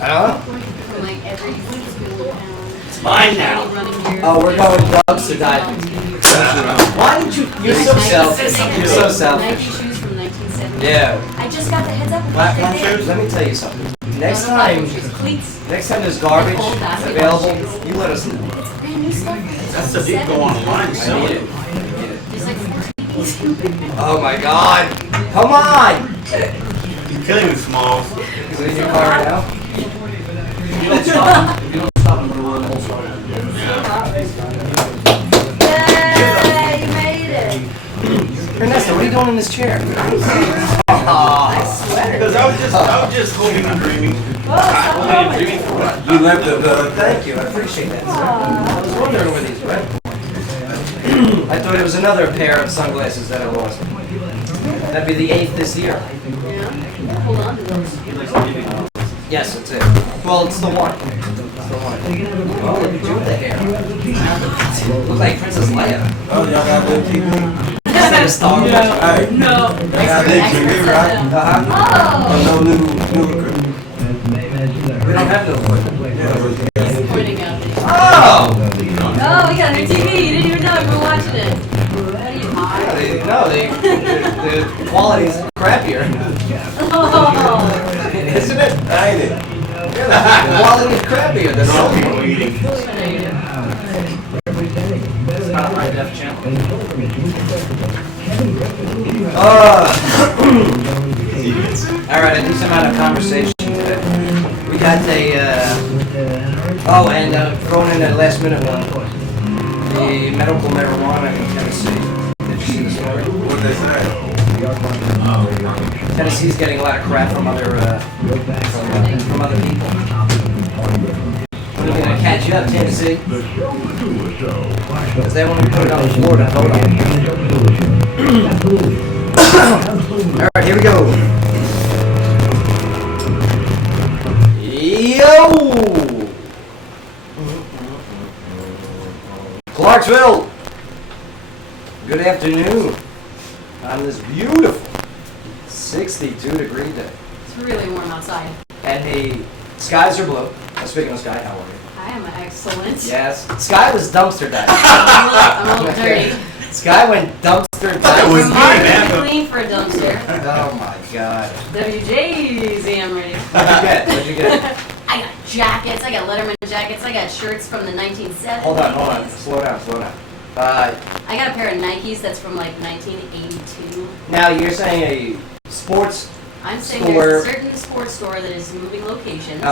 Huh? From like every school town. It's mine now. Oh, we're going dumpster diving. Why did you? You're so selfish. You're so selfish. Nike shoes from 1970. Yeah. I just got the heads up. Platform shoes. Let me tell you something. Next time there's garbage available, you let us know. Brand new stuff. That's the deep go online. I need it. There's like 14. Oh my God! Come on! You're killing me, Smalls. Is it in your car right now? If you don't stop, I'm gonna run the whole song. Yay, you made it. Ernesto, what are you doing in this chair? Because I was just hoping and dreaming. Hoping and dreaming for what? You left the thank you, I appreciate that, sir. I was wondering where these went. I thought it was another pair of sunglasses that I lost. That'd be the 8th this year. Yeah. Hold on to those. Yes, that's it. Well, it's the one. It's the one. Oh, look at you with the hair. Looks like Princess Leia. Oh, y'all got good TV? Instead of Star Wars. Hey, No. y'all got good TV, right? Uh-huh. Oh, no new recruit. We don't have no equipment. Yeah, Pointing out. Oh! Oh, we got a new TV. You didn't even know we were watching it. What are you high? No, the quality's crappier. Oh. Isn't it? ain't it? Yeah, the quality's crappier than all Something people. waiting. It's not a high def channel. Alright, I need some out of conversation today. We got thrown in a last minute one. The medical marijuana in Tennessee. Did you see the story? What'd they say? Tennessee's getting a lot of crap from other people. We're gonna catch you up, Tennessee. Because they want to put it on Florida. Hold on. Alright, here we go. Yo! Clarksville! Good afternoon. On this beautiful 62-degree day. It's really warm outside. And the skies are blue. Speaking of sky, how are you? I am excellent. Yes. Sky was dumpster diving. I'm a little dirty. Sky went dumpster It diving. was me, man. Clean for a dumpster. Oh my God. WJZM ready. What'd you get? I got jackets. I got Letterman jackets. I got shirts from the 1970s. Hold on. Slow down. I got a pair of Nikes that's from like 1982. Now you're saying a sports I'm saying store. there's a certain sports store that is moving locations.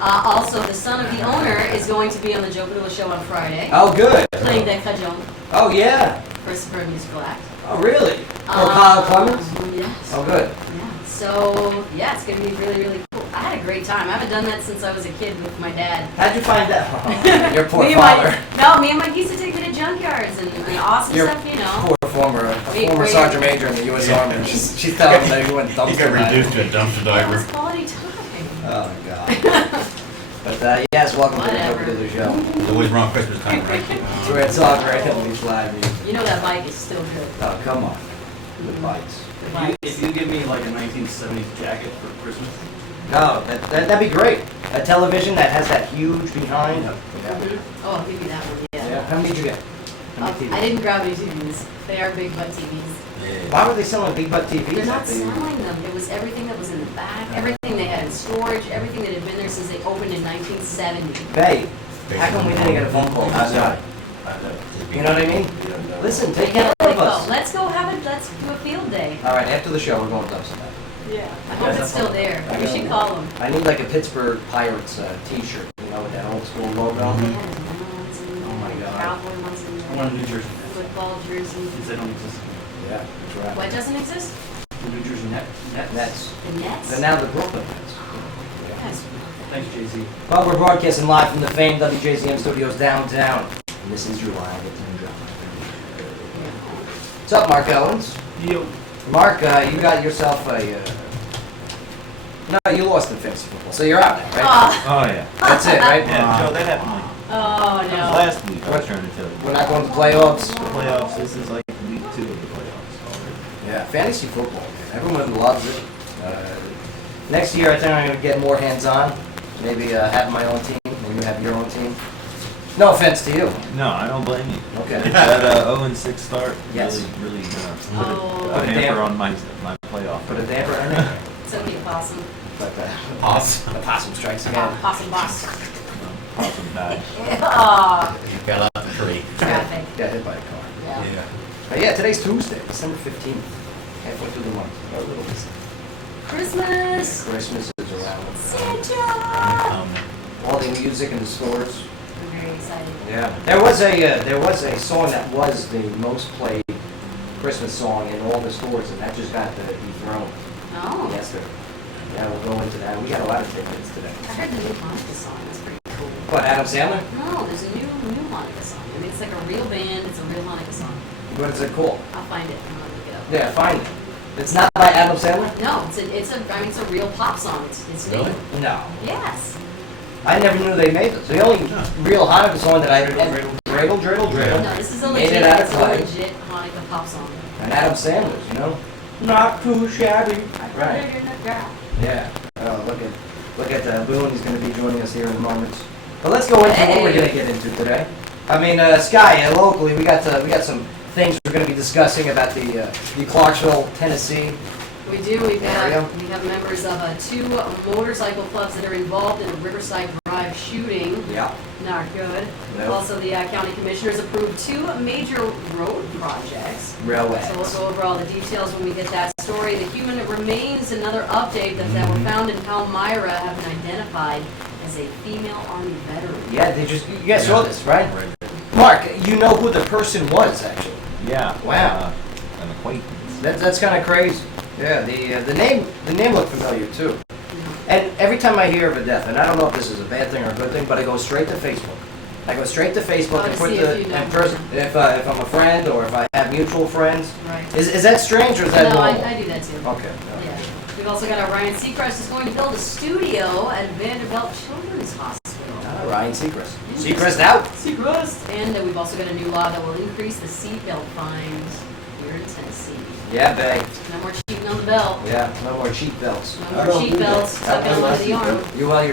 Also, the son of the owner is going to be on the Joe Padula show on Friday. Oh, good. Playing the cajon Oh, yeah. for a musical act. Oh, really? For Kyle Clemens? Yes. Oh, good. Yeah. So, yeah, it's going to be really, really cool. I had a great time. I haven't done that since I was a kid with my dad. How'd you find that? Oh, your poor Me and father. me and Mike used to take me to junkyards and awesome Your stuff, you know. poor former sergeant major in the U.S. Army. She's telling him that he went He dumpster got diving. reduced to a dumpster That was diver. quality time. Oh, my God. But, yes, welcome Whatever. to the show. It's always around Christmas time, right? It's where it's all great on these live music. You know that bike is still good. Oh, come on. The bites. The bike. If you give me like a 1970s jacket for Christmas, No, that'd be great. A television that has that huge behind. Oh, I'll give you that one, yeah. Yeah. How many did you get? I didn't grab any TVs. They are big butt TVs. Why were they selling big butt TVs? They're not at the- selling them. It was everything that was in the back, everything they had in storage, everything that had been there since they opened in 1970. Babe, how come we didn't get a phone call? I know. You know what I mean? Listen, take Yeah, care of us. let's do a field day. All right, after the show, we're going dumpster diving. Yeah. I hope it's still there. We should call them. I need like a Pittsburgh Pirates T-shirt, you know, with that old school logo. Oh my God. Cowboy ones in I want a New Jersey. football jersey. Since they don't exist. Yeah, that's right. What doesn't exist? The New Jersey Nets. Nets. The Nets? They're now the Brooklyn Nets. Yes. Thanks, Jay-Z. But we're broadcasting live from the famed WJZM studios downtown. And this is your live at 10 drop. What's up, Mark Owens? Yo. Mark, you got yourself a... No, you lost in fantasy football, so you're out now, right? Oh, Oh, yeah. That's it, right? Yeah, Joe, that happened like oh that was no. last week. I was trying to tell you. We're not going to playoffs. Playoffs, this is like week 2 of the playoffs already. Yeah, fantasy football, man. Everyone loves it. Next year, I think I'm going to get more hands-on. Maybe have my own team, or you have your own team. No offense to you. No, I don't blame you. Okay. It's that 0-6 start Yes. really Oh. put a hamper on my playoff. Put a damper on it. It's okay, possum. But Awesome. the possum strikes again. Possum boss. Awesome bad. Aw, You fell out the tree. traffic. Got hit by a car. Yeah. But yeah, today's Tuesday, December 15th. Halfway through the month. Our little Christmas. Christmas is around. Santa. All the music in the stores. I'm very excited. Yeah. There was a song that was the most played Christmas song in all the stores, and that just got dethroned Oh. yesterday. Yeah, we'll go into that. We got a lot of tidbits today. I heard the new Hanukkah song. That's pretty cool. What, Adam Sandler? No, there's a new Hanukkah song. I mean, it's like a real band. It's a real Hanukkah song. What is it called? I'll find it. I'm gonna look it up. Yeah, find it. It's not by Adam Sandler? No, it's a real pop song. It's new. Really? No. Yes. I never knew they made this. The only real Hanukkah song that I heard was Dreidel, Dreidel, Dreidel. No, this is a Made legit, it out of it's a clay. legit Hanukkah pop song. And Adam Sandler's, you know? Not too shabby. Right. Yeah. Oh, look at Boone. He's going to be joining us here in moments. But let's go into what we're going to get into today. I mean, Sky, locally, we got some things we're going to be discussing about the Clarksville, Tennessee. We do. Area. We have members of two motorcycle clubs that are involved in a Riverside Drive shooting. Yeah. Not good. No. Also, the county commissioners approved two major road projects. Railway. So we'll go over all the details when we get that story. The human remains, another update that were found in Palmyra have been identified as a female Army veteran. Yeah, you guys saw this, right? Mark, you know who the person was, actually. Yeah. Wow. An acquaintance. That's kind of crazy. Yeah, the name looked familiar too. And every time I hear of a death, and I don't know if this is a bad thing or a good thing, but I go straight to Facebook. I go straight to Facebook Oh, and to put see if you know. if I'm a friend or if I have mutual friends. Right. Is that strange or is that No, normal? I do that too. Okay. Yeah. We've also got Ryan Seacrest is going to build a studio at Vanderbilt Children's Hospital. Ryan Seacrest. Seacrest out. Seacrest! And we've also got a new law that will increase the seatbelt fines here in Tennessee. Yeah, babe. No more cheating on the belt. Yeah, no more cheat belts. No more cheat belts stuck on one of the arm. You wear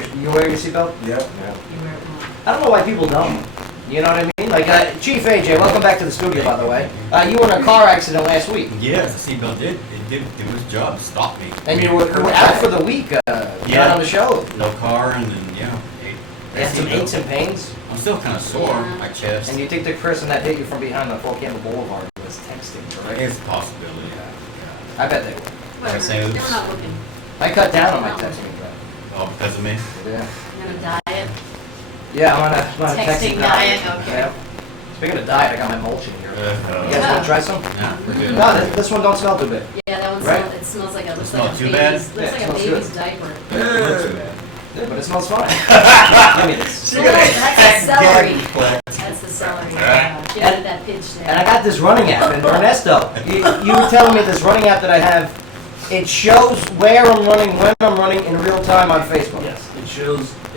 your seatbelt? Yeah. Yeah. You wear it wrong. I don't know why people don't. You know what I mean? Like, Chief AJ, welcome back to the studio, by the way. You were in a car accident last week. Yes, the seatbelt did do its job to stop me. And you were out for the week, not on the show. No car and then, yeah. You had some aches and pains. I'm still kind of sore, Yeah. my chest. And you think the person that hit you from behind the Volcano Boulevard was texting, correct? It's a possibility. I bet they were. Whatever. say They oops. were not looking. I cut down on my texting, Oh, because of me? but yeah. I'm on a diet. Yeah, I'm on a Texting texting diet, okay. Yeah. Speaking of diet, I got my mulching here. You guys Yeah. want to try some? Nah, we're good. No, this one don't smell too bad. Yeah, that one Right. it smells like a looks Smell like a too baby's bad? looks Yeah, it like a smells baby's good. diaper. Yeah, but it smells fine. Give me this. Oh, that's the celery. Flex. That's the celery. She added that pitch there. And I got this running app, and Ernesto, you were telling me this running app that I have, it shows where I'm running, when I'm running in real time on Facebook. Yes,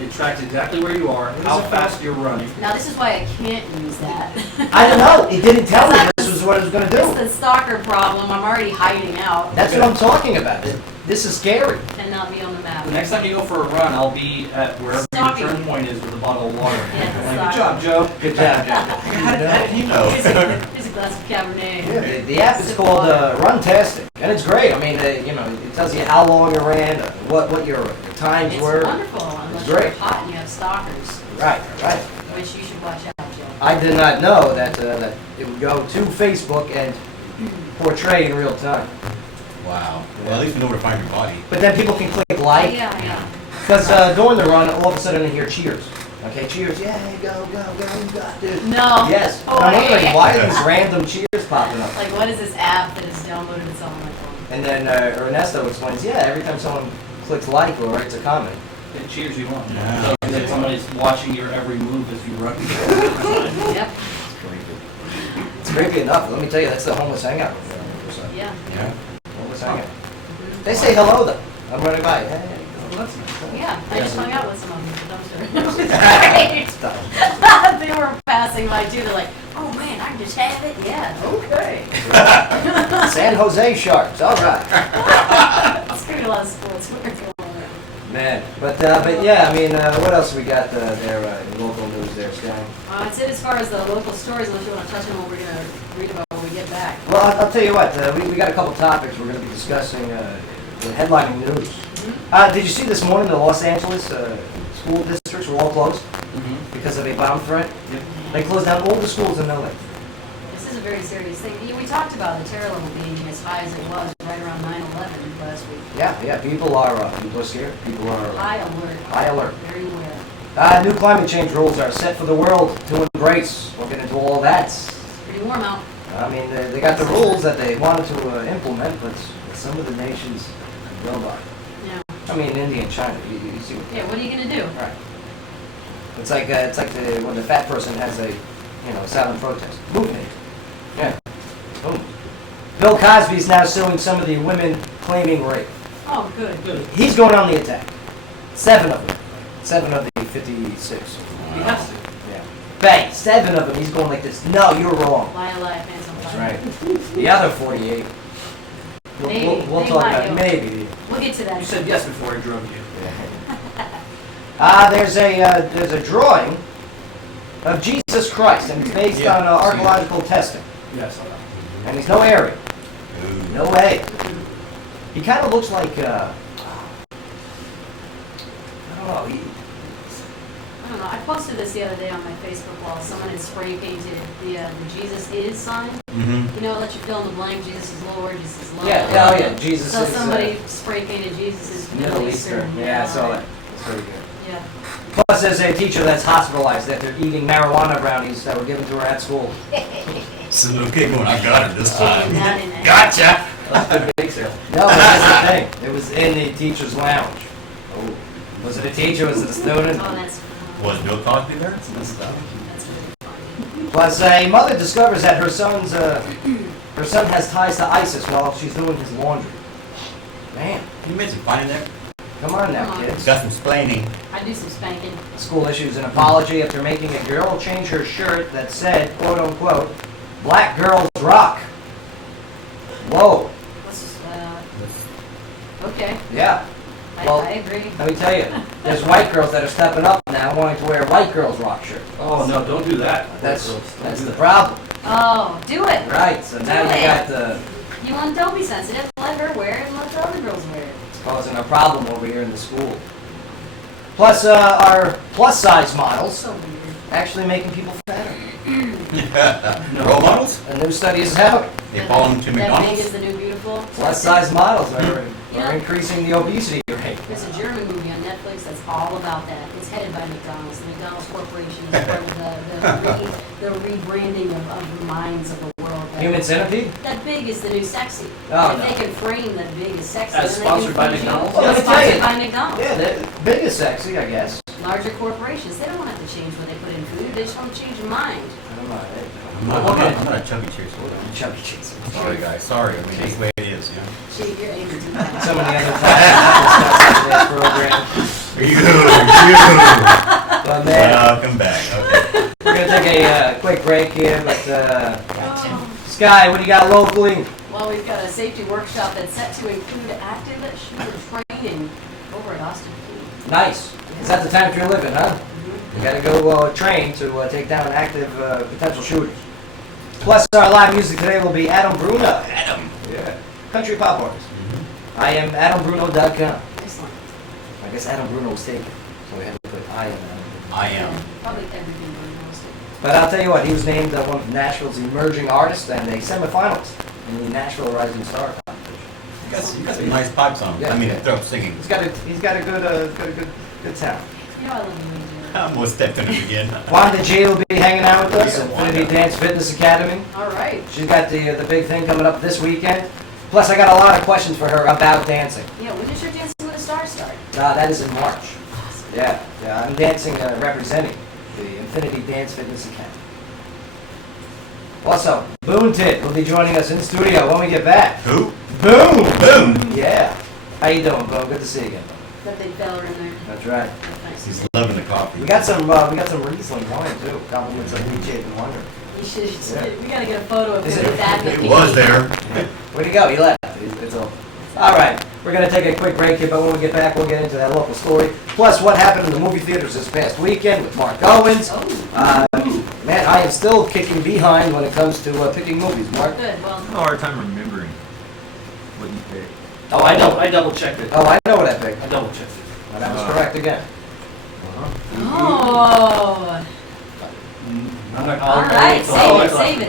it tracks exactly where you are, how fast you're running. Now this is why I can't use that. I don't know, it didn't tell me this was what it was going to It's do. the stalker problem. I'm already hiding out That's what I'm talking about. This is scary. and not be on the map. The next time you go for a run, I'll be at wherever your Stalking. turn point is with a bottle of water. Yeah, Good stalking. job, Joe. Good job, Joe. How did you know? Here's a glass of Cabernet. Yeah, the app is called Runtastic, and it's great. I mean, it tells you how long you ran, what your times It's were. wonderful unless It's you're great. hot and you have stalkers, Right. which you should watch out, Joe. I did not know that it would go to Facebook and portray in real time. Wow. Well, at least we know where to find your body. But then people can click like, Yeah. because during the run, all of a sudden I hear cheers. Okay, cheers, yeah, go, you got this. No. Yes. Oh, And I'm wondering, yeah. why are these random cheers popping up? Like, what is this app that is downloaded it's on my phone? And then Ernesto explains, yeah, every time someone clicks like or writes a comment. It cheers you on. Yeah. So that somebody's watching your every move as you run. Yep. It's creepy enough. Let me tell you, that's the homeless hangout. Yeah. Yeah. Homeless hangout. They say hello though. I'm running by. Hey. Well, that's nice. Yeah. I just hung out with some of them at the dumpster. Stop. They were passing by too. They're like, oh man, I can just have it. Yeah. Okay. San Jose Sharks. All right. It's gonna be a lot of sports. Man, but yeah, I mean, what else we got there in local news there, Stan? That's it as far as the local stories, unless you want to touch on what we're going to read about when we get back. Well, I'll tell you what, we got a couple topics we're going to be discussing the headlining news. Did you see this morning the Los Angeles school districts were all closed because of a bomb threat? Yep. They closed down all the schools in LA. This is a very serious thing. We talked about the terror level being as high as it was right around 9/11 last week. Yeah, people are scared. People are High alert. high alert. Very aware. New climate change rules are set for the world to embrace. We'll get into all that. It's pretty warm out. I mean, they got the rules that they wanted to implement, but some of the nations don't buy. Yeah. I mean, India and China. You see what? Yeah, what are you going to do? Right. It's like when the fat person has a silent protest. Movement. Yeah. Boom. Bill Cosby's now suing some of the women claiming rape. Oh, good. He's going on the attack. 7 of them. 7 of the 56. You have to. Yeah. Bang. 7 of them. He's going like this. No, you're wrong. Lie, hands on That's fire. right. The other 48. Maybe. We'll They talk might about go. maybe. We'll get to that. You said yes before I drove you. There's a drawing of Jesus Christ, and it's based Yeah. on archaeological testing. Yes. And he's no Aryan. No way. He kind of looks like, I don't know. I don't know. I posted this the other day on my Facebook wall. Someone had spray painted the Jesus is sign. Mm-hmm. You know, let you fill in the blank. Jesus is Lord. Jesus is Lord. Yeah, Jesus So is somebody spray painted Jesus is Middle Eastern. Yeah, I saw that. That's very good. Yeah. Plus, there's a teacher that's hospitalized after eating marijuana brownies that were given to her at school. It's a little kid going, I got it this time. That in it. Gotcha! No, that's the thing. It was in the teacher's lounge. Oh. Was it a teacher? Was it a student? Oh, that's Was Bill Cosby there? that's really funny. Plus, a mother discovers that her son has ties to ISIS while she's doing his laundry. Man, Can you imagine finding that? come on now, Come on. kids. Got some splaining. I do some spanking. The school issues an apology after making a girl change her shirt that said, quote unquote, "Black girls rock." Whoa. What's okay. Yeah. Well, I agree. let me tell you, there's white girls that are stepping up now wanting to wear white girls rock shirt. Oh, no, don't do that. That's Don't do the that. problem. Oh, do it. Right, so now Do you it. got the, You want don't be sensitive. Let her wear it and let the other girls wear it. it's causing a problem over here in the school. Plus, our plus size models So weird. actually making people fatter. Role models? A new study is out. They fall into That big McDonald's? is the new beautiful. Plus size models Yeah. are increasing the obesity rate. There's a German movie on Netflix that's all about that. It's headed by McDonald's. The McDonald's Corporation is part of the rebranding of the minds of the world. Human centipede? That big is the new sexy. Oh, If no. they can frame that big as sexy, That's then they can sponsored by feed you. McDonald's? Well, let It's me tell you. sponsored by McDonald's. Yeah, the big is sexy, I guess. Larger corporations, they don't want to have to change what they put in food. They just want to change your mind. I don't know. I'm not a chubby chick. Chubby cheeks. Sorry, guys. Sorry. I mean, that's the way it is, you know? Gee, you're able to do So that. many other topics in this program. You! But man, Welcome back. Okay. we're gonna take a quick break here. But Oh. Sky, what do you got locally? Well, we've got a safety workshop that's set to include active shooter training over at Austin Peay. Nice. Is that the time you're living, huh? You gotta go train to take down active potential shooters. Plus, our live music today will be Adam Bruno. Adam. Yeah. Country pop artist. I am AdamBruno.com. Excellent. I guess Adam Bruno was taken, so we had to put I am Adam Bruno. I am. Probably everything going on. But I'll tell you what, he was named one of Nashville's emerging artists and a semifinalist in the Nashville Rising Star competition. You got some nice pipes on him. Yeah. I mean, they're singing. He's got a good talent. You know I love you when you do it. I almost stepped in it again. Wanda G will be hanging out with us Yeah, at Wanda. Infinity Dance Fitness Academy. All right. She's got the big thing coming up this weekend. Plus, I got a lot of questions for her about dancing. Yeah, when does your Dancing with the Stars start? That is in March. Yeah, I'm dancing, representing the Infinity Dance Fitness Academy. Also, Boone Tit will be joining us in studio when we get back. Who? Boom! Boom! Yeah. How you doing, Boone? Good to see you again. That big fella in there. That's right. Nice. He's loving the coffee. We got some Riesling wine too. Compliments of WJZM Wonder. You should. Yeah. We gotta get a photo of Is him it- with that. He was there. Where'd he go? He left. It's all. All right. We're going to take a quick break here, but when we get back, we'll get into that local story. Plus, what happened in the movie theaters this past weekend with Mark Owens. Man, I am still kicking behind when it comes to picking movies, Mark. Good, well. I have a hard time remembering what you picked. Oh, I know. I double checked it. Oh, I know what I picked. I double checked it. And that was correct again. Oh. All right,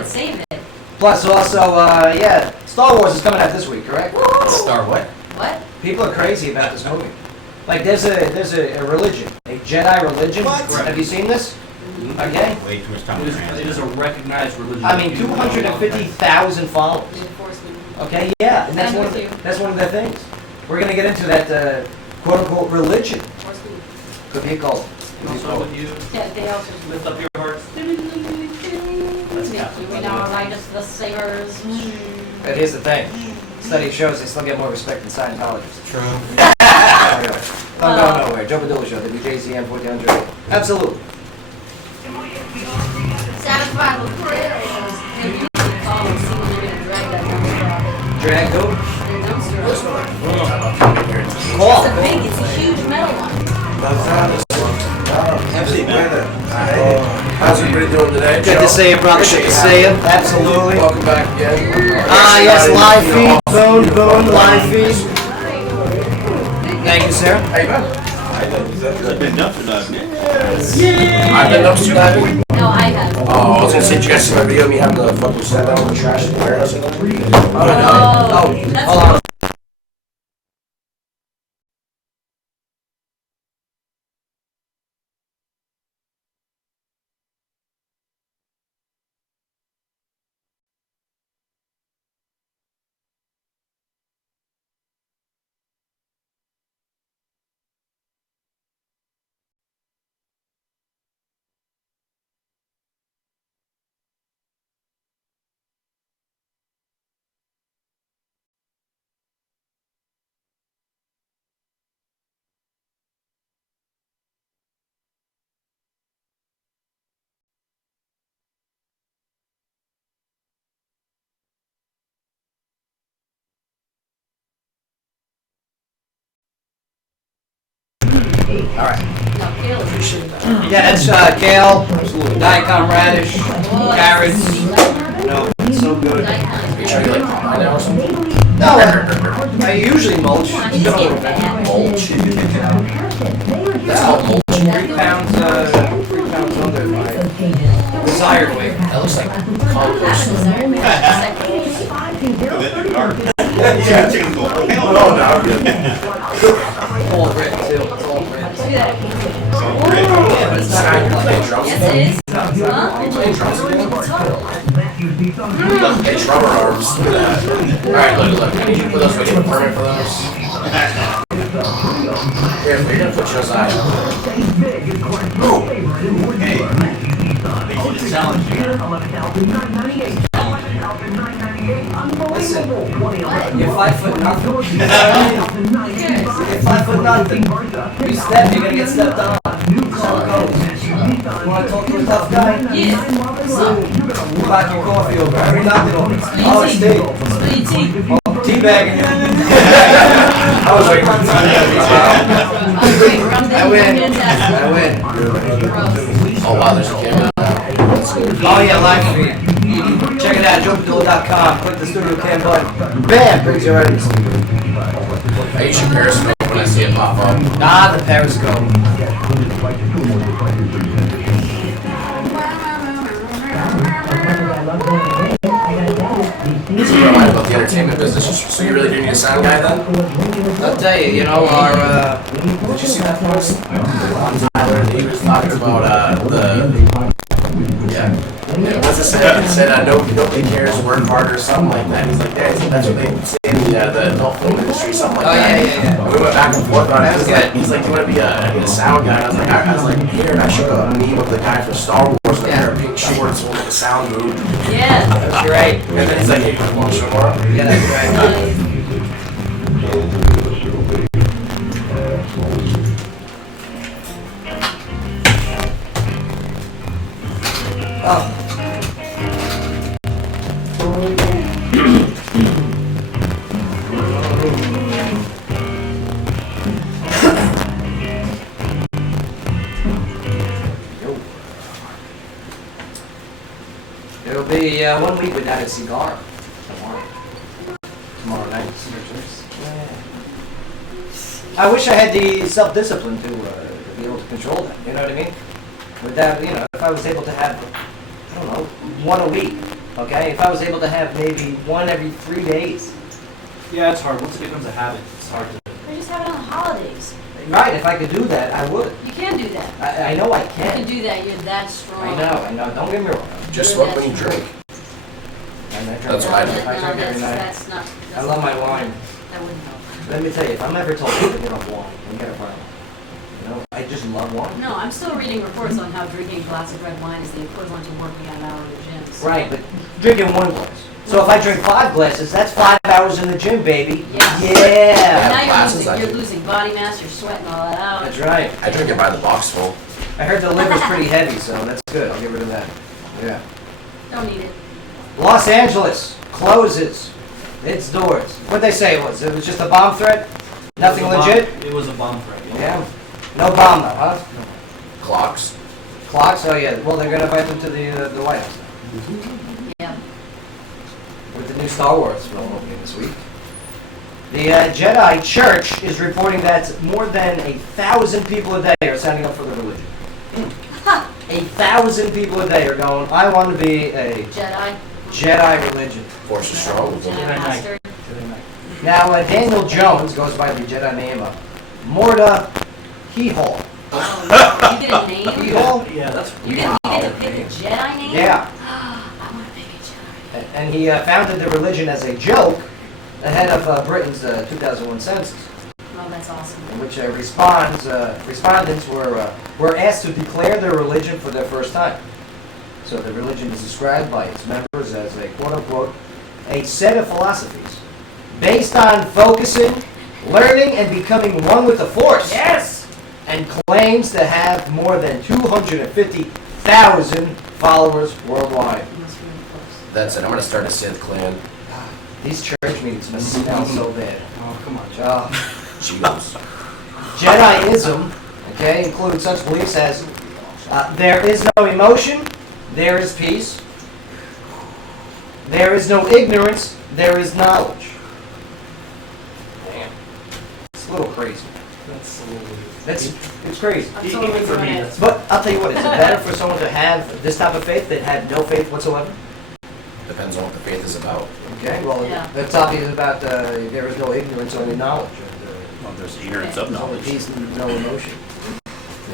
save it. Plus, also, yeah, Star Wars is coming out this week, correct? Star what? What? People are crazy about this movie. Like, there's a religion, a Jedi religion. What? Have you seen this? Okay. Way too much time It to is a recognized religion. I mean, 250,000 followers. Reinforcement. Okay, yeah, and that's I'm one of with the, you. that's one of the things. We're gonna get into that quote unquote religion. Reinforcement. Could be a cult. And also with you, Yeah, they also. lift up your hearts. We now are righteous the singers. But here's the thing. Study shows they still get more respect than Scientologists. True. Don't go nowhere. Joe Padula Show, WJZM 1400. Absolutely. Satisfied with prayer. And you can call and see when they're gonna drag that dumpster Drag who? out. The dumpster out. Call. It's a huge metal one. MC Brother. How's everybody doing today? Good to see you, brother. Good to see you. Absolutely. Welcome back again. Yes, live feed. Boom, live feed. Thank you, sir. How you been? I've been dumpster diving. I've been dumpster diving. No, I have. Oh, I was gonna say, did you guys see my video of me having to fucking set down the trash in the warehouse? Oh, that's Hold on. Alright. No, Kale is. Yeah, that's kale, daikon radish, carrots. No, it's so good. You sure you like pie now or something? No, I usually mulch. Come on, he's getting fat. Mulch. That's called mulch. 3 pounds, 3 pounds under my desired weight. That looks like compost. Yeah, chicken gold. Hell Oh, no. no, good. It's all written too. It's all written. See that? Yeah, but it's not You're like playing drums? Yes, it is. No, it's not. Huh? You playing drums again? Mm. Hey, drummer arms. Look at that. Alright, look. I need you to put those, we need a permit for those. Here, we're gonna put yours on. Listen, you're 5 foot nothing. You know what I mean? You're 5 foot nothing. You step, you're gonna get stepped on. So it goes. You wanna talk to a tough guy? Yeah. Pull out your coffee over. I already knocked it over. Oh, it's tea. Sweet tea. Oh, tea bagging. I was waiting for I win. I win. Oh wow, there's a camera. Oh yeah, live feed. Check it out, joepadula.com. Click the studio cam button. Bam! Brings you right in. I usually periscope when I see it pop up. Ah, the periscope. So you're right about the entertainment business. So you really do need a sound guy then? I'll tell you, our, Did you see that post? On Tyler, he was talking about what's it say? He said nobody cares, work harder, or something like that. He's like, yeah, that's what they say in the adult film industry, something like that. yeah. And we went back and forth on it. That's good. He's like, do you want to be a sound guy? And I was like, here, and I showed a meme of the guy from Star Wars with a pair of pink shorts holding the sound move. Yeah. That's great. And then he's like, hey, you want to show more? Yeah, that's right. Oh. be 1 week without a cigar. Tomorrow night. Yeah. I wish I had the self-discipline to be able to control that. You know what I mean? Without, if I was able to have, I don't know, 1 a week. Okay? If I was able to have maybe 1 every 3 days. Yeah, it's hard. Once it becomes a habit, it's hard to. Or just have it on the holidays. Right, if I could do that, I would. You can do that. I know I You can. can do that. You're that strong. I know. Don't get me wrong. Just smoke when you drink. That's what I do. I drink every night. That's not. I love my wine. That wouldn't help. Let me tell you, if I'm ever told to get off wine, I'm gonna problem. I just love wine. No, I'm still reading reports on how drinking a glass of red wine is the equivalent to working out an hour in the gym. So. Right, but drinking 1 glass. So if I drink 5 glasses, that's 5 hours in the gym, baby. Yeah. Yeah. Now glasses, I you're do. losing body mass, you're sweating all that out. That's right. I drink it by the box full. I heard the liver's pretty heavy, so that's good. I'll get rid of that. Yeah. Don't need it. Los Angeles closes its doors. What'd they say it was? It was just a bomb threat? Nothing It was a legit? It was a bomb threat. Yeah. No bomb though, huh? Clocks. Clocks? Oh yeah. Well, they're gonna invite them to the White House Yeah. with the new Star Wars film opening this week. The Jedi Church is reporting that more than 1,000 people a day are signing up for the religion. 1,000 people a day are going, I want to be a Jedi religion. Force is strong. Jedi master. Now, Daniel Jones goes by the Jedi name of Morda Hehal. Oh, you get a name? Hehal? Yeah, that's. You get to pick a Jedi name? Yeah. I want to pick a Jedi. And he founded the religion as a joke ahead of Britain's 2001 census, Oh, that's awesome. in which respondents were asked to declare their religion for their first time. So the religion is described by its members as a quote-unquote a set of philosophies based on focusing, learning, and becoming one with the Force. Yes! And claims to have more than 250,000 followers worldwide. You must be really close. That's it. I'm gonna start a Sith clan. These church meetings must smell so bad. Oh, come on, Joe. Cheetos. Jediism, okay, includes such beliefs as there is no emotion, there is peace. There is no ignorance, there is knowledge. Damn. It's a little crazy. That's a little weird. It's crazy. I'm Even totally for me, doing it. that's. But I'll tell you what, is it better for someone to have this type of faith that had no faith whatsoever? Depends on what the faith is about. Okay, well, Yeah. that's obvious about there is no ignorance, only knowledge. Well, there's ignorance of There's only knowledge. peace, no emotion.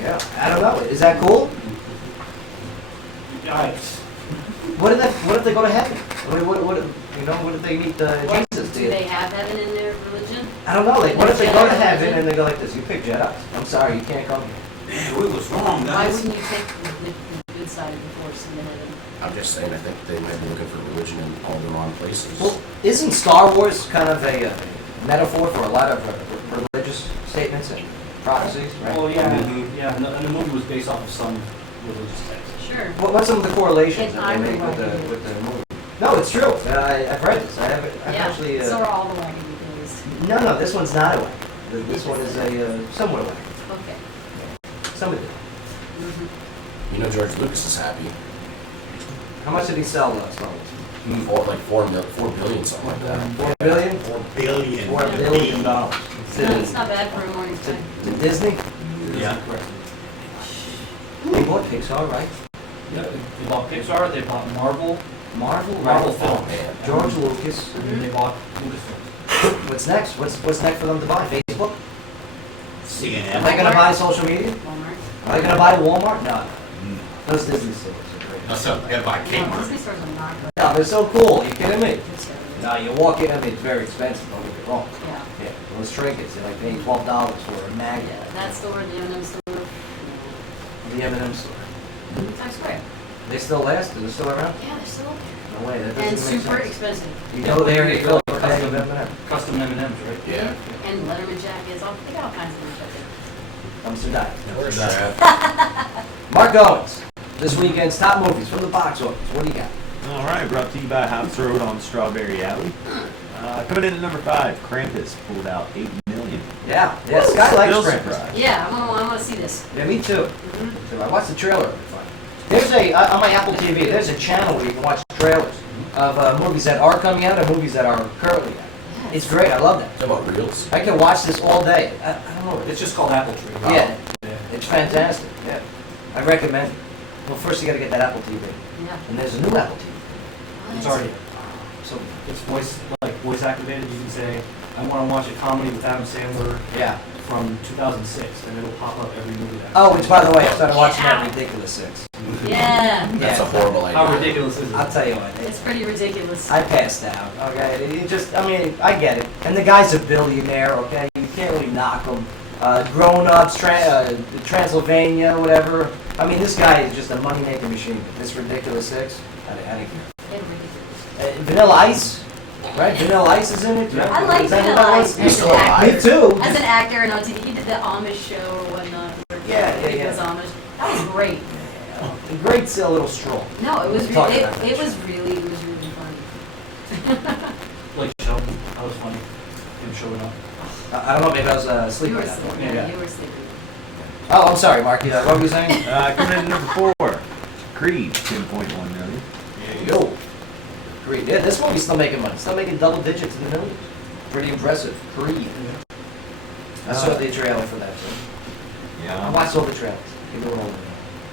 Yeah, I don't know. Is that cool? Yikes. What if they go to heaven? What if they meet Jesus? Do they have heaven in their religion? I don't know. Like, what if they go to heaven and they go like this? You pick Jedi. I'm sorry, you can't come here. Man, we was wrong, Why guys. wouldn't you take the good side of the Force into heaven? I'm just saying, I think they might be looking for religion in all the wrong places. Well, isn't Star Wars kind of a metaphor for a lot of religious statements and prophecies, right? Well, yeah, Mhm. yeah, and the movie was based off of some religious text. Sure. What's some of the correlations And that they I'm make with right. the movie? No, it's true. I've read this. I've Yeah, actually. so are all the wacky days. No, this one's not a way. This one is a somewhat way. Okay. Somebody. Mhm. You know, George Lucas is happy. How much did he sell Star Wars? Like 4 billion, something like that. 4 billion? $4 billion. $4 billion. No, it's not bad for a morning time. To Disney? Yeah. They bought Pixar, right? Yeah, they bought Pixar, they bought Marvel, Marvel, Marvel right? Film, Man. George Lucas. and then they bought Lucasfilm. What's next? What's next for them to buy? Facebook? Are CNN. they gonna buy social media? Walmart. Are they gonna buy Walmart? No. Mm. Those Disney stores are great. That's up, gotta buy No, Kmart. Disney stores are not good. No, they're so cool. You kidding me? It's terrible. No, you walk in, I mean, it's very expensive, don't get me wrong. Yeah. Yeah, those trinkets, they're like paying $12 for a magnet. Yeah, that store, the M&M store, The M&M store. Times Square. They still last? Are they still around? Yeah, they're still there. No way, that And doesn't make super sense. expensive. You go there, you feel like a bag of M&M. Custom M&Ms, right? Yeah. And Letterman jackets, they got all kinds of things up there. Comes to die. Where's that? Mark Owens, this weekend's top movies from the box office. What do you got? All right, brought to you by House Road on Strawberry Alley. Coming in at number 5, Krampus pulled out $8 million. Yeah, Sky likes Still Krampus. surprised. Yeah, I wanna see this. Yeah, me too. Mhm. So I watched the trailer. It was fun. There's on my Apple TV, there's a channel where you can watch trailers of movies that are coming out and movies that are currently out. It's great, I love that. Talk about reels. I can watch this all day. I don't know. It's just called Apple Tree. Yeah, it's fantastic, yeah. I recommend it. Well, first you gotta get that Apple TV. Yeah. And there's a new Apple TV. It's already, So, it's voice activated. You can say, I want to watch a comedy with Adam Sandler yeah. from 2006, and it'll pop up every movie that. Oh, which by the way, I started watching Yeah. that Ridiculous 6. Yeah. That's a horrible idea. How ridiculous is it? I'll tell you what, It's pretty ridiculous. I passed out, okay? You just, I mean, I get it. And the guy's a billionaire, okay? You can't really knock him. Grown-ups, Transylvania, whatever. I mean, this guy is just a money-making machine. This Ridiculous 6, I didn't care. Yeah, ridiculous. Vanilla Ice, right? Vanilla Ice is in it. Yeah. I like Is that Vanilla what that Ice was? You're as still an alive. actor. Me too. As an actor and on TV, he did the Amish show or whatnot. Yeah. He was Amish. That was great. The great's a little strong. No, it was Talk really, about that it was show. really funny. Like Sheldon, that was funny. Him showing up. I don't know, maybe I was You sleeping were at that point. sleeping. Yeah. You were sleeping. Oh, I'm sorry, Mark. What were you saying? Coming in at number 4, Creed, 10.1 million. Yo. Creed. Yeah, this movie's still making money. Still making double digits in the millions. Pretty impressive. Creed. I saw the trailer for that, too. I Yeah, watched all the trailers. You know all of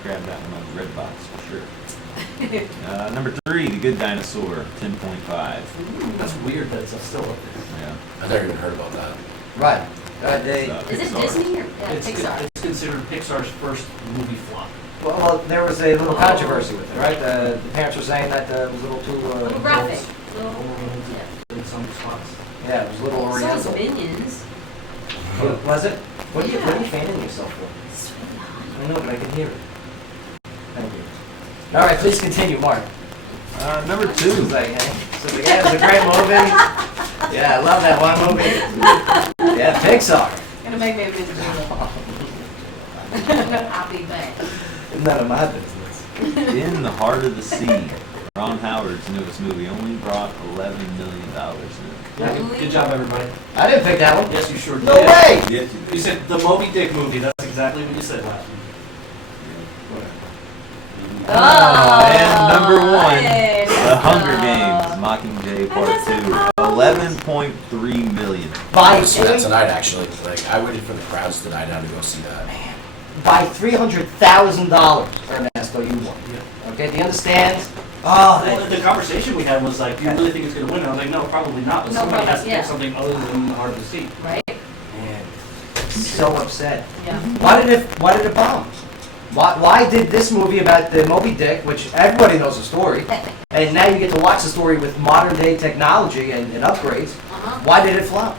grab that one on Redbox for sure. Number 3, The Good Dinosaur, 10.5. That's weird that it's still up there. Yeah. I never even heard about that. Right. It's, Is it Pixar. Disney or yeah, Pixar? It's considered Pixar's first movie flop. Well, there was a little controversy with it, right? The parents were saying that it was a little too... Little graphic. Little, Oriental yeah. in some spots. Yeah, it was a little So was oriental. Minions. Was it? What are you Yeah. fanning yourself for? It's really hot. I know, but I can hear it. Thank you. All right, please continue, Mark. Number This 2, is like, hey, so the guy was a great movie. Yeah, I love that one movie. Yeah, Pixar. Gonna make me a bit happy, but None of my business. In the Heart of the Sea. Ron Howard's newest movie only brought $11 million in. Yeah, good job, everybody. I didn't pick that one. Yes, you sure did. No way! Yes, You said the Moby Dick movie. That's exactly what you said last week. And number 1, hey, The Hunger uh, Games, Mockingjay Part 2, 11.3 million. By So that tonight, actually. Like, I waited for the crowds tonight now to go see that. by $300,000, Ernesto, you won. Yeah. Okay, do you understand? Oh, Well, the conversation we had was like, do you really think it's going to win? And I was like, no, probably not. But No, somebody has to yeah. pick something other than the Heart of the Sea. right? man, so upset. Yeah. Why did it bomb? Why did this movie about the Moby Dick, which everybody knows the story, and now you get to watch the story with modern day technology and upgrades, Uh-huh. why did it flop?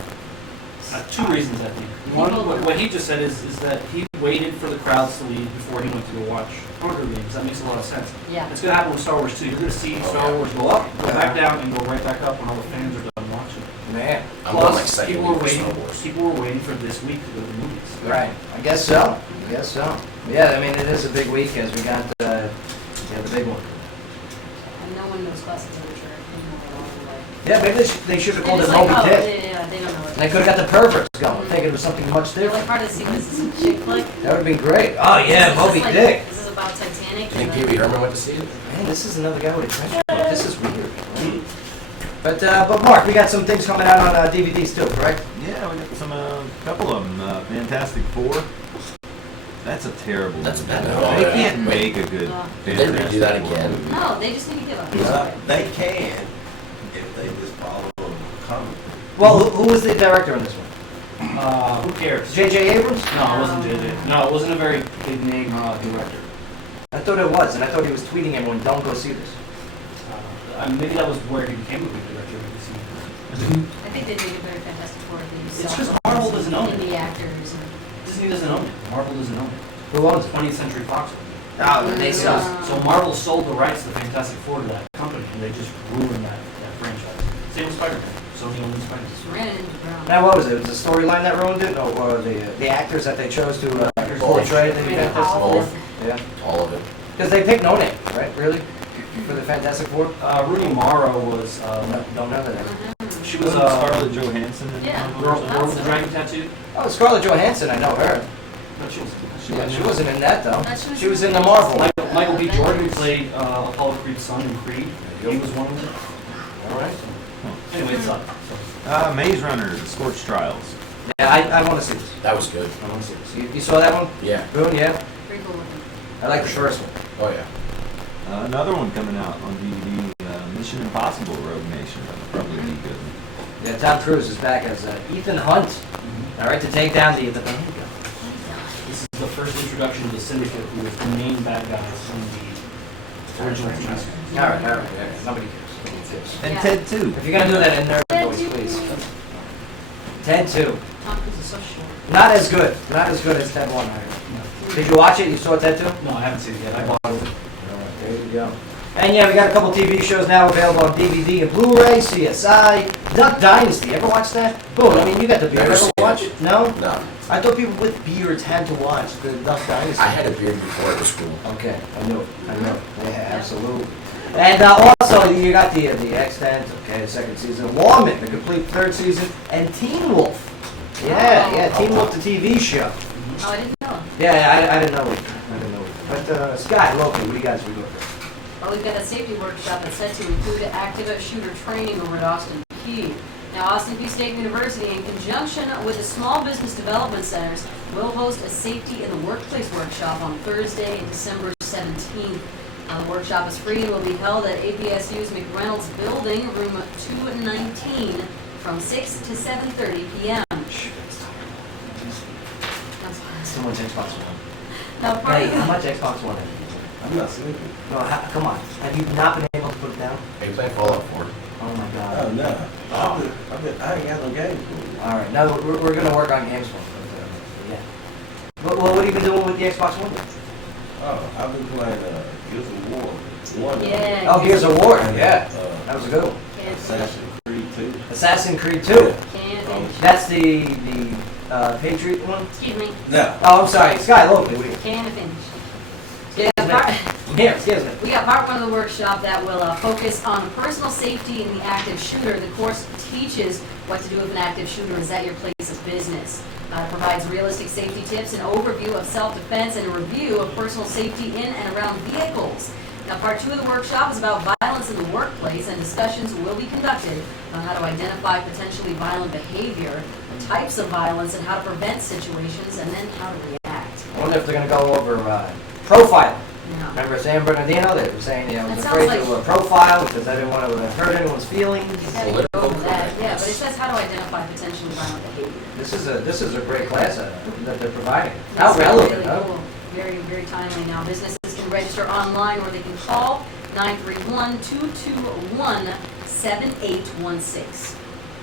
Two reasons, I think. One, People- what he just said is that he waited for the crowds to leave before he went to go watch Hunger Games. That makes a lot of sense. Yeah. It's going to happen with Star Wars too. You're going to see Star Wars go up, go back down, and go right back up when all the fans are done watching. Man, I'm on like Plus, second people were week of waiting. Star Wars. People were waiting for this week to go to the movies. right. I guess so. Yeah, I mean, it is a big week as we got the big one. And no one knows classic literature. Yeah, maybe they should have called it It's like, Moby oh, Dick. yeah, they don't know it. And they could have got the perverts going, thinking it was something much They're like different. part of the sequence. This is a chick flick. That would have been great. Oh yeah, This is Moby like- Dick. This is about Titanic. Do you think Pee Wee Herman went to see it? Man, this is another guy with a trench coat. This is weird. But Mark, we got some things coming out on DVDs too, correct? Yeah, we got some, couple of them. Fantastic Four. That's a terrible That's movie. bad. They can't make a good Did they Fantastic redo that Four again? movie. No, they just need to give up. They can if they just follow the comic. Well, who was the director on this one? Who cares? J.J. Abrams? No, it wasn't JJ. No, it wasn't a very big name director. I thought it was, and I thought he was tweeting everyone, don't go see this. Maybe that was where he became a big director. I think they did a very Fantastic Four. It's just Marvel doesn't own it. And the actors. And Disney doesn't own it. Marvel doesn't own it. Who owns it? 20th Century Fox. Oh, they suck. So Marvel sold the rights to Fantastic Four to that company, and they just ruined that franchise. Same with Spider-Man. Sony owns Spider-Man. just ran it into the ground. Now, what was it? Was the storyline that ruined it? Or the actors that they chose to portray the I mean, Fantastic all Four? of it. Yeah. All of it. Because they picked no name, right? Really? For the Fantastic Four? Rooney Mara was, Don't know that. she was Wasn't Scarlett Johansson in Yeah. one girl or with the dragon tattoo. Oh, Scarlett Johansson, I know her. No, she was. Yeah, she wasn't in that though. Thought She was in the Marvel. Michael B. Jordan, who played Apollo Creed's son in Creed. He was one of them. All right. Anyway, it's up. Maze Runner, The Scorched Trials. Yeah, I want to see this. That was good. I want to see this. You saw that one? Yeah. Boone, yeah? Pretty cool looking. I like the first one. Oh yeah. Another one coming out on DVD, Mission Impossible Rogue Nation. That'll probably be good. Yeah, Tom Cruise is back as Ethan Hunt. All right, to take down the Ethan Hunt. This is the first introduction to the Syndicate, who was the main bad guys in the original teams. All right, yeah. Nobody cares. And Yeah. Ted 2. If you're gonna do that in there, Ted boys, 2. please. Ted 2. Tom Cruise is so short. Not as good. Not as good as Ted 1. I heard. Did you watch it? You saw Ted 2? No, I haven't seen it yet. I bought it. There you go. And yeah, we got a couple TV shows now available on DVD and Blu-ray. CSI, Duck Dynasty. Ever watch that? Boom. I mean, you got the beard. Never Ever seen watch it. it? No. No. I thought people with beards had to watch the Duck Dynasty. I had a beard before it was cool. Okay, I knew it. Yeah, absolutely. And also, you got the Extent, okay, the second season. Lawman, the complete third season, and Teen Wolf. Yeah, Teen Wolf, the TV show. Oh, I didn't know. Yeah, I didn't know it. But Scott, Loki, what do you guys do? Well, we've got a safety workshop that's set to include active shooter training over at Austin Peay. Now, Austin Peay State University, in conjunction with the Small Business Development Centers, will host a safety in the workplace workshop on Thursday, December 17th. The workshop is free and will be held at APSU's McReynolds Building, room 219, from 6 to 7:30 p.m. Someone's Xbox One. Now, part Hey, of how the- much Xbox One have you? I'm not sleeping. No, come on. Have you not been able to put it down? Are you playing Fallout 4? Oh my God. Oh, no. I ain't got no games. All right, now we're going to work on games for it. Yeah. What have you been doing with the Xbox One? Oh, I've been playing Gears of War. One. Yeah. Oh, Gears of War. Yeah, Uh, that was a good one. Can't Assassin's Creed 2. Assassin's Creed 2. Can't finish. That's the Patriot one. Excuse me. No. Oh, I'm sorry. Sky, look. What do you? Can't finish. Excuse me. We got part one of the workshop that will focus on personal safety in the active shooter. The course teaches what to do if an active shooter is at your place of business. It provides realistic safety tips, an overview of self-defense, and a review of personal safety in and around vehicles. Now, part two of the workshop is about violence in the workplace, and discussions will be conducted on how to identify potentially violent behavior, the types of violence, and how to prevent situations, and then how to react. I wonder if they're going to go over profiling. Now, Remember San Bernardino? They were saying, I was That afraid sounds to profile because I didn't want to hurt anyone's feelings. you gotta go Political over that. Yeah, correctness. but it says how to identify potentially violent behavior. This is a great class that they're providing. This How is relevant, really huh? cool. Very, very timely now. Businesses can register online or they can call 931-221-7816.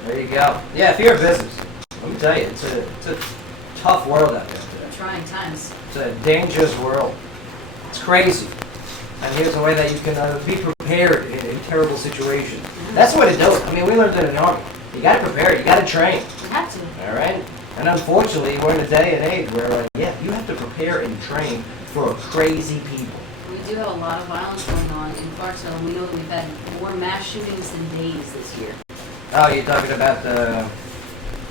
There you go. Yeah, if you're a business, let me tell you, it's a tough world out there today. Trying times. It's a dangerous world. It's crazy. And here's a way that you can be prepared in terrible situations. That's the way to do it. I mean, we learned it in the Army. You got to prepare. You got to train. You have to. All right? And unfortunately, we're in a day and age where, you have to prepare and train for crazy people. We do have a lot of violence going on in Clarksville, and we know that we've had more mass shootings than days this year. Oh, you're talking about the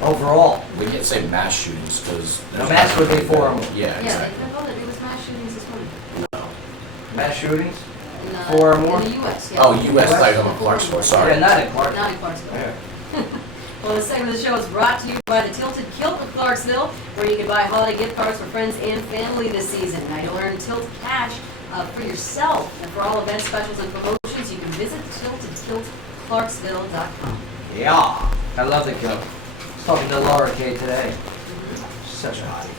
overall. We can't say mass shootings because. No, mass would be 4 or more. Yeah, Yeah, exactly. they called it was mass shootings this morning. No. Mass shootings? In, 4 or more? In the U.S., yeah. Oh, U.S. like I'm a Clarksville, sorry. Yeah, not in Clark. Not in Clarksville. Yeah. Well, this segment of the show is brought to you by the Tilted Kilt of Clarksville, where you can buy holiday gift cards for friends and family this season. Now, you'll earn Tilt Cash for yourself. And for all event specials and promotions, you can visit tiltedkiltclarksville.com. Yeah. I love the kilt. I was talking to Laura Kay today. Such a hottie.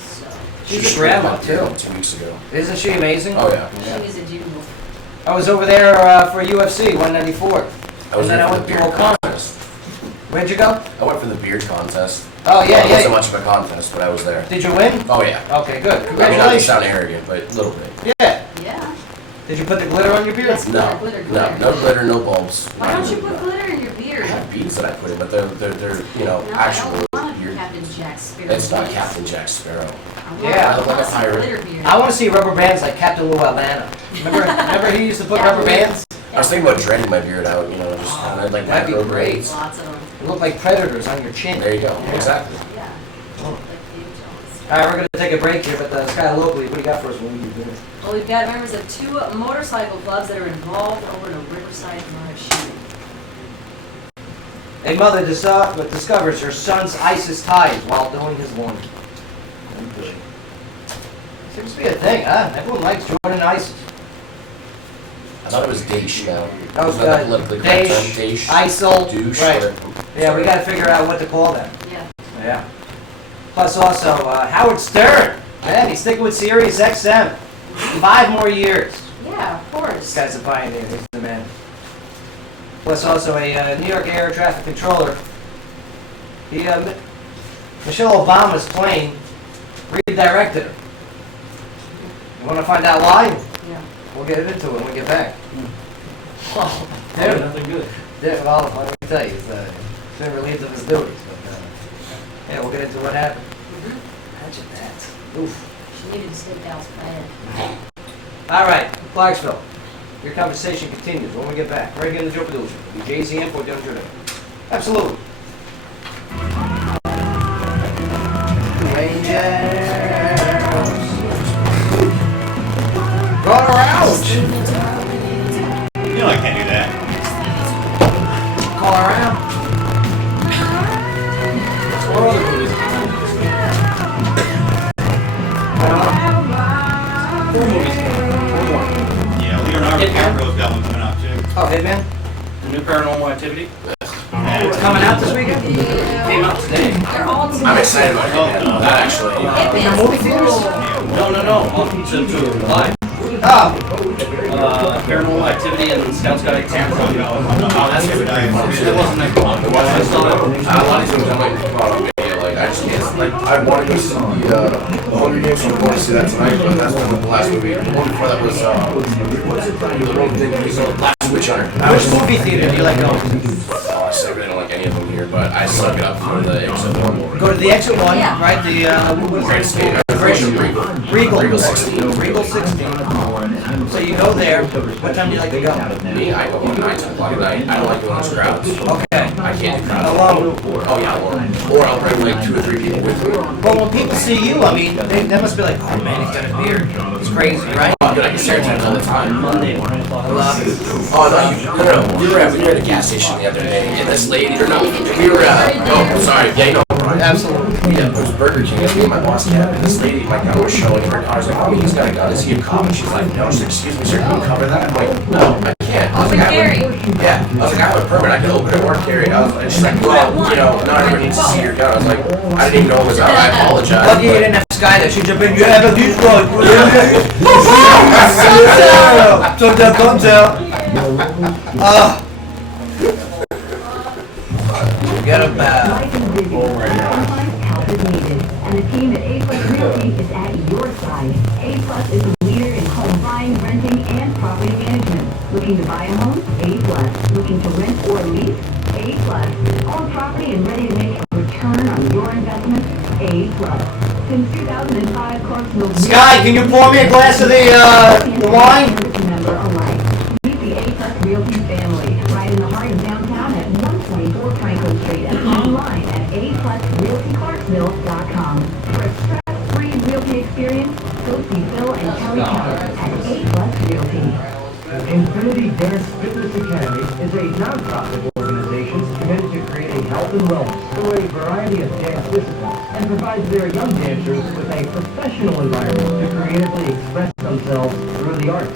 So, She's a grandma, She too. 2 weeks ago. Isn't she amazing? Oh, yeah. she is a jewel. I was over there for UFC 194. I was And then there I for went the to beard O'Connor. contest. Where'd you go? I went for the beard contest. Oh, Well, yeah, it wasn't yeah. much of a contest, but I was there. Did you win? Oh, yeah. Okay, good. I mean, not to Congratulations. sound arrogant, but a little bit. Yeah. Yeah. Did you put the glitter on your beard? Yes. No, Glitter, no, glitter. no glitter, no bulbs. Why don't you put glitter in your I beard? have beads that I put in, but they're No, actual I don't want beard. Captain Jack Sparrow. It's not beads. Captain Jack Sparrow. I want- Yeah, I look like a some pirate. glitter beard. I want to see rubber bands like Captain Lou Albano. Remember he used to put rubber bands? I was thinking about dreading my beard out, just kind of like That'd be macro great. braids. Lots of them. It looked like predators on your chin. There you go. Exactly. Yeah. Oh. Like David Jones. All right, we're going to take a break here, but Sky, locally, what do you got for us when we do this? Well, we've got members of 2 motorcycle clubs that are involved over in a Riverside Drive shooting. A mother discovers her son's ISIS ties while doing his laundry. Seems to be a thing, huh? Everyone likes joining ISIS. I thought it was Daesh now. That was Isn't that the politically correct term? Daesh, Daesh, ISIL, douche, right. whatever. Yeah, we got to figure out what to call them. Yeah. Yeah. Plus also, Howard Stern. Man, he's sticking with Sirius XM. 5 more years. Yeah, of This course. guy's a pioneer. He's the man. Plus also a New York air traffic controller. He, Michelle Obama's plane redirected him. You want to find out why? Yeah. We'll get into it when we get back. Oh, Probably dude. nothing good. Yeah, well, let me tell you, he's been relieved of his duties. But, yeah, we'll get into what happened. Imagine that. Oof. She needed a steakhouse bad. All right, Clarksville. Your conversation continues when we get back. Right here in the Joe Padula Show. WJZM for Joe. Absolutely. Run around. You know I can't do that. Call around. What other movies? 4 movies. 4 more. Yeah, Leonardo Hitman? DiCaprio's got one coming out too. Oh, Hitman. The new Paranormal Activity. It's coming out this weekend? Came out today. They're all I'm excited about it. Not actually. In the movie theaters? No. To live. Oh, Paranormal Activity and Scouts Guide to Tampa. Oh, that's good. It wasn't that cool. I saw it. I wanted to come like, like, I just can't, like, I wanted to see the Hunger Games, so I wanted to see that tonight, but that's not the last movie. The one before that was, what's it called? The Last Witch Hunter. which movie theater do you like going to? Oh, I really don't like any of them here, but I suck it up for the Exit 1. Go to the exit one, Yeah. right? The what was Great it? Escape. Regal. Regal 16. Regal 16. So you go there. What time do you like to go? Me, I go at 9, 10 o'clock at night. I don't like going to crowds. Okay. I can't do crowds. Alone. Oh yeah, or I'll bring like 2 or 3 people with me. Well, when people see you, I mean, they must be like, oh man, he's got a beard. It's crazy, right? Oh, dude, I can stereotype all the time. Monday, 1 o'clock. Oh no, we were at a gas station the other day, and this lady, or no, we were at, oh, sorry, yeah, you know, right? Absolutely. Yeah, it was Burger King, that's me and my boss cab, and this lady, my gun was showing her, I was like, oh, he's got a gun, is he a cop? And she's like, no, she's like, excuse me, sir, can you cover that? I'm like, no, I can't. I was like, yeah, I was like, I have a permit, I can open it or carry it. And she's like, well, you know, not everyone needs to see your gun. I was like, I didn't even know it was out, I apologize. Lucky you didn't have Sky there. She jumped in. You have a huge one. So that comes out. Get him back. Life is busy. Sometimes help is needed. And the team at A Plus Realty is at your side. A Plus is a leader in home buying, renting, and property management. Looking to buy a home? A Plus. Looking to rent or lease? A Plus. Own property and ready to make a return on your investment? A Plus. Since 2005, Clarksville... Sky, can you pour me a glass of the wine? Member alike. Meet the A Plus Realty family right in the heart of downtown at 124 Franklin Street and online at aplusrealtyclarksville.com. For a stress-free realty experience, go see Phil and Kelly Keller at A Plus Realty. Infinity Dance Fitness Academy is a non-profit organization committed to creating health and wellness through a variety of dance disciplines and provides their young dancers with a professional environment to creatively express themselves through the arts.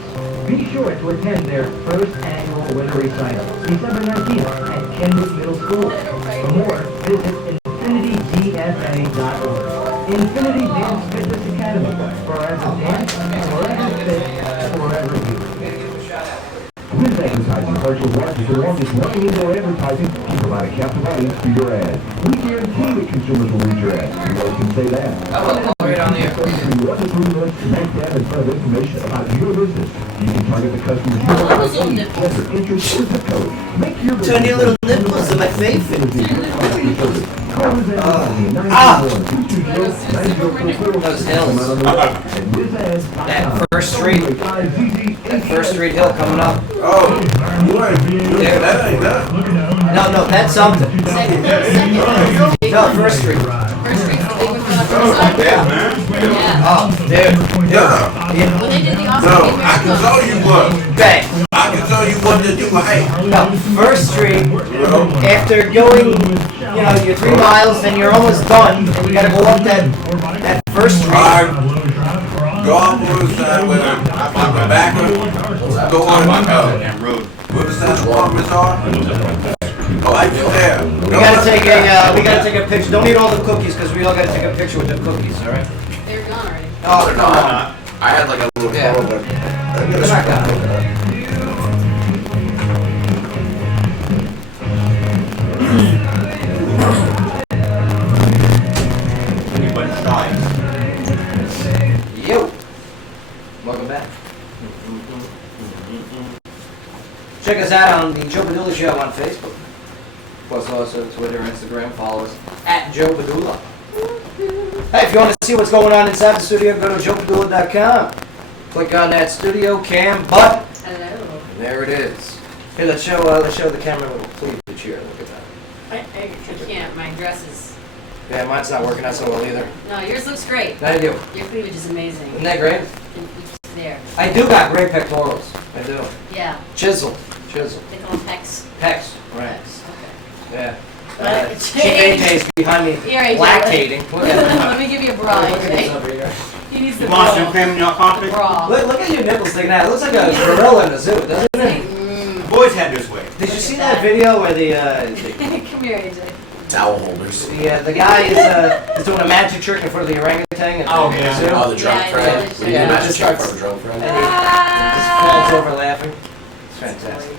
Be sure to attend their first annual winter recital, December 19th at Kenwood Middle School. For more, visit infinitydfa.org. Infinity Dance Fitness Academy, forever dance, forever fit, forever you. With advertising, Partial Watch is the longest running indoor advertising to provide a captive audience to your ad. We guarantee that consumers will read your ad. You know can say that. I'll right on the air. 1 to 3 months to make that and further information about your business. You can target the customers you want to see, gender, interest, or zip code. Make your business... Turn your little nipples to my face. Call us at 901-220-9044. Those hills. And with ads, That first street. That first street hill coming up. Oh, you ain't that ain't that. No, that's something. Second. No, first street. First Street's the big one. Yeah, man. Yeah. Oh, dude. Yeah. When they did the Oscar No, Game, I can tell you what. Bang. I can tell you what to do. Hey, No, First Street, bro. after going, your 3 miles, then you're almost done, and you gotta go up that First Street. Go on the side with him. I'm the backer. Go on my road. Where the side apartments are? Oh, I do there. We gotta take a picture. Don't eat all the cookies, because we all gotta take a picture with the cookies, alright? They're gone already. Oh, they're not. I had like a little Yeah. phone, but They're not gone. Anybody shy? Yo! Welcome back. Check us out on the Joe Padula Show on Facebook. Plus also Twitter, Instagram. Follow us at Joe Padula. Hey, if you want to see what's going on inside the studio, go to joepadula.com. Click on that studio cam button. Hello. And there it is. Here, let's show the camera a little cleavage here. Look at that. I can't, my dress is, Yeah, mine's not working out so well either. no, yours looks great. Thank you. Your cleavage is amazing. Isn't that great? There. I do got great pectorals. I do. Yeah, Chiseled. they call them pecs. Pecs. Right. Pecs, okay. Yeah. But Chick AJ's behind me Here, AJ. lactating. Look at that. Let me give you a bra, Look at this AJ. over here. He needs the You want some bra. cream in your coffee? Bra. Look at your nipples sticking out. It looks like a gorilla in the zoo, doesn't it? Mm. Boys head this way. Did you Look see at that that. video where the Come here, AJ. towel holders. the guy is doing a magic trick in front of the orangutan at Oh, the yeah. zoo? Oh, the drunk Yeah, I friend. noticed We that. did Yeah, magic just trick starts- for the drunk friend. And he just falls over laughing. It's fantastic.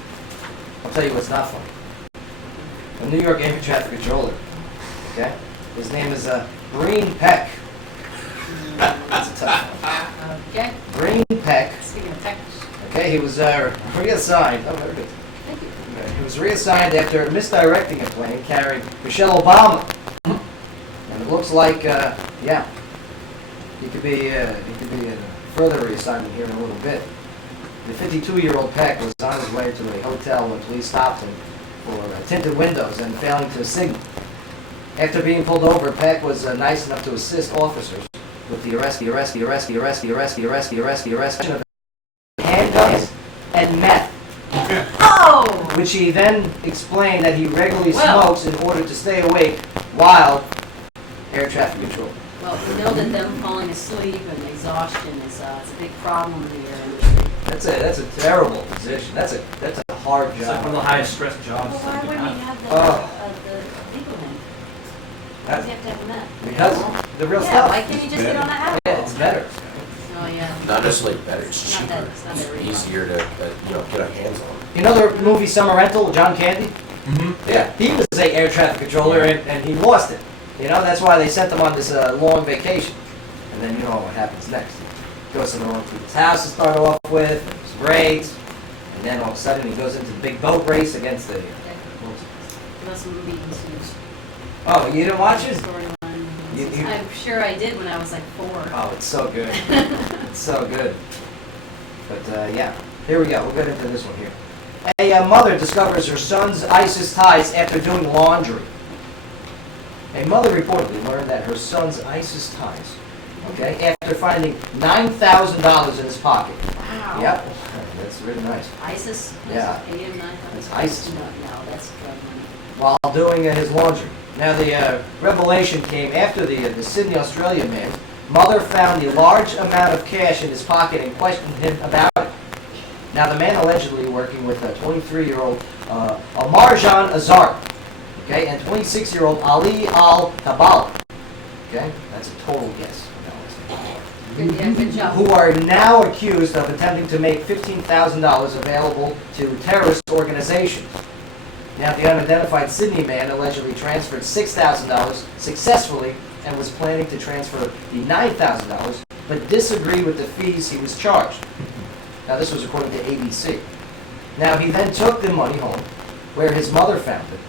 I'll tell you what's not funny. A New York air traffic controller. Okay? His name is Green Peck. That's a tough one. Okay, Green Peck. speaking of tech. Okay, he was reassigned. Oh, very good. Thank you. He was reassigned after misdirecting a plane carrying Michelle Obama. And it looks like, he could be further reassignment here in a little bit. The 52-year-old Peck was on his way to a hotel when police stopped him for tinted windows and failing to signal. After being pulled over, Peck was nice enough to assist officers with the arrest of handguns and meth, Oh! which he then explained that he regularly Well. smokes in order to stay awake while air traffic control. Well, we know that them falling asleep and exhaustion is it's a big problem in the air industry. That's a terrible position. That's a hard It's like one of job. the highest stress jobs. Well, why wouldn't you have Oh. the legal name? Why does he have to have that? Because the real Yeah, stuff. why can't he just get on the house? Yeah, it's better. Oh, yeah. Not necessarily better, it's Not cheaper. that- it's not that real. Easier to, get our hands on. You know the movie Summer Rental with John Candy? Mm-hmm. Yeah, he was a air traffic controller and he lost it. That's why they sent him on this long vacation. And then you know what happens next. He goes to the wrong people's house to start off with, it's great, and then all of a sudden he goes into the big boat race against the... That's a movie ensues. Oh, you didn't watch it? Storyline. You- I'm sure I did when I was like 4. Oh, it's so good. It's so good. But here we go. We'll get into this one here. A mother discovers her son's ISIS ties after doing laundry. A mother reportedly learned that her son's ISIS ties, after finding $9,000 in his pocket. Wow. Yep, that's really nice. ISIS? Yeah. AM 900? That's ISIS. No, that's drug money. While doing his laundry. Now the revelation came after the Sydney, Australia man. Mother found a large amount of cash in his pocket and questioned him about it. Now the man allegedly working with a 23-year-old Amarjan Azar, and 26-year-old Ali Al-Tabal. That's a total guess. Good job. Who are now accused of attempting to make $15,000 available to terrorist organizations. Now, the unidentified Sydney man allegedly transferred $6,000 successfully and was planning to transfer the $9,000, but disagreed with the fees he was charged. Now, this was according to ABC. Now, he then took the money home, where his mother found it.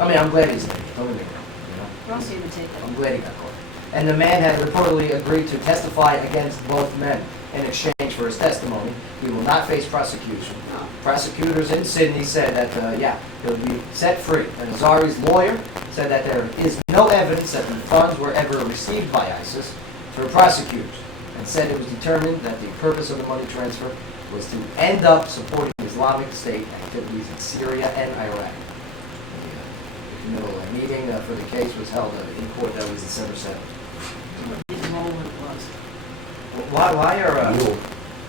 I mean, I'm glad he's there. Don't get me wrong. We're also going to take I'm that. glad he got caught. And the man had reportedly agreed to testify against both men. In exchange for his testimony, he will not face prosecution. Oh. Prosecutors in Sydney said that, he'll be set free. And Azari's lawyer said that there is no evidence that the funds were ever received by ISIS for prosecutors, and said it was determined that the purpose of the money transfer was to end up supporting Islamic State activities in Syria and Iraq. The meeting for the case was held in court. That was December 7th. Why are Mule.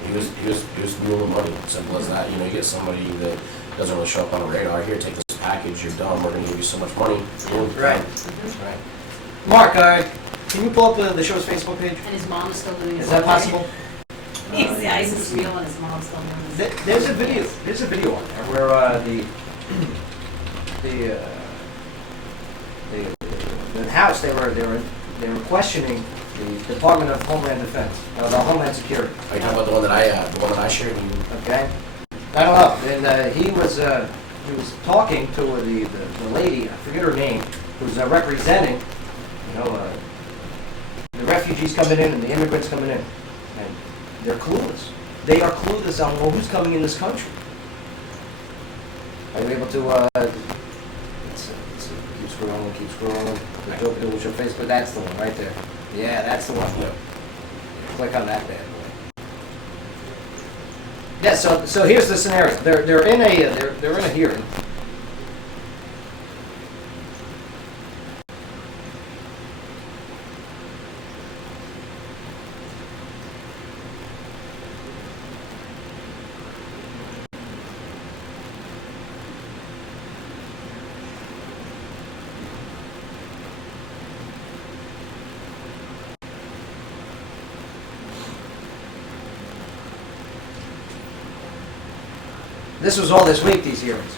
He was mule money. Simple as that. You know, you get somebody that doesn't really show up on a radar. Here, take this package. You're dumb. We're going to give you so much money. Boom. Right. Right. Mark, can you pull up the show's Facebook page? And his mom is still doing his Is that possible? He's the ISIS wheel and his mom's still doing his. There's a video on there where the house they were questioning the Department of Homeland Defense, the Homeland Security. Are you talking about the one that I shared? Okay. I don't know. And he was talking to the lady, I forget her name, who's representing, the refugees coming in and the immigrants coming in, and they're clueless. They are clueless on who's coming in this country. Are you able to? Let's see, keep scrolling. We'll show Facebook. That's the one right there. Yeah, that's the one. Yep. Click on that bad boy. Yeah. So here's the scenario. They're in a hearing. This was all this week, these hearings.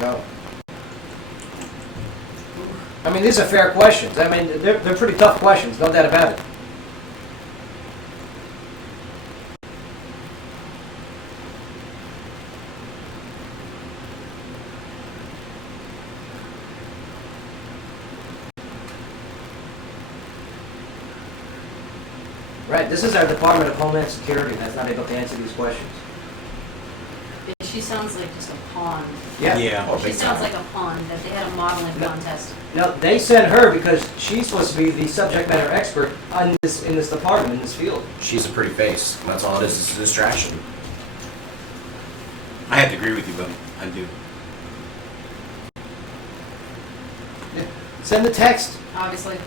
No. I mean, these are fair questions. I mean, they're pretty tough questions, no doubt about it. Right, this is our Department of Homeland Security that's not able to answer these questions. She sounds like just a pawn. Yeah. Oh, She big sounds time. like a pawn that they had a modeling No. contest. No, they sent her because she's supposed to be the subject matter expert on in this department, in this field. She's a pretty face. That's all it is. It's a distraction. I have to agree with you, but I do. Yeah. Send the text. Obviously.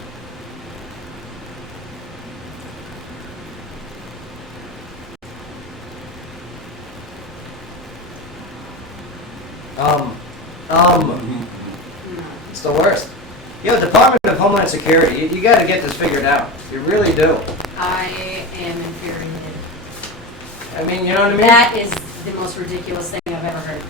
It's the worst. Department of Homeland Security, you got to get this figured out. You really do. I am infuriated. I mean, you know what I mean? That is the most ridiculous thing I've ever heard.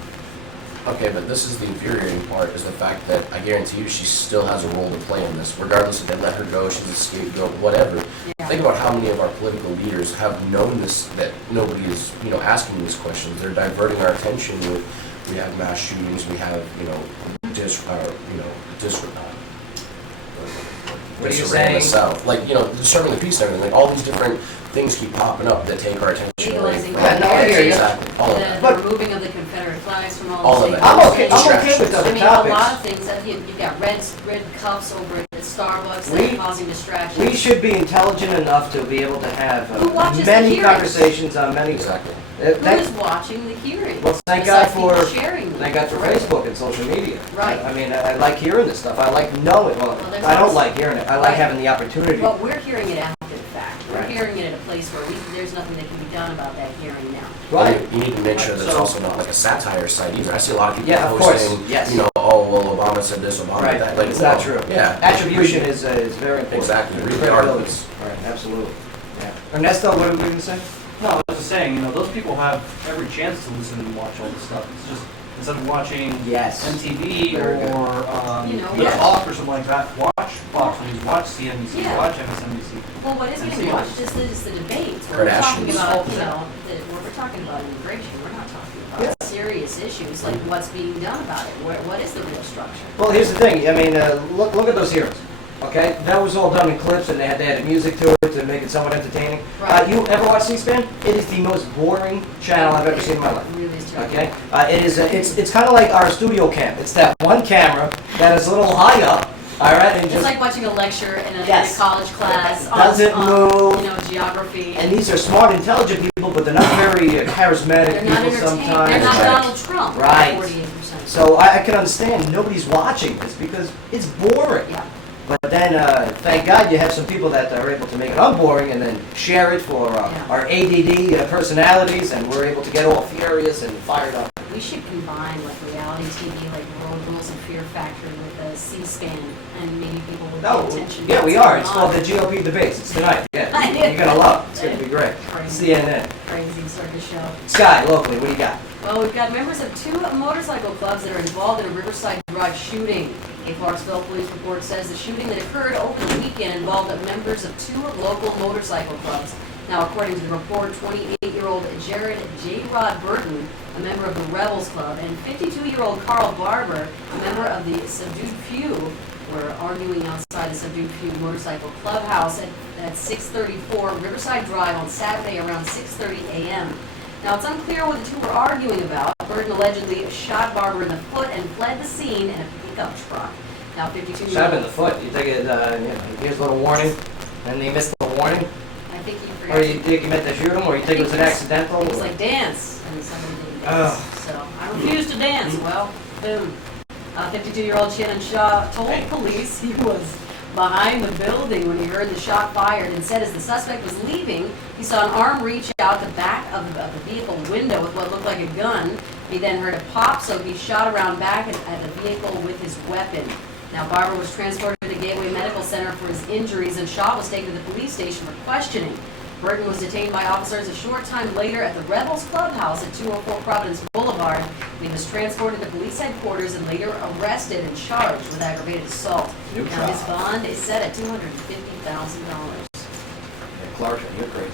Okay, but this is the infuriating part, is the fact that I guarantee you she still has a role to play in this. Regardless if they let her go, she's a scapegoat, whatever. Yeah. Think about how many of our political leaders have known this, that nobody is, asking these questions. They're diverting our attention with, we have mass shootings, we have, What are you disarray in the saying? South. Like, disturbing the peace and everything. Like, all these different things keep popping up that take our attention away Legalizing from Yeah, no, I hear you. exactly, all of that. The removing of the Confederate flags from all All the of it. states. I'm okay with I other mean, a lot of topics. things, that you've got red cups over at Starbucks We- that are causing distractions. We should be intelligent enough to be able to have Who watches the many hearings? conversations on many. Exactly. Who is watching the hearings? Well, thank God Besides for people sharing them. Facebook and social media. Right. I mean, I like hearing this stuff. I like knowing. Well, Well, there's I don't also- like hearing it. I like Right. having the opportunity. But we're hearing it after the fact. We're Right. hearing it at a place where there's nothing that can be done about that hearing now. Right. You need to make sure that it's also not like a satire site either. I see a lot of people Yeah, of course, posting, yes. oh, well, Obama said this, Obama Right. did that. Like, It's no. not true. Yeah. Attribution is very important. Exactly. Read the Credibility. articles. Right. Absolutely. Yeah. Ernesto, what are we going to say? No, I was just saying, you know, those people have every chance to listen and watch all this stuff. It's just, instead of watching Yes. MTV Very good. or You know, The yes. Talk or something like that, watch Fox News, watch CNBC, Yeah. watch MSNBC. Well, what is And getting see watched is the debates. Where we're talking Kardashians. about, you know, where we're talking about immigration. We're not talking about serious issues like what's being done about it. What is the real structure? Well, here's the thing. I mean, look at those heroes. Okay, that was all done in clips, and they had music to it to make it somewhat entertaining. Right. You ever watch C-SPAN? It is the most boring channel I've ever seen in my life. It really is terrible. Okay, it is. It's kind of like our studio cam. It's that one camera that is a little high up. All right, and It's just like watching a lecture in a Yes. college class Doesn't on move. you know, geography. and these are smart, intelligent people, but they're not very charismatic They're not people entertaining. sometimes. They're not Right. Donald Trump. Right. 48%. So I can understand nobody's watching this because it's boring. Yeah. But then, thank God you have some people that are able to make it unboring and then share it for Yeah. our ADD personalities, and we're able to get all furious and fired up. We should combine like reality TV, like Road Rules and Fear Factor with a C-SPAN, and maybe people will No, pay attention. yeah, to we what's are. It's going called on. the GOP debates. It's tonight. Yeah, I know. you're gonna love it. It's gonna be great. Crazy. CNN. Crazy circus show. Sky, locally, what do you got? Well, we've got members of two motorcycle clubs that are involved in a Riverside Drive shooting. A Clarksville police report says the shooting that occurred over the weekend involved members of two local motorcycle clubs. Now, according to the report, 28-year-old Jared J. Rod Burton, a member of the Rebels Club, and 52-year-old Carl Barber, a member of the Subdued Few, were arguing outside the Subdued Few motorcycle clubhouse at 634 Riverside Drive on Saturday around 6:30 a.m. Now, it's unclear what the two were arguing about. Burton allegedly shot Barber in the foot and fled the scene in a pickup truck. Now, 52-year-old... Shot him in the foot. You take it, here's a little warning, and they missed the warning. I think he Or forgot. you think you meant to shoot him, or you think it was an accidental? It was like dance, and somebody didn't dance. Ugh. So I refuse to dance. Well, boom. 52-year-old Shannon Shaw told police he was behind the building when he heard the shot fired, and said as the suspect was leaving, he saw an arm reach out the back of the vehicle window with what looked like a gun. He then heard a pop, so he shot around back at the vehicle with his weapon. Now, Barber was transported to Gateway Medical Center for his injuries, and Shaw was taken to the police station for questioning. Burton was detained by officers a short time later at the Rebels Clubhouse at 204 Providence Boulevard. He was transported to police headquarters and later arrested and charged with aggravated assault. New Now, his trial. bond is set at $250,000. Hey, Clarkson, you're crazy.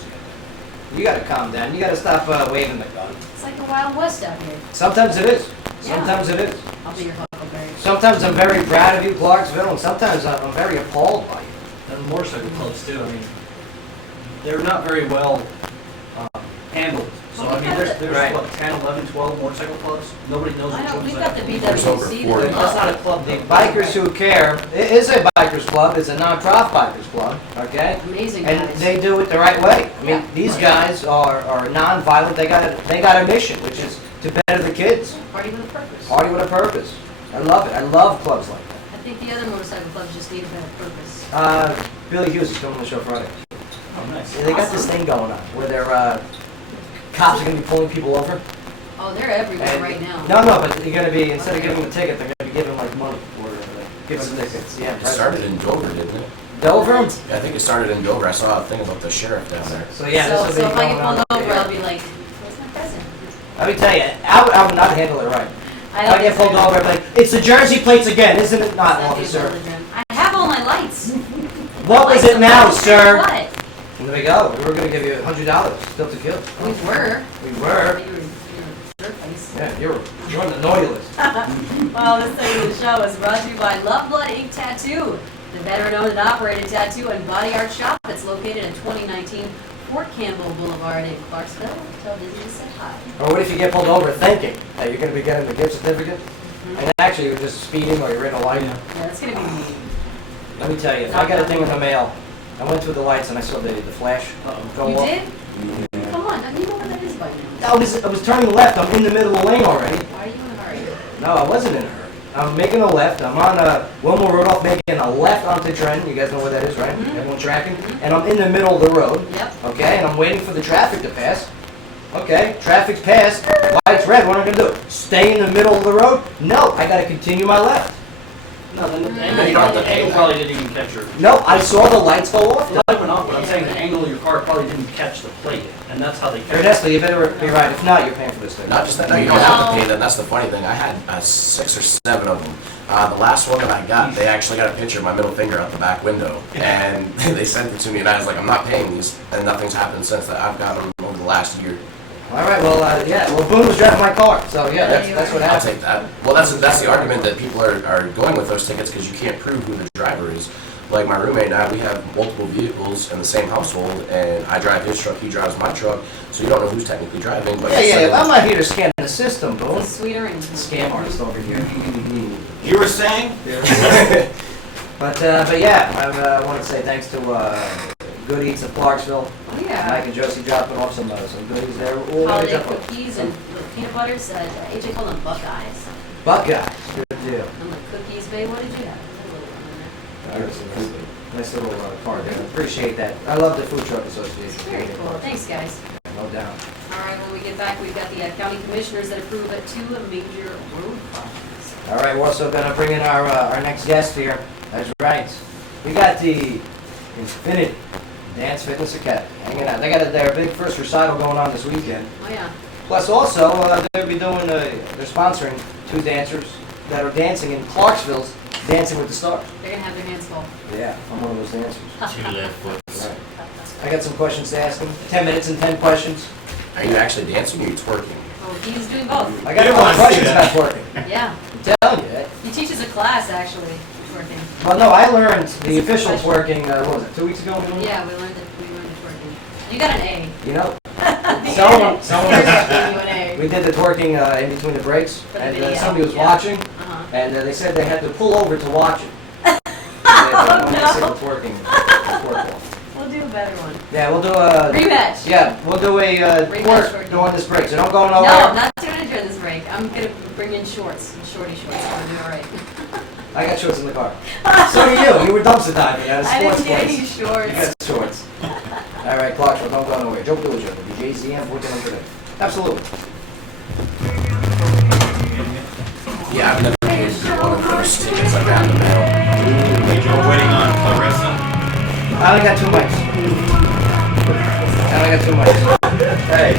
You gotta calm down. You gotta stop waving the gun. It's like the Wild West out here. Sometimes it is. Yeah. Sometimes it is. I'll be your huckleberry. Sometimes I'm very proud of you, Clarksville, and sometimes I'm very appalled by you. And motorcycle clubs too, I mean, they're not very well handled. So, I mean, there's Right. what, 10, 11, 12 motorcycle clubs? Nobody knows I which know, ones we've that. got the There's over BWC. 40. That's not a club. The Bikers Who Care it is a bikers club. It's a non-profit bikers club, okay? Amazing And guys. they do it the right way. I mean, Yeah. these guys are non-violent. They got a mission, which is to better the kids. Party with a purpose. Party with a purpose. I love it. I love clubs like that. I think the other motorcycle clubs just need a better purpose. Billy Hughes is coming on the show Friday. Oh, nice. Yeah, they got this thing going on where they're cops are gonna be pulling people over. Oh, they're everywhere And- right now. No, but you're gonna be instead of giving them a ticket, they're gonna be giving them like money or give them tickets. Yeah. It started in Dover, didn't it? Dover. What? I think it started in Dover. I saw a thing about the sheriff down there. So yeah, So this will if be I going get on. pulled up over, here. I'll be like, where's my present? Let me tell you, I would not handle it right. I If I get pulled over, I'd be like, it's the Jersey plates again, isn't it not, officer? I have all my lights. What was it now, sir? What? And there we go. We were gonna give you $100 still to kill. We were. We were. You were a jerk face. Yeah, you're on the naughty list. Well, this segment of the show is brought to you by Love Blood Ink Tattoo, the veteran-owned and operated tattoo and body art shop that's located at 2019 Fort Campbell Boulevard in Clarksville. Tell Disney to say hi. Or what if you get pulled over thinking that you're gonna be getting the gift certificate? And actually you're just speeding or you're in a light? Yeah, that's gonna be mean. Let me tell you, if I got a thing in the mail, I went through the lights and I saw the flash go You off. did? Come on, you know where that is by now. I was turning left. I'm in the middle of the lane already. Why are you in a hurry? No, I wasn't in a hurry. I'm making a left. I'm on Wilma Rudolph making a left onto Trenton. You guys know where that is, right? Everyone tracking? And I'm in the middle of the road. Yep. Okay, and I'm waiting for the traffic to pass. Okay, traffic's passed. Light's red. What am I going to do? Stay in the middle of the road? No, I got to continue my left. No, the angle probably didn't even catch your. No, I saw the lights go off. The light went off, but I'm saying the angle of your car probably didn't catch the plate, and that's how they catch it. Ernesto, you better be right. If not, you're paying for this thing. Not just that, no, you don't have to pay them. That's the funny thing. I had 6 or 7 of them. The last one that I got, they actually got a picture of my middle finger out the back window, and they sent it to me, and I was like, I'm not paying these, and nothing's happened since that. I've got them over the last year. All right, well, yeah, well, Boone was driving my car, so yeah, that's what I'll happened. take that. Well, that's the argument that people are going with those tickets because you can't prove who the driver is. Like my roommate and I, we have multiple vehicles in the same household, and I drive his truck, he drives my truck, so you don't know who's technically driving. But Yeah, I'm not here to scan the system, Boone. It's a sweet arrangement. Scam artist over here. You were saying? But yeah, I want to say thanks to Good Eats of Clarksville. Oh, yeah. Mike and Josie dropping off some goodies there. All Holiday right, cookies and peanut butters. AJ called them Buckeyes. Buckeyes, good deal. I'm like, cookies, babe, what did you have? A little one in there. Nice little card there. Appreciate that. I love the Food Truck Association. Very cool. Thanks, guys. No doubt. All right, when we get back, we've got the county commissioners that approve 2 major road projects. All right, we're also going to bring in our next guest here. That's right. We got the Infinity Dance Fitness Academy hanging out. They got their big first recital going on this weekend. Oh, yeah. Plus, also, they'll be doing, they're sponsoring 2 dancers that are dancing in Clarksville's Dancing with the Stars. They're going to have their hands full. Yeah, I'm one of those dancers. 2 left foot. Right. I got some questions to ask him. 10 minutes and 10 questions. Are you actually dancing or are you twerking? Oh, he's doing both. I got a lot of questions about twerking. Yeah. I'm telling you. He teaches a class, actually, twerking. Well, no, I learned the official twerking, what was it, 2 weeks ago? Yeah, we learned the twerking. You got an A. You know, Someone someone, gave you an A. we did the twerking in between the breaks, For the and video, somebody was yeah. watching, Uh-huh. and they said they had to pull over to watch it. Twerking. We'll do a better one. Yeah, we'll do a... Rematch. Yeah, we'll do a Rematch twerk twerking. during this break, so don't go No, nowhere. I'm not doing it during this break. I'm going to bring in shorts, shorty shorts. I'm going to do all right. I got shorts in the car. So do you. You were dumpster diving at a I sports didn't get place. any shorts. You got shorts. All right, Clarksville, don't go nowhere. Joe Padula, WJZM, 1400. Absolutely. Yeah, I've never paid for one of the first tickets I got in the mail. You're waiting on pro wrestling? I only got 2 mics. Hey.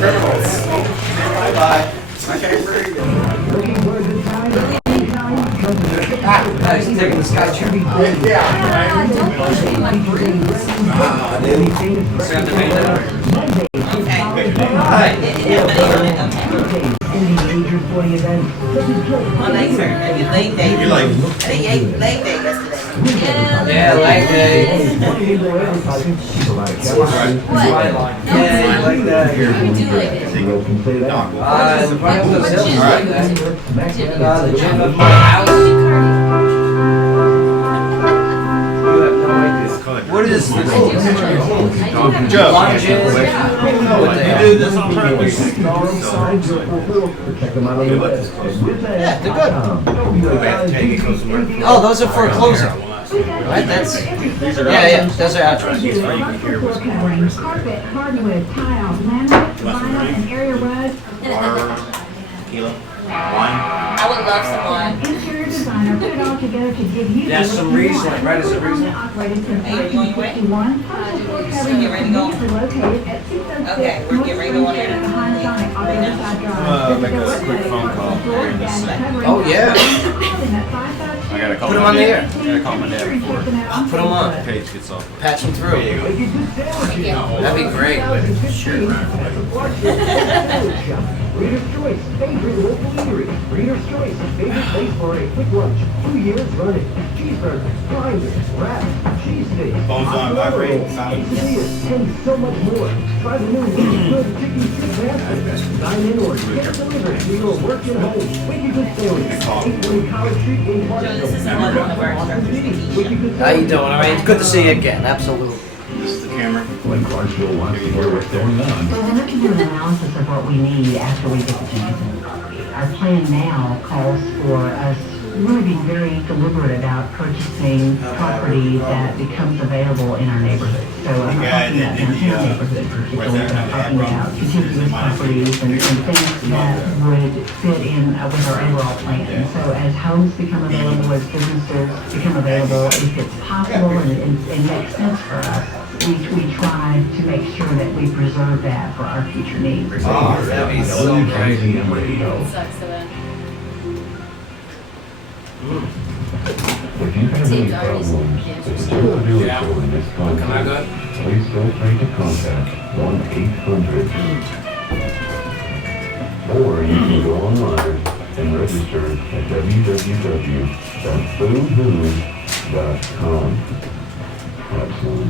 Criminals. Bye-bye. Okay, very good. Looking for a good time? He's taking the sky chair. Don't push me in my bruise. Sam, the main dinner. Okay. Hi. Major sporting events such as You like Yeah, leg day. What? Yeah, leg day. What do we do like this? Running those hills Gym. like that. The gym of my house. Cardio. You have no idea. What is this? I do have Joe. Lunges. I don't know what they You are. do this on purpose. Check them out on the web. Yeah, they're good. Oh, Oh, those are for closing. Right, that's... Yeah, those are outros. Carpet, hardwood, tile, laminate, vinyl, and area rugs. tequila, wine. I would love some wine. Interior designer put it all together to give you That's the some look you Riesling, want. right? Is it Riesling? Operated since Hey, you on your way? 1961. Get ready to go. Located at 606 Okay, we're getting ready to go on here. behind Sonic on the other side drive. Make a quick phone call here in a second. Oh, yeah. I gotta call Put him my on the dad. air. I gotta call my dad before Put them on. the page gets off. Patch them through. That'd be great. Reader's Choice, favorite local eatery. Reader's Choice, favorite place for a quick lunch. 2 years running. Cheeseburgers, grinders, wraps, cheesesteaks, Phone's on vibrate, silent. quesadillas, and so much more. Try the new good chicken soup basket. Dine in or get it delivered to your work and home. Wicked Good Sandwich, 820 College Street in Joe, this is Clarksville. another one of our instructors, Keisha. How you doing? All right, it's good to see you again. Absolutely. This is the camera. When Clarksville wants to hear what's going on. So we're looking to an analysis of what we need after we get the changes. Our plan now calls for us really be very deliberate about purchasing property that becomes available in our neighborhood. So I'm not talking about downtown neighborhood particularly, but I'm talking about contiguous properties and things that would fit in with our overall plan. So as homes become available, as businesses become available, if it's possible and makes sense for us, we try to make sure that we preserve that for our future needs. Oh, that'd be so great. WJZM Radio. Sucks to that. If you have any Seems already problems cancer. with your vehicle in this Am I country, good? please feel free to contact 1-800. Or you can go online and register at www.foodwho.com. Have fun.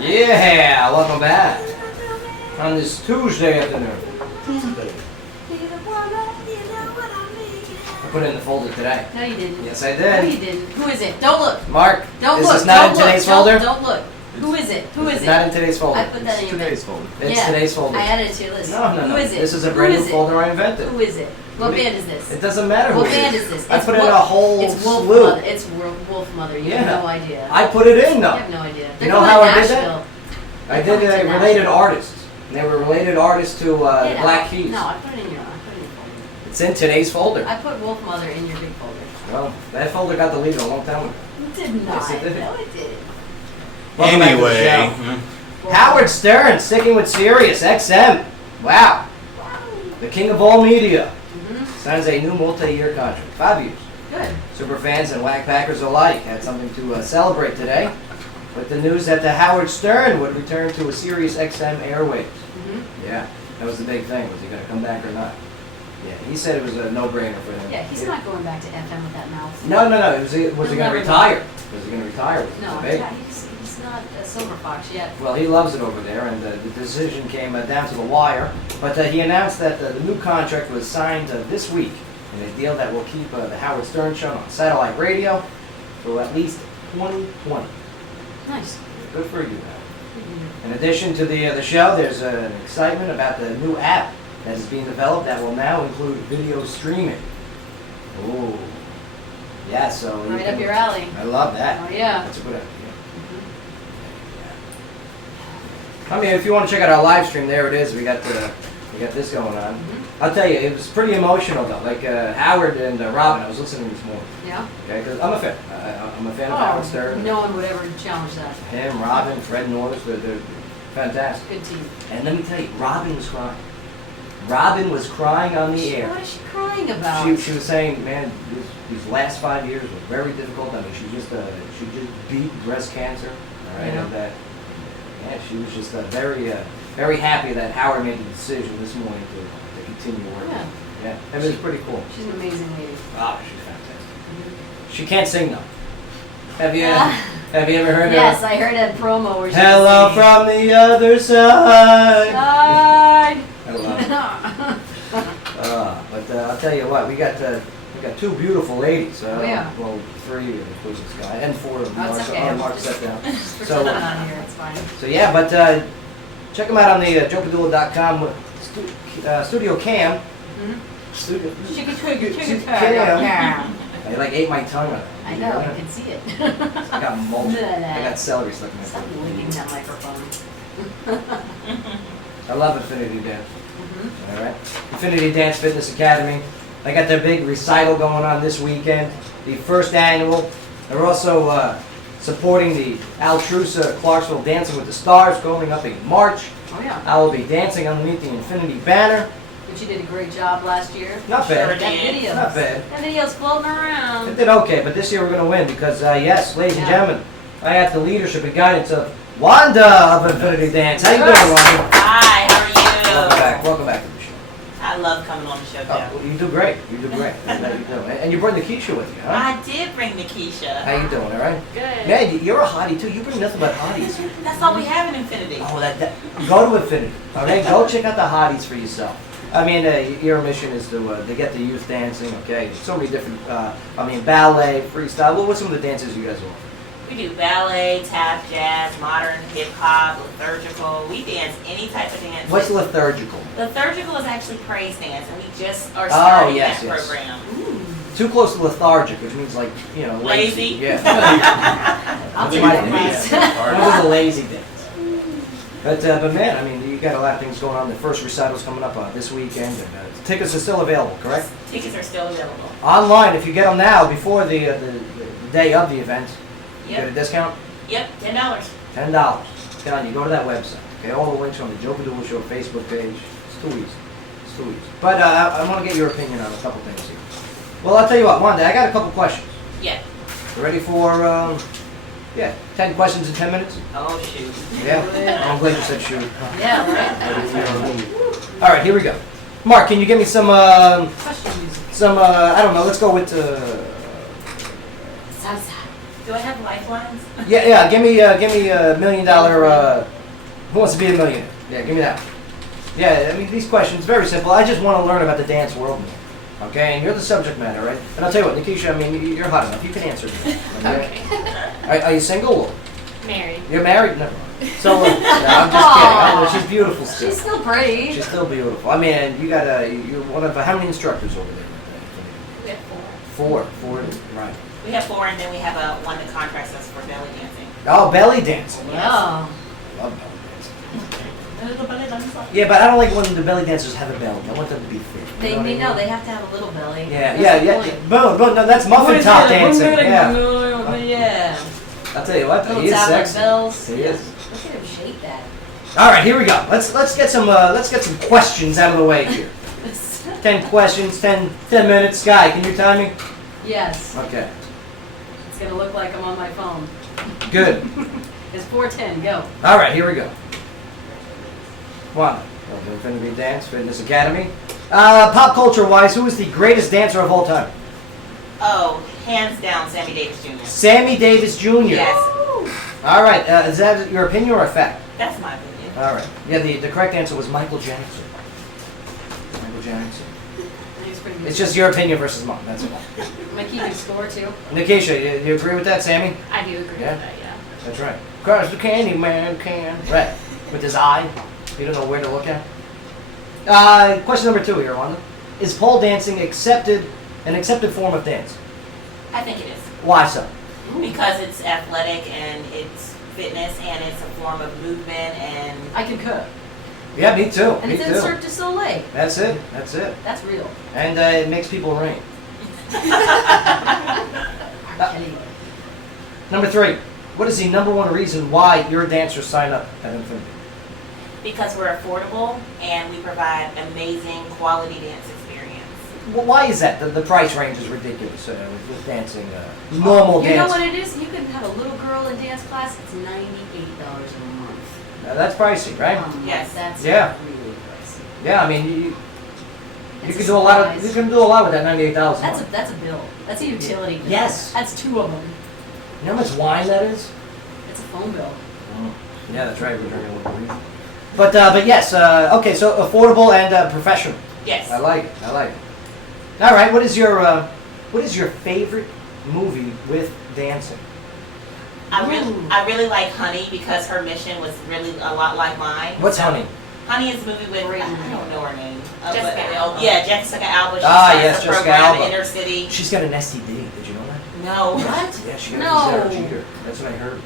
Yeah, welcome back on this Tuesday afternoon. I put it in the folder today. No, you didn't. Yes, I No, you did. didn't. Who is it? Don't look. Mark, Don't is look. this not Don't in look. today's Don't- folder? Don't look. Who is it? Who is It's it? not in today's folder. I put that in It's your today's big. folder. It's Yeah. today's folder. I added it to your list. No, no, Who no. is it? This is a Who brand new is it? folder I invented. Who is it? What band is this? It doesn't matter who What it band is. is this? I It's put in Wolf- a whole It's Wolf slew. Mother. It's Wolf Mother. You Yeah. have no idea. I put it in You though. have no idea. You They're know coming how to I did that? Nashville. I They're did coming to related Nashville. artists. And they were related artists to Get the Black out. Keys. No, I put it in your folder. It's in today's folder. I put Wolf Mother in your big folder. Well, that folder got deleted a long time ago. It did not. Yes, it did. No, it didn't. Welcome back to the show. Howard Stern sticking with Sirius XM. Wow. The king of all media. Signs a new multi-year contract. 5 years. Good. Superfans and Whack Packers alike had something to celebrate today with the news that the Howard Stern would return to a Sirius XM airwaves. Yeah, that was the big thing. Was he going to come back or not? Yeah, he said it was a no-brainer for him. Yeah, he's not going back to FM with that mouth. No. Was he going to never retire? Was he going to retire? Was No, it big? he's not a silver fox yet. Well, he loves it over there, and the decision came down to the wire. But he announced that the new contract was signed this week, in a deal that will keep the Howard Stern Show on satellite radio for at least 2020. Nice. Good for you, man. In addition to the show, there's an excitement about the new app that is being developed that will now include video streaming. Ooh. Yeah, so... you Right can- up your alley. I love that. Oh, yeah. That's a good idea. I mean, if you want to check out our live stream, there it is. We got this going on. I'll tell you, it was pretty emotional though. Like Howard and Robin, I was listening this morning. Yeah? Okay, because I'm a fan. I'm a fan of Howard Stern. No one would ever challenge that. Him, Robin, Fred Norris, they're fantastic. Good team. And let me tell you, Robin was crying. Robin was crying on the air. What is she crying about? She was saying, man, these last 5 years were very difficult. I mean, she just beat breast cancer. All right, Yeah. and yeah, she was just very happy that Howard made the decision this morning to continue working. Yeah. Yeah, it was pretty cool. She's an amazing lady. Ah, she's fantastic. She can't sing though. Have you ever heard Yes, her? I heard a promo where she Hello was singing. from the other side. Side. I love it. But I'll tell you what, we got two beautiful ladies. Oh, yeah. Well, three including this guy, and four of Oh, it's okay. Mark set down. Just So, pretend I'm not here, it's fine. So yeah, but check them out on the joepadula.com studio cam. Studio cam. I like ate my tongue on it. I know, you can see it. I got mulch. I got celery stuck in my Stop throat. licking that microphone. I love Infinity Dance. All right, Infinity Dance Fitness Academy. They got their big recital going on this weekend, the first annual. They're also supporting the Altrusa Clarksville Dancing with the Stars going up in March. Oh yeah. I will be dancing underneath the Infinity banner. But you did a great job last year. Not bad. Sure did. That video. Not bad. That video's floating It around. did okay, but this year we're going to win because, yes, ladies and Yeah. gentlemen, I have the leadership and guidance of Wanda of Infinity Dance. How you doing, Wanda? Hi, how are you? Welcome back. Welcome back to the show. I love coming on the show, Oh, Joe. well, you do great. You do great. I know you do. And you bring the Keisha with you, huh? I did bring Nikisha. How you doing, all right? Good. Man, you're a hottie, too. You bring nothing but hotties. That's all we have in Infinity. Oh, that go to Infinity, all right? Go check out the hotties for yourself. I mean, your mission is to get the youth dancing, okay? So many different, ballet, freestyle. What's some of the dances you guys offer? We do ballet, tap, jazz, modern, hip hop, liturgical. We dance any type of dance. What's liturgical? Liturgical is actually praise dance, and we just are Oh, starting yes, that yes. program. Too close to lethargic, which means like, Lazy. Yeah. I'll take Might that be. class. That was a lazy dance. But man, I mean, you got a lot of things going on. The first recital's coming up this weekend, and tickets are still available, correct? Tickets are still available. Online, if you get them now before the day of the event, you get a discount. Yep, $10. $10. Telling you, go to that website. Okay, all the links on the Joe Padula Show Facebook page. It's too easy. It's too easy. But I want to get your opinion on a couple things here. Well, I'll tell you what, Wanda, I got a couple questions. Yeah. You ready for 10 questions in 10 minutes? Oh, shoot. Yeah. I'm glad you said shoot. Yeah, right? All right, here we go. Mark, can you give me some Questions. I don't know, let's go with Salsa. Do I have lifelines? yeah, give me $1 million who wants to be a millionaire? Yeah, give me that. Yeah, I mean, these questions, very simple. I just want to learn about the dance world more. Okay, and you're the subject matter, right? And I'll tell you what, Nikisha, I mean, you're hot enough. You can answer me. Okay. Are you single? Married. You're married? Never mind. So, no, I'm just kidding. I know, she's beautiful still. She's still pretty. She's still beautiful. I mean, you got you're one of, how many instructors over there? We have 4. 4, right. We have 4, and then we have one that contracts us for belly dancing. Oh, belly dancing. Yeah. Love belly dancing. Yeah, but I don't like when the belly dancers have a belly. I want them to be fit. They You know what I know mean? they have to have a little belly. Yeah, That's the yeah. point. Boom, no, that's muffin top dancing. Yeah. Yeah. I'll tell you what, Little he is tap like sexy. bells. He is. Look at him shake that. All right, here we go. Let's get some questions out of the way here. 10 questions, 10 minutes. Sky, can you time me? Yes. Okay. It's gonna look like I'm on my phone. Good. It's 4:10. Go. All right, here we go. One. Infinity Dance Fitness Academy. Pop culture wise, who is the greatest dancer of all time? Oh, hands down, Sammy Davis Jr. Sammy Davis Jr. Yes. All right. Is that your opinion or a fact? That's my opinion. All right. Yeah, the correct answer was Michael Jackson. Michael Jackson. He's pretty good. It's just your opinion versus mine. That's all. Am I keeping score too? Nikisha, you agree with that, Sammy? I do agree Yeah? with that. Yeah. That's right. Cause the candy man can. Right. With his eye. You don't know where to look at. Question number 2 here, Wanda. Is pole dancing an accepted form of dance? I think it is. Why so? Because it's athletic and it's fitness and it's a form of movement and I can cook. Yeah, me too. And Me it's in too. Cirque du Soleil. That's it. That's it. That's real. And it makes people rain. Number 3. What is the number 1 reason why your dancers sign up at Infinity? because we're affordable and we provide amazing quality dance experience. Well, why is that? The price range is ridiculous with dancing. Normal You know dance. what it is? You can have a little girl in dance class. It's $98 a month. That's pricey, right? Yes. That's Yeah. really pricey. Yeah, I mean, you It's can a do a lot of surprise. you can do a lot with that $98 a That's a month. bill. That's a utility bill. Yes. That's 2 of them. You know how much wine that is? It's a phone bill. Yeah, that's right. We're drinking a little bit. But yes. Okay, so affordable and professional. Yes. I like it. I like it. All right. What is your favorite movie with dancing? I really like Honey because her mission was really a lot like mine. What's Honey? Honey is a movie with, I don't know her name. Jessica Alba. Yeah, Jessica Alba. She Ah, starts yes, a Jessica program Alba. in Inner City. She's got an STD. Did you know that? No. What? Yeah, she got No. a Jeter. That's what I heard.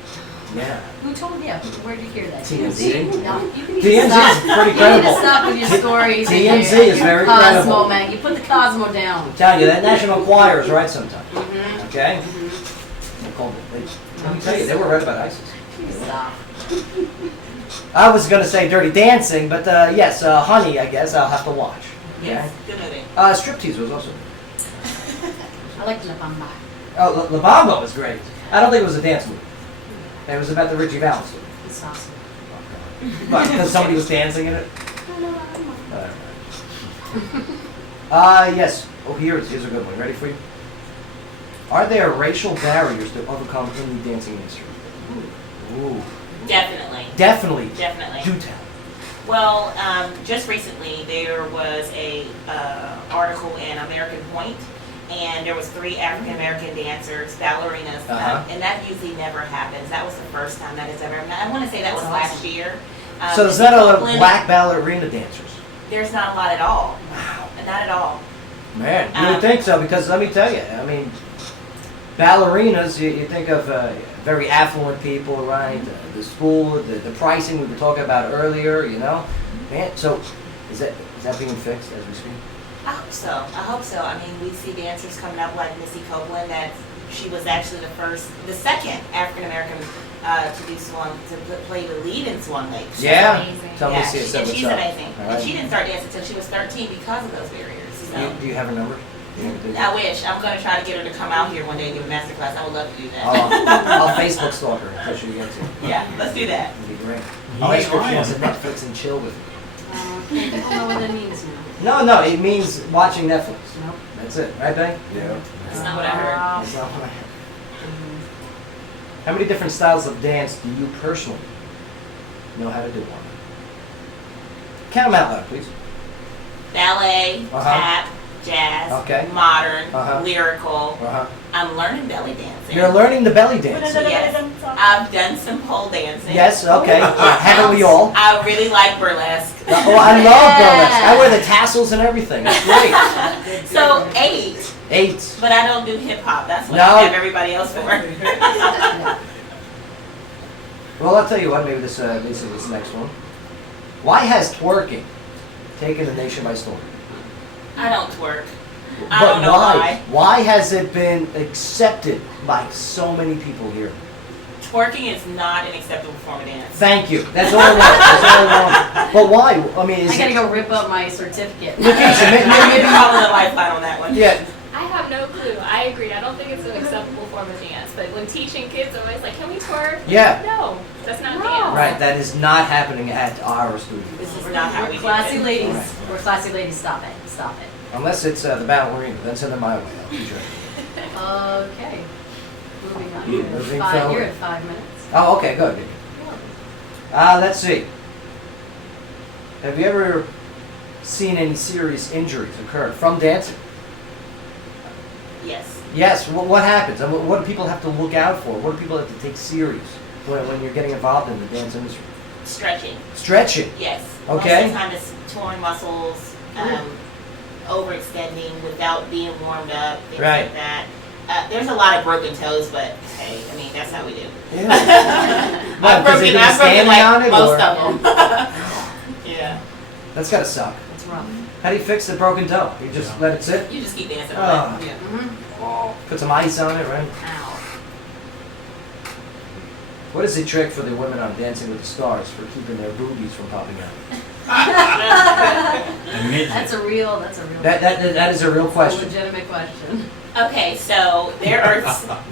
Yeah. Who told you? Where did you hear that? TMZ. No, you need TMZ to is stop. pretty You need credible. to stop with your stories. and TMZ your is very Cosmo, credible. man. You put the Cosmo down. I'm telling you, that National Enquirer is right sometimes. Mm-hmm. Okay? Let me tell you, they were right about ISIS. Stop. I was going to say Dirty Dancing, but yes, Honey, I guess I'll have to watch. Yes, good movie. Striptease was also I like La Bamba. Oh, La Bamba was great. I don't think it was a dance movie. It was about the Richie Valens story. It's awesome. Because somebody was dancing in it? Yes. Oh, here's a good one. Ready for you? Are there racial barriers to overcome in the dancing industry? Ooh. Definitely. Definitely. Definitely. Do tell. Well, just recently, there was a article in American Point, and there was 3 African-American dancers, ballerinas, and that usually never happens. That was the first time that has ever happened. I want to say that was last year. So there's not a lot of black ballerina dancers? There's not a lot at all. Wow. Not at all. Man, you would think so, because let me tell you, I mean, ballerinas, you think of very affluent people, right? The school, the pricing we were talking about earlier, you know? Man, so is that being fixed as we speak? I hope so. I hope so. I mean, we see dancers coming up like Missy Copeland, that she was actually the second African American to do swan, to play the lead in Swan Lake. She's amazing. Tell me, see, and she's amazing. Right. And she didn't start dancing until she was 13 because of those barriers. So. Do you have her number? I wish. I'm going to try to get her to come out here one day and give a master class. I would love to do that. I'll Facebook stalk her until she gets it. Yeah, let's do that. That'd be great. I'll ask her if she wants to Netflix and chill with me. I don't know what that means now. No, it means watching Netflix. Nope. That's it, right, Bang? Yeah. That's not what I heard. That's not what I heard. How many different styles of dance do you personally know how to do one? Count them out loud, please. Ballet, tap, jazz, modern, lyrical. I'm learning belly dancing. You're learning the belly dancing? Yes. I've done some pole dancing. Yes, okay. Haven't we all? I really like burlesque. Oh, I love burlesque. I wear the tassels and everything. It's great. So 8. 8. But I don't do hip hop. That's what I have everybody else for. Well, I'll tell you what. Maybe this next one. Why has twerking taken the nation by storm? I don't twerk. I don't know why. Why has it been accepted by so many people here? Twerking is not an acceptable form of dance. Thank you. That's all I want. That's all I want. But why? I mean, I gotta go rip up my certificate. Look at you. Maybe calling a lifeline on that one. Yeah. I have no clue. I agree. I don't think it's an acceptable form of dance. But when teaching kids, I'm always like, can we twerk? Yeah. No, that's not dance. Right. That is not happening at our studio. This is not how we do classy it. ladies. Right. We're classy ladies. Stop it. Stop it. Unless it's the ballerina, then send them my way. I'll teach her. Okay. Moving on. Moving You're forward. at 5 minutes. Oh, okay, good. Let's see. Have you ever seen any serious injuries occur from dancing? Yes. Yes. What happens? And what do people have to look out for? What do people have to take serious when you're getting involved in the dance industry? Stretching. Stretching? Yes. Okay. Most of the time it's torn muscles, overextending without being warmed up, things like that. There's a lot of broken toes, but hey, I mean, that's how we do. Yeah. I've broken like most of them. Yeah. That's gotta suck. It's rough. How do you fix the broken toe? You just let it sit? You just keep dancing Oh. on it. Yeah. Put some ice on it, right? Ow. What is the trick for the women on Dancing with the Stars for keeping their boobies from popping out? That's a real. That is a real question. Legitimate question. Okay, so there are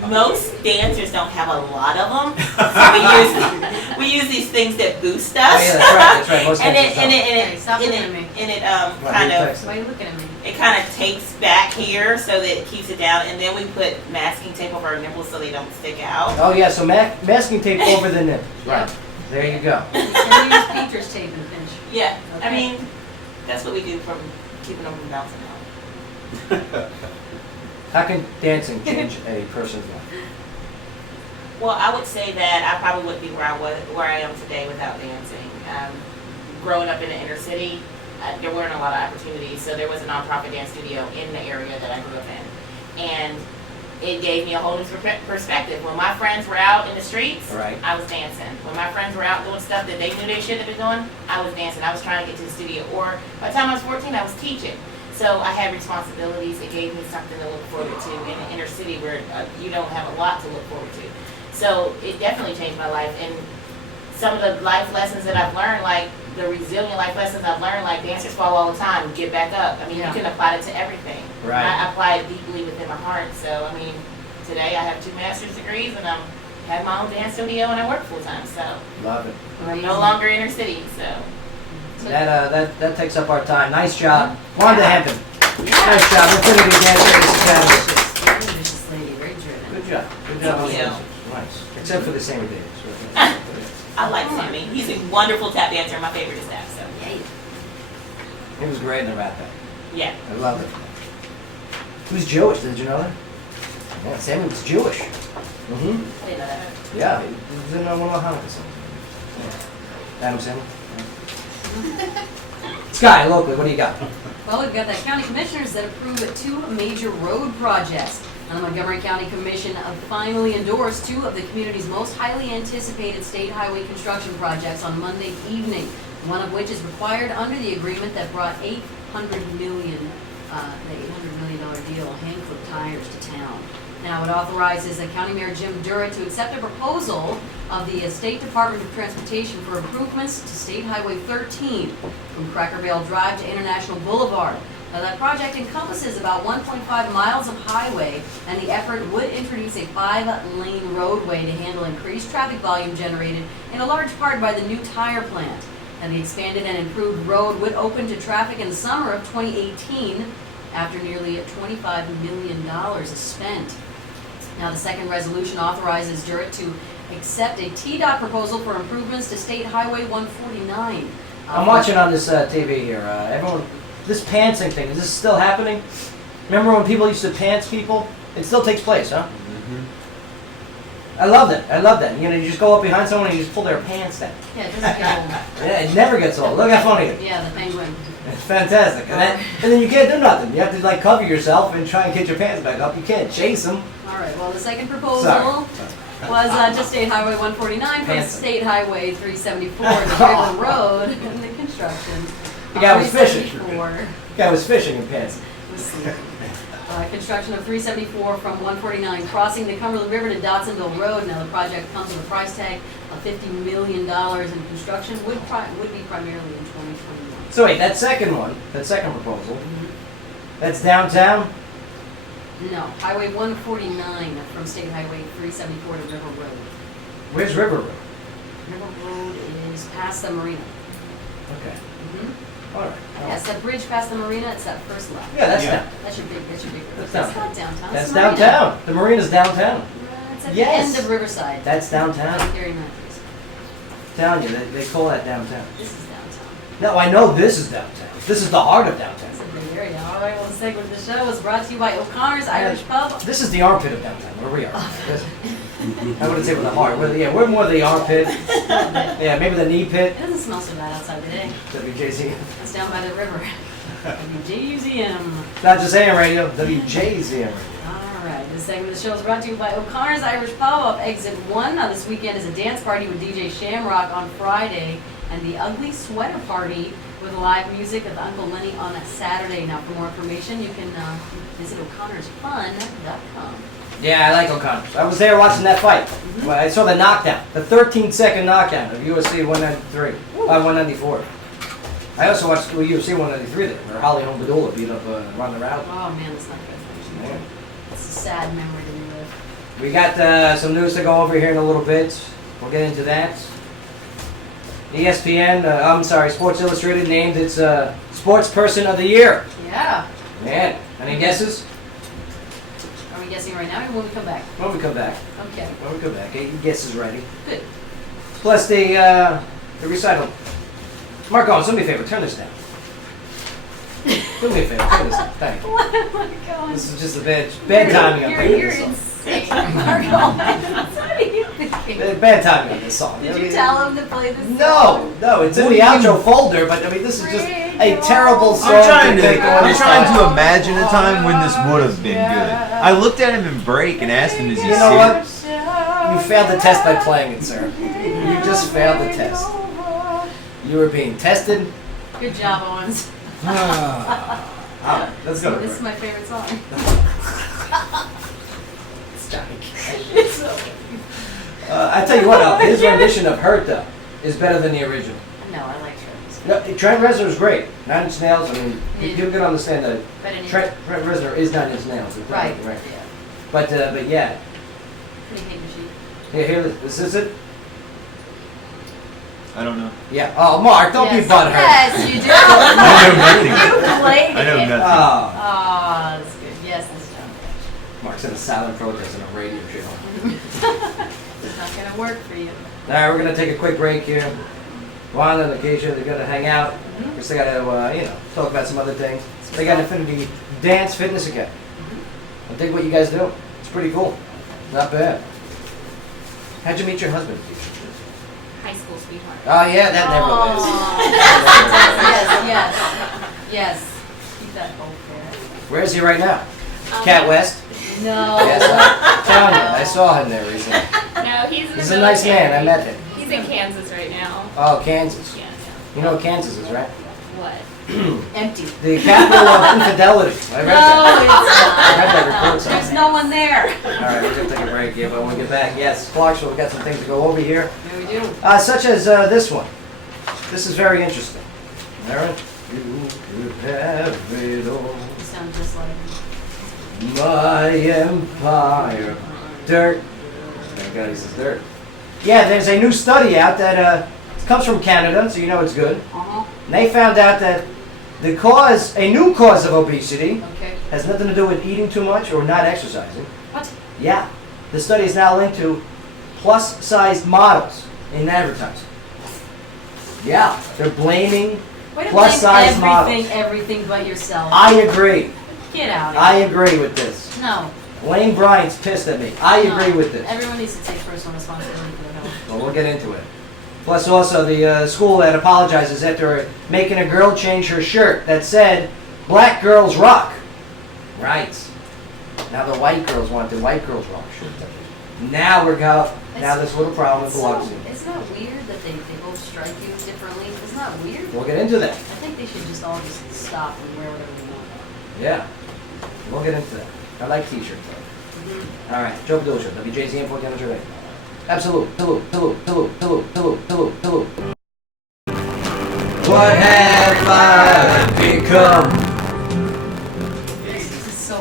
most dancers don't have a lot of them. So we use these things that boost us. Oh, yeah, that's right. Most dancers don't. Stop looking at me. And it Why are you looking at me? It kind of takes back here so that it keeps it down, and then we put masking tape over our nipples so they don't stick out. Oh yeah, so masking tape over the nipples. Right. There you go. Can you use Peter's tape and pinch? Yeah, Okay. I mean, that's what we do from keeping them from bouncing out. How can dancing change a person's life? Well, I would say that I probably wouldn't be where I am today without dancing. Growing up in the inner city, there weren't a lot of opportunities, so there was a nonprofit dance studio in the area that I grew up in, and it gave me a whole new perspective. When my friends were out in the streets, I was dancing. When my friends were out doing stuff that they knew they shouldn't have been doing, I was dancing. I was trying to get to the studio, or by the time I was 14, I was teaching. So I had responsibilities. It gave me something to look forward to in the inner city where you don't have a lot to look forward to. So it definitely changed my life. And some of the life lessons that I've learned, like the resilient life lessons I've learned, like dancers fall all the time, get back up. I mean, you can apply it to everything. Right. I apply it deeply within my heart. So, I mean, today I have 2 master's degrees and I have my own dance studio and I work full time. So Love it. I'm no longer inner city. So That takes up our time. Nice job. Wanda Hampton. Nice job. Infinity Dance Academy. Vicious lady, very driven. Good job. Good job. Thank you. Nice. Except for the same days. I like Sammy. He's a wonderful tap dancer. My favorite is that. So Yay. He was great in the rap band. yeah. I love it. He was Jewish, did you know that? Yeah, Sammy was Jewish. Mm-hmm. I didn't know that. Yeah, he was in one of the Hanukkah songs. Yeah. Adam Sandler. Yeah. Sky, locally, what do you got? Well, we've got the county commissioners that approved 2 major road projects. Now, the Montgomery County Commission finally endorsed 2 of the community's most highly anticipated state highway construction projects on Monday evening, one of which is required under the agreement that brought $800 million deal, a handful of tires to town. Now, it authorizes County Mayor Jim Durrett to accept a proposal of the State Department of Transportation for improvements to State Highway 13 from Cracker Barrel Drive to International Boulevard. Now, that project encompasses about 1.5 miles of highway, and the effort would introduce a 5-lane roadway to handle increased traffic volume generated in a large part by the new tire plant. And the expanded and improved road would open to traffic in the summer of 2018 after nearly $25 million is spent. Now, the second resolution authorizes Durrett to accept a TDOT proposal for improvements to State Highway 149. I'm watching on this TV here. Everyone, this pantsing thing, is this still happening? Remember when people used to pants people? It still takes place, huh? I love that. I love that. You know, you just go up behind someone and you just pull their pants down. Yeah, it doesn't get old. Yeah, it never gets old. Look how funny it is. Yeah, the penguin. It's fantastic. And then you can't do nothing. You have to like cover yourself and try and get your pants back up. You can't chase them. All right, well, the second proposal Sorry. was to State Highway 149 from Pantsing. State Highway 374 to River Road, and the construction. The guy was fishing. 374 The guy was fishing in pants. was seen. Construction of 374 from 149 crossing the Cumberland River to Dotsonville Road. Now, the project comes with a price tag of $50 million, and construction would be primarily in 2021. So wait, that second proposal, that's downtown? No, Highway 149 from State Highway 374 to River Road. Where's River Road? River Road is past the marina. Okay. Mm-hmm. All right. Yes, that bridge past the marina, it's that first left. Yeah, that's Yeah. down. That's your big road. That's That's downtown. not downtown. That's it's the marina. downtown. The marina's downtown. It's at Yes. the end of Riverside. That's downtown. Like Gary Matthews. Telling you, they call that downtown. This is downtown. No, I know this is downtown. This is the heart of downtown. It's a big area. All right, well, the segment of the show is brought to you by O'Connor's Irish Pub. This is the armpit of downtown, where we are. I wouldn't say we're the heart. We're more the armpit. Yeah, maybe the knee pit. It doesn't smell so bad outside today. WJZM. It's down by the river. WJZM. Not just AM radio, WJZM. All right, this segment of the show is brought to you by O'Connor's Irish Pub up Exit 1. Now, this weekend is a dance party with DJ Shamrock on Friday, and the Ugly Sweater Party with live music at the Uncle Lenny on a Saturday. Now, for more information, you can visit o'connorsfun.com. Yeah, I like O'Connor's. I was there watching that fight. Well, I saw the knockdown, the 13-second knockdown of UFC 193, 194. I also watched UFC 193 there, where Holly Holm Padula beat up Ronda Rousey. Oh, man, that's not good. Man. It's a sad memory to relive. We got some news to go over here in a little bit. We'll get into that. ESPN, Sports Illustrated named its Sports Person of the Year. Yeah. Man, any guesses? Are we guessing right now or when we come back? When we come back. Okay. When we come back. Get your guesses ready. Good. Plus the recital. Mark Owens, do me a favor, turn this down. Do me a favor, turn this down. Thank you. What am I going? This is just a bad timing on You're this song. insane. Mark Owens. What are you thinking? Bad timing on this song. Did I you mean, tell him to play this No, no, it's in the outro folder, but I mean, this is just a terrible song. I'm take on trying this to time. imagine a time when this would have been good. I looked at him in break and asked him, is he You know what? serious? You failed the test by playing it, sir. You just failed the test. You were being tested. Good job, Owens. All right, let's go. This is my favorite song. It's Johnny Cash. It's so I tell you what, his rendition of "Hurt" though is better than the original. No, I like Travis. No, Trent Reznor's great. Nine Inch Nails. I mean, Yeah. you can understand that Better than Trent Reznor is Nine Inch Nails. Right. Right. Yeah. But yeah, Pretty hate machine. here, this is it. I don't know. Yeah. Oh, Mark, don't Yes. be butthurt. Yes, you do. I know nothing. You played I know it. nothing. Oh, Oh, that's good. Yes, that's John. Mark's in a silent protest on a radio show. It's not gonna work for you. All right, we're gonna take a quick break here. Wanda and Acacia, they're gonna hang out. We're still gotta, talk about some other things. They got Infinity Dance Fitness Academy. I dig what you guys do. It's pretty cool. Not bad. How'd you meet your husband? High school sweetheart. Oh yeah, that never Yes, yes. Keep that hope there. Where's he right now? Cat West? No. Yes, I'm telling you, I saw him there recently. No, he's in the He's a nice man, I met him. He's in Kansas right now. Oh, Kansas. Yeah, You know what Kansas is, right? What? Empty. The capital of infidelity. I read that. I read that report. There's no one there. All right, we're gonna take a break here, but when we get back, yes, Clarksville, we've got some things to go over here. Here we do. Such as this one. This is very interesting. Aaron, you could have it all. You sound just like him. My empire. Dirt. Thank God he says dirt. Yeah, there's a new study out that comes from Canada, so you know it's good. Uh-huh. And they found out that a new cause of obesity Okay. has nothing to do with eating too much or not exercising. What? Yeah. The study is now linked to plus-sized models in advertising. Yeah. They're blaming Way to plus-sized blame models. everything but yourself. I agree. Get out of I here. agree with this. No. Lane Bryant's pissed at me. I agree with this. Everyone needs to take personal responsibility for their health. Well, we'll get into it. Plus also the school that apologizes after making a girl change her shirt that said, "Black girls rock." Right. Now the white girls want the white girls rock shirt. Now now this little problem with Biloxi. Isn't that weird that they both strike you differently? Isn't that weird? We'll get into that. I think they should just all just stop and wear whatever they want. Yeah. We'll get into that. I like t-shirts though. All right. Joe Padula Show. WJZM 1400 Radio. Absolute. Pillow. What have I become? This is so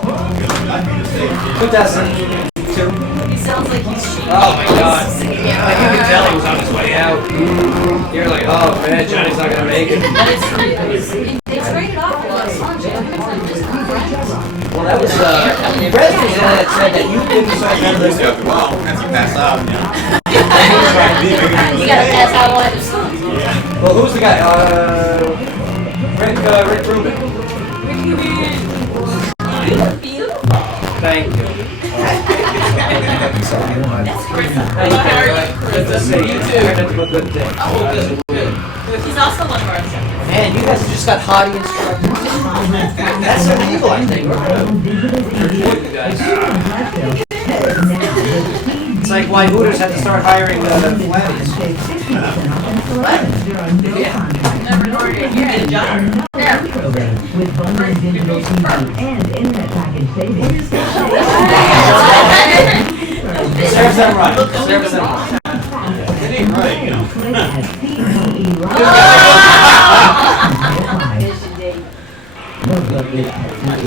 2002. He sounds like he's cheating. Oh my God. Like you could tell he was on his way out. You're like, oh man, Johnny's not gonna make it. But it's rated off a lot of songs. You don't have to just Well, that was, Brett was the one that said that you didn't decide to listen. Wow, as you pass out. You gotta pass out all the songs. Well, who's the guy? Rick Rubin. You look beautiful. Thank you. That's Chris. Good to see you too. Good thing. He's also one of our instructors. Man, you guys just got hottie instructors. That's illegal, I think. We're gonna report you guys. It's like why Hooters had to start hiring flatties. Yeah. Never heard it. You get a job. With bundled digital TV and internet package savings. Serves them right. Serves them right. It ain't right, you know.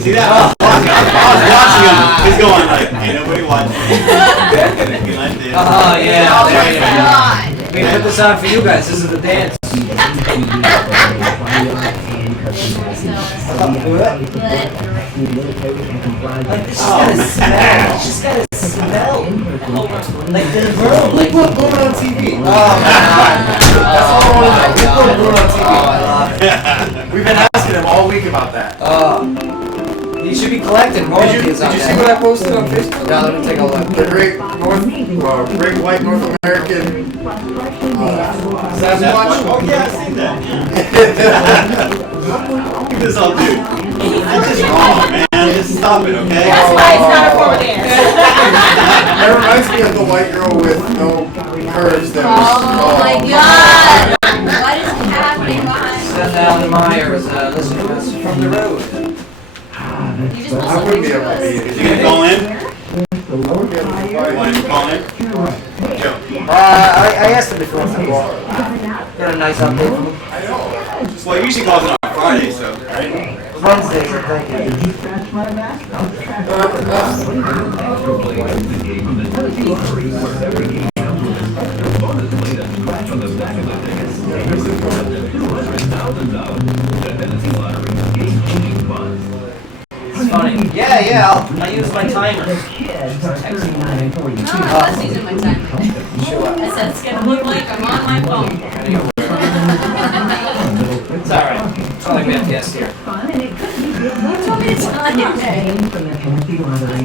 See that? I was watching him. He's going like, ain't nobody watching. Oh yeah. We put this on for you guys. This is the dance. It's just got a smell. Like the room. Like put Boom on TV. Oh man. That's all I want to know. We put Boom on TV. Oh, I love it. We've been asking him all week about that. You should be collecting royalties on that. Did you see what I posted on Facebook? No, let me take a look. The great white North American Sasquatch. Oh yeah, I've seen that. Look at this old dude. That's just wrong, man. Just stop it, okay? That's why it's not a forward dance. That reminds me of the white girl with no curves that was. Oh my God! What is happening behind Send out the Myers, listening to us from the road. you? Just I wouldn't be able to be You gonna call in? I wouldn't be able to find Want to call in? I asked him before. Got a nice update from him. I know. Well, he usually calls it on Friday, so, right? Wednesdays, I think. It's funny. Yeah, I'll use my timer. Oh, I was using my timer. Show up. I said it's gonna look like I'm on my phone. It's all right. It's only we have guests here. Fun, and it could be good. You told me to tell you that. From the fancy lottery.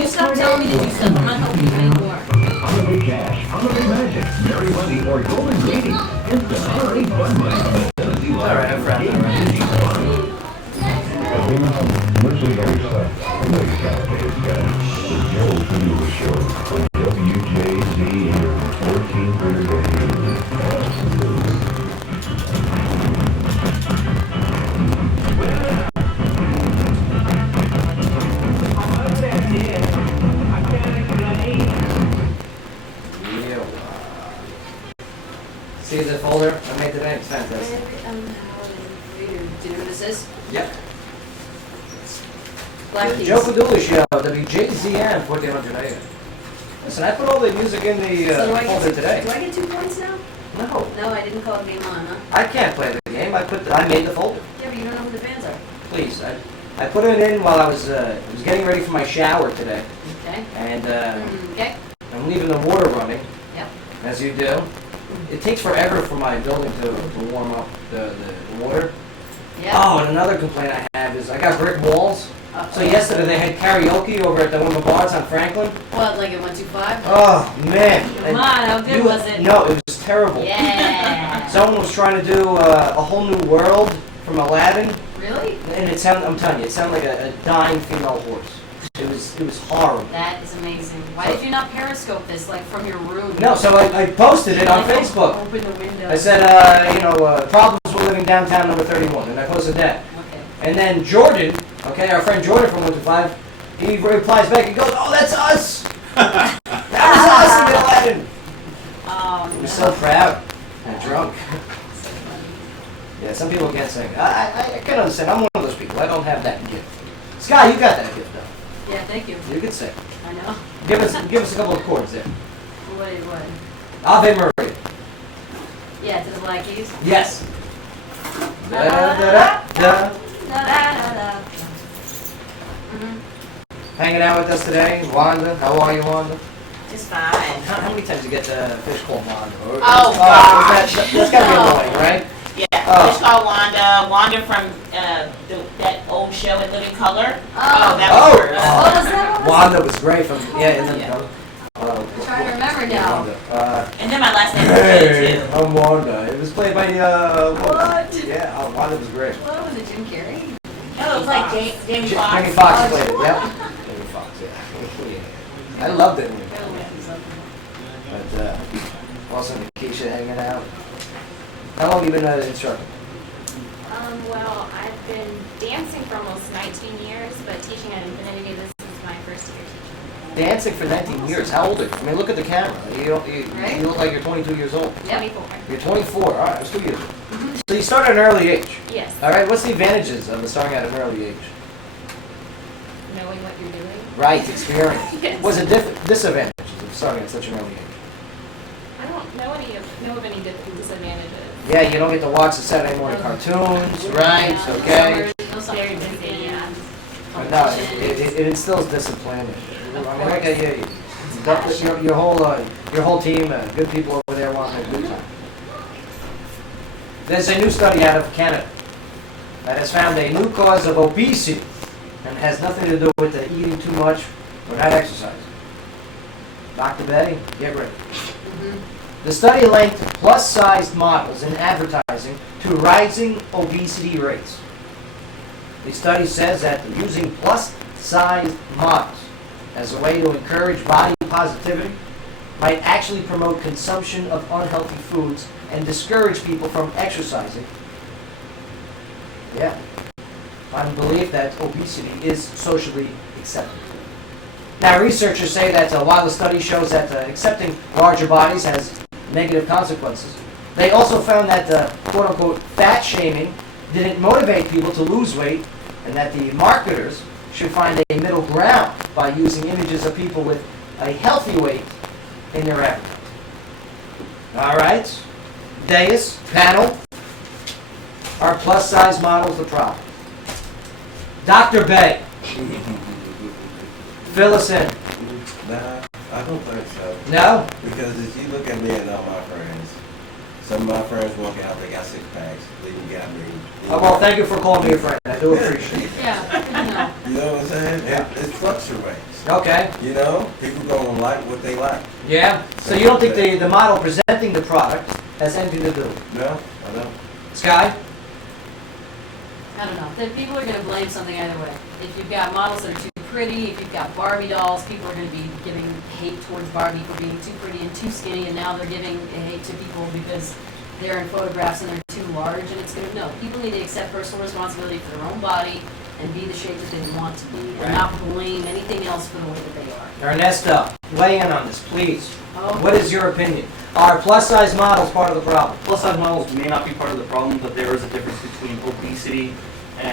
You stop telling me to do stuff. I'm not helping you anymore. Holiday cash, holiday magic, merry money, or golden greetings. Instant holiday fun money. All right, I'm friendly. Merchandise Holiday Saturday's got the Joe Padula Show on WJZM 1400 AM. Yeah. See the folder I made today? It's fantastic. Do you know what this is? Yep. Black The Keys. Joe Padula Show, WJZM 1400 AM. Listen, I put all the music in the So do I folder get, today. do I get 2 points now? No, No, I didn't call it game on, huh? I can't play the game. I made the folder. Yeah, but you don't know who the fans are. Please, I put it in while I was getting ready for my shower today, Okay? and Okay? I'm leaving the water running, Yep. as you do. It takes forever for my building to warm up the water. Yeah. Oh, and another complaint I have is I got brick walls. So yesterday they had karaoke over at one of the bars on Franklin. What, like at 125? Oh man! Come on, how good was it? No, it was terrible. Yeah. Someone was trying to do a whole new world from Aladdin, Really? and it sounded. I'm telling you, it sounded like a dying female horse. It was horrible. That is amazing. Why did you not periscope this, like from your room? No, so I posted it on Like, Facebook. Open the window. I said, problems with living downtown number 31, and I posted that. Okay. And then Jordan, okay, our friend Jordan from 125, he replies back, he goes, oh, that's us! That was us in Aladdin! Oh, He no. was so proud and drunk. Yeah, some people can't sing. I can understand. I'm one of those people. I don't have that gift. Sky, you got that gift, though. Yeah, thank you. You can sing. I know. Give us a couple of chords there. What? Ave Maria. Yeah, to the Black Keys. Yes. Da da da da. Da-da-da-da. Hanging out with us today, Wanda. How are you, Wanda? Just fine. How many times you get the fish called Wanda? Oh, gosh. That's gotta be annoying, right? Yeah, Oh. it's called Wanda. Wanda from that old show in Living Color. Oh. That was her. What was that? Wanda was great from in the Yeah. I'm trying to remember now. Wanda. And then my last name was Hey, Jay, too. I'm Wanda. It was played by What? Yeah, Wanda was great. What was it, Jim Carrey? Oh, it was like Jamie Foxx. Jamie Foxx played it. Yep. Jamie Foxx. Yeah. I loved it. But also Keisha hanging out. How long have you been instructing? Well, I've been dancing for almost 19 years, but teaching at Infinity, this is my first year teaching. Dancing for 19 years. How old are you? I mean, look at the camera. Right? You look like you're 22 years old. 24. You're 24. All right, that's 2 years. So you started at an early age. Yes. All right. What's the advantages of starting at an early age? Knowing what you're doing. Right, experience. Yes. What's the disadvantages of starting at such an early age? I don't know of any disadvantages. Yeah, you don't get to watch the Saturday morning cartoons, right? Okay. Very busy, yeah. But no, it instills discipline. I mean, look at your whole team, good people over there wanting a good time. There's a new study out of Canada that has found a new cause of obesity, and it has nothing to do with eating too much or not exercising. Dr. Betty, get ready. The study linked plus-sized models in advertising to rising obesity rates. The study says that using plus-sized models as a way to encourage body positivity might actually promote consumption of unhealthy foods and discourage people from exercising. Yeah. I believe that obesity is socially acceptable. Now, researchers say that while the study shows that accepting larger bodies has negative consequences, they also found that quote-unquote fat shaming didn't motivate people to lose weight, and that the marketers should find a middle ground by using images of people with a healthy weight in their advertising. All right, dais, panel, are plus-size models the problem? Dr. Bay, fill us in. I I don't think so. No? Because if you look at me and all my friends, some of my friends walking out, they got 6 packs. Leaving got me. Oh, well, thank you for calling me a friend. I do appreciate it. Yeah, good to know. You know what I'm saying? Yeah. It fluctuates. Okay. You know, people gonna like what they like. Yeah? So you don't think the model presenting the product has anything to do? No, I don't. Sky? I don't know. Then people are going to blame something either way. If you've got models that are too pretty, if you've got Barbie dolls, people are going to be giving hate towards Barbie for being too pretty and too skinny, and now they're giving hate to people because they're in photographs and they're too large, and it's going to, no. People need to accept personal responsibility for their own body and be the shape that they want to be, and Right. not blame anything else for the way that they are. Ernesto, weigh in on this, please. Oh. What is your opinion? Are plus-size models part of the problem? Plus size models may not be part of the problem, but there is a difference between obesity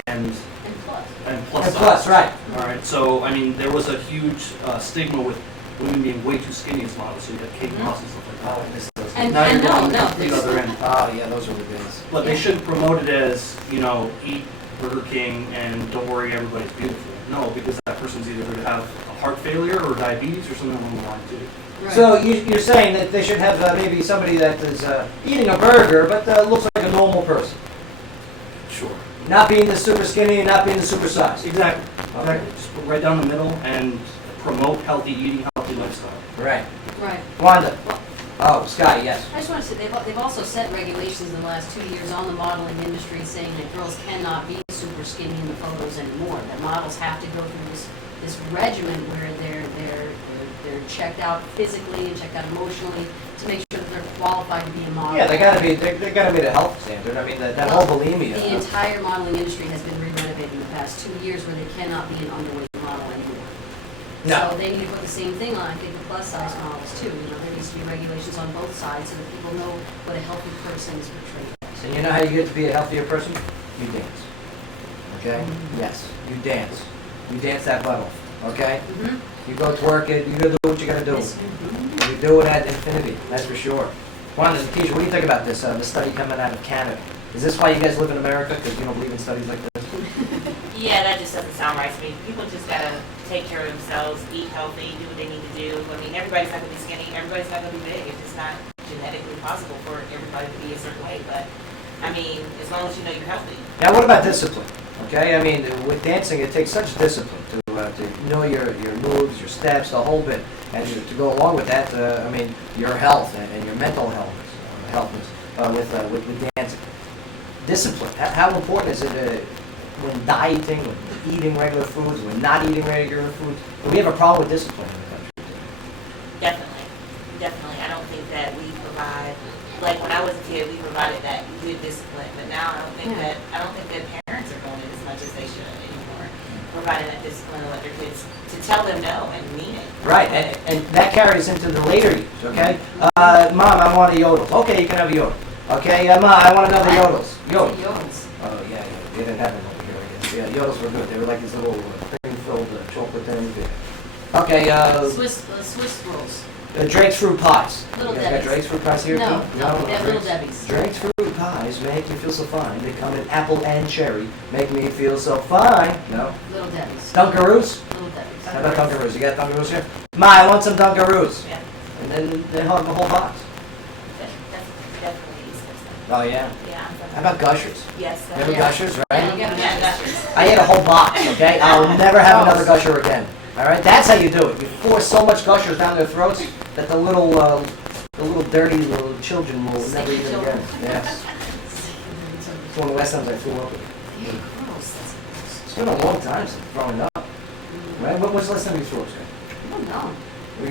and And plus. plus And size. plus, right. All right, so I mean, there was a huge stigma with women being way too skinny as models, so you had Kate Moss and stuff like Oh, that. this is... And, Now and you're no, going no, to the there's, other end. Oh, yeah, those are the days. But they shouldn't promote it as, you know, eat Burger King and don't worry, everybody's beautiful. No, because that person's either going to have a heart failure or diabetes or something along the line too. right. So you're saying that they should have maybe somebody that is eating a burger, but looks like a normal person. Sure. Not being the super skinny and not being the super size. Exactly. Okay. Just put right down the middle and promote healthy eating, healthy lifestyle. Right. Right. Wanda. Oh, Sky, yes. I just want to say, they've also set regulations in the last 2 years on the modeling industry saying that girls cannot be super skinny in the photos anymore. That models have to go through this regimen where they're checked out physically and checked out emotionally to make sure that they're qualified to be a model. Yeah, they gotta be the health standard. I mean, that whole bulimia. The entire modeling industry has been re-renovated in the past 2 years where they cannot be an underweight model anymore. No. So they need to put the same thing on, I think, the plus size models too. You know, there needs to be regulations on both sides so that people know what a healthy person is portrayed as. And you know how you get to be a healthier person? You dance. Okay? Yes, you dance. You dance that butt off. Okay? Mhm. You go twerk it. You gotta do what you gotta do. Yes, you do. You do it at infinity. That's for sure. Wanda and Keisha, what do you think about this? This study coming out of Canada. Is this why you guys live in America? Because you don't believe in studies like this? Yeah, that just doesn't sound right to me. People just gotta take care of themselves, eat healthy, do what they need to do. I mean, everybody's not gonna be skinny, everybody's not gonna be big. It's just not genetically possible for everybody to be a certain way. But, I mean, as long as you know you're healthy. Now, what about discipline? Okay, I mean, with dancing, it takes such discipline to know your moves, your steps, the whole bit, and to go along with that, I mean, your health and your mental healthness with dancing. Discipline. How important is it when dieting, when eating regular foods, when not eating regular foods? We have a problem with discipline in the country. Definitely. I don't think that we provide, like when I was a kid, we provided that good discipline. But now I don't think that parents are doing it as much as they should anymore. Providing that discipline to let their kids, to tell them no and mean it. Right, and that carries into the later years, okay? Mom, I want a yodel. Okay, you can have a yodel. Okay, Mom, I want another yodels. Yodels. Yodels. Oh, yeah, they didn't have them over here, I guess. Yeah, yodels were good. They were like these little cream-filled chocolate things. Okay, Swiss rolls. Drake's fruit pies. Little You guys got Debbie's. Drake's fruit pies here? No, too? we have Little Drake's- Debbie's. Drake's fruit pies make me feel so fine. They come in apple and cherry. Make me feel so fine. No? Little Debbie's. Dunkaroos? Little Debbie's. How about Dunkaroos? You got Dunkaroos here? Ma, I want some Dunkaroos. Yeah, And then they hug the whole box. that's definitely easy. Oh, yeah? Yeah. How about Gushers? Yes. Remember Yeah. Gushers, right? Yeah. Yeah, I ate a whole box, okay? I'll never have another Gusher again. All right? That's how you do it. You force so much Gushers down their throats that the little dirty little children will never eat it again. Yes. It's one of the last times I threw up. Ew, gross. That's gross. It's been a long time since growing up. Right? What was the last time you threw up, sir? I don't know.